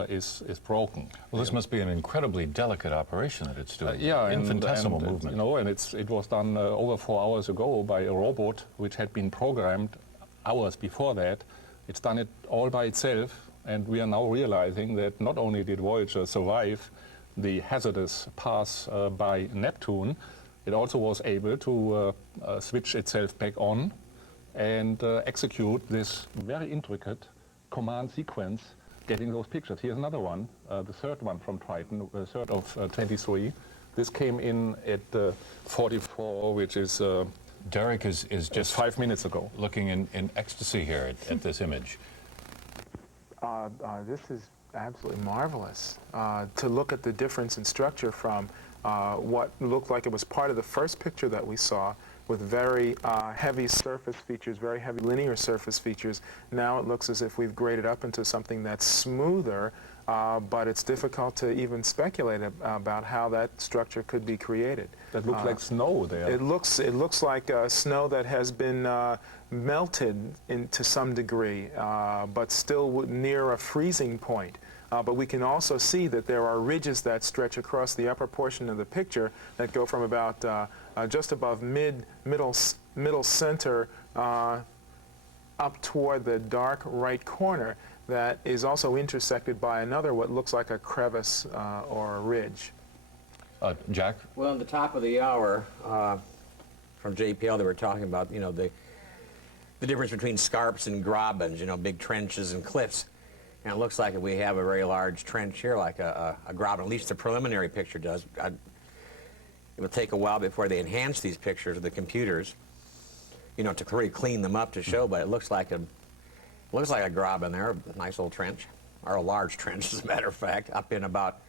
is broken. Well, this must be an incredibly delicate operation that it's doing. Yeah, infinitesimal movement. And it was done over 4 hours ago by a robot which had been programmed hours before that. It's done it all by itself, and we are now realizing that not only did Voyager survive the hazardous pass by Neptune, it also was able to switch itself back on and execute this very intricate command sequence, getting those pictures. Here's another one, the third one from Triton, the third of 23. This came in at 44, which is Derek is just 5 minutes ago. Looking in ecstasy here at this image. This is absolutely marvelous to look at the difference in structure from what looked like it was part of the first picture that we saw, with very heavy surface features, very heavy linear surface features. Now it looks as if we've graded up into something that's smoother, but it's difficult to even speculate about how that structure could be created. That looks like snow there. It looks like snow that has been melted to some degree, but still near a freezing point. But we can also see that there are ridges that stretch across the upper portion of the picture that go from about just above middle center up toward the dark right corner, that is also intersected by another what looks like a crevice or a ridge. Jack? Well, in the top of the hour, from JPL, they were talking about, the difference between scarps and grabens, big trenches and cliffs. And it looks like if we have a very large trench here, like a graben, at least the preliminary picture does. It will take a while before they enhance these pictures with the computers, to really clean them up to show. But it looks like a graben there, a nice little trench, or a large trench, as a matter of fact, up in about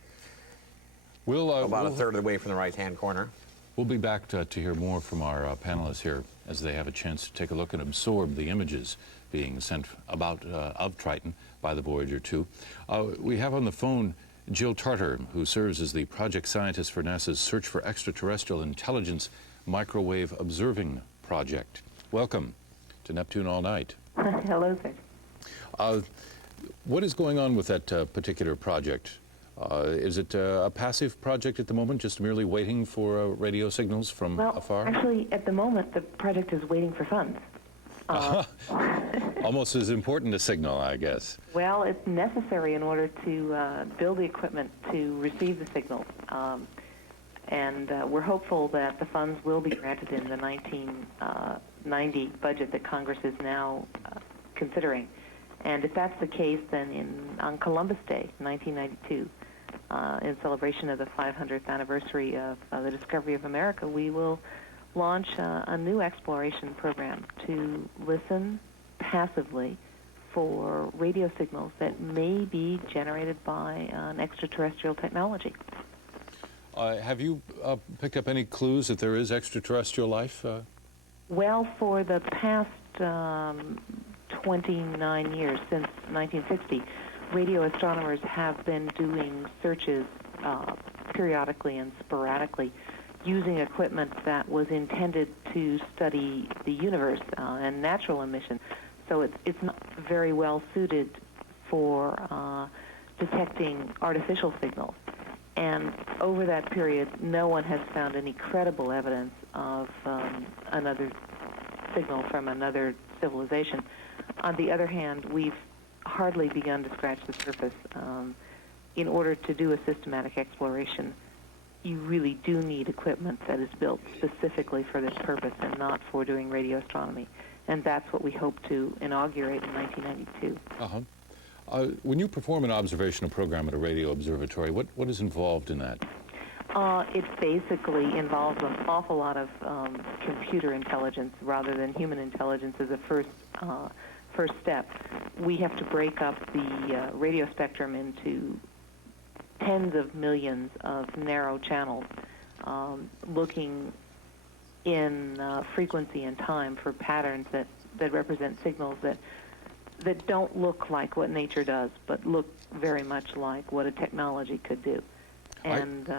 a third of the way from the right-hand corner. We'll be back to hear more from our panelists here as they have a chance to take a look and absorb the images being sent of Triton by the Voyager 2. We have on the phone Jill Tarter, who serves as the project scientist for NASA's Search for Extraterrestrial Intelligence Microwave Observing Project. Welcome to Neptune All Night. Hello, sir. What is going on with that particular project? Is it a passive project at the moment, just merely waiting for radio signals from afar? Actually, at the moment, the project is waiting for funds. Almost as important a signal, I guess. Well, it's necessary in order to build the equipment to receive the signals. And we're hopeful that the funds will be granted in the 1990 budget that Congress is now considering. And if that's the case, then on Columbus Day, 1992, in celebration of the 500th anniversary of the discovery of America, we will launch a new exploration program to listen passively for radio signals that may be generated by an extraterrestrial technology. Have you picked up any clues that there is extraterrestrial life? Well, for the past 29 years, since 1960, radio astronomers have been doing searches periodically and sporadically using equipment that was intended to study the universe and natural emission. So it's not very well suited for detecting artificial signals. And over that period, no one has found any credible evidence of another signal from another civilization. On the other hand, we've hardly begun to scratch the surface. In order to do a systematic exploration, you really do need equipment that is built specifically for this purpose and not for doing radio astronomy. And that's what we hope to inaugurate in 1992. When you perform an observational program at a radio observatory, what is involved in that? It basically involves an awful lot of computer intelligence rather than human intelligence as a first step. We have to break up the radio spectrum into tens of millions of narrow channels, looking in frequency and time for patterns that represent signals that don't look like what nature does, but look very much like what a technology could do. And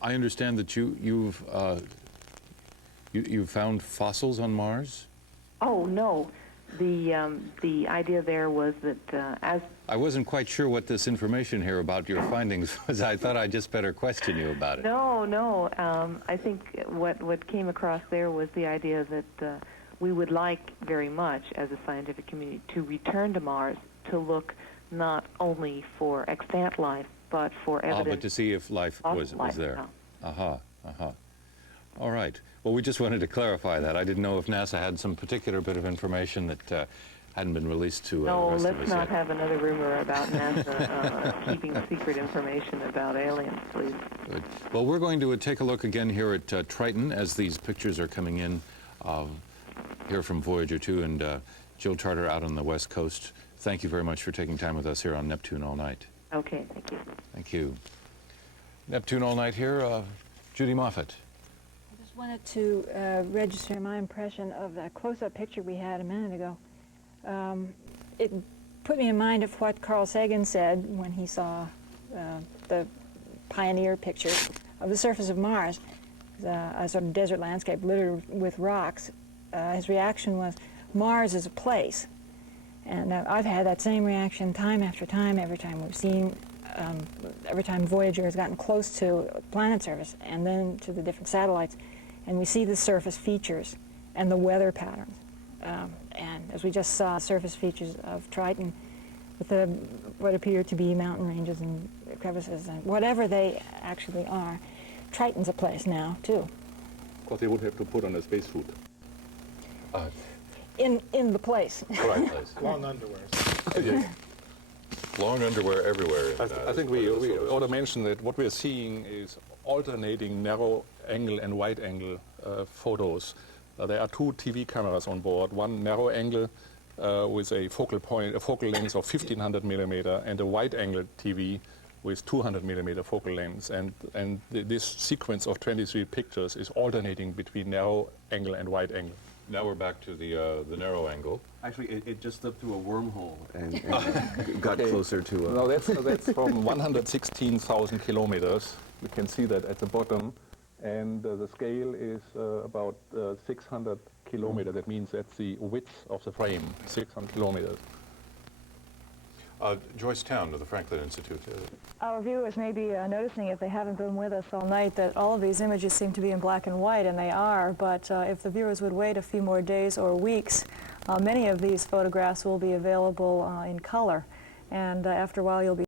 I understand that you've found fossils on Mars? Oh no, the idea there was that as I wasn't quite sure what this information here about your findings was. I thought I'd just better question you about it. No. I think what came across there was the idea that we would like very much, as a scientific community, to return to Mars to look not only for extant life, but for evidence. But to see if life was there. All right. Well, we just wanted to clarify that. I didn't know if NASA had some particular bit of information that hadn't been released to the rest of us let's not yet. have another rumor about NASA keeping secret information about aliens, please. Good. Well, we're going to take a look again here at Triton as these pictures are coming in here from Voyager 2 and Jill Charter out on the West Coast. Thank you very much for taking time with us here on Neptune All Night. Okay, thank you. Thank you. Neptune All Night here, Judy Moffett. I just wanted to register my impression of that close-up picture we had a minute ago. It put me in mind of what Carl Sagan said when he saw the Pioneer picture of the surface of Mars, a sort of desert landscape littered with rocks. His reaction was, Mars is a place. And I've had that same reaction time after time, every time we've seen, every time Voyager has gotten close to planet surface and then to the different satellites, and we see the surface features and the weather patterns. And as we just saw, surface features of Triton with what appear to be mountain ranges and crevices and whatever they actually are. Triton's a place now, too. Of course, they would have to put on a spacesuit. In the place. Right place. Long underwear. Long underwear everywhere. I think we ought to mention that what we're seeing is alternating narrow angle and wide angle photos. There are two TV cameras on board, one narrow angle with a focal length of 1500 millimeter and a wide angle TV with 200 millimeter focal length. And this sequence of 23 pictures is alternating between narrow angle and wide angle. Now we're back to the narrow angle. Actually, it just slipped through a wormhole and got closer to. No, that's from 116,000 kilometers. You can see that at the bottom, and the scale is about 600 kilometers. That means that's the width of the frame, 600 kilometers. Joyce Town of the Franklin Institute. Our viewers may be noticing, if they haven't been with us all night, that all of these images seem to be in black and white, and they are, but if the viewers would wait a few more days or weeks, many of these photographs will be available in color, and after a while you'll be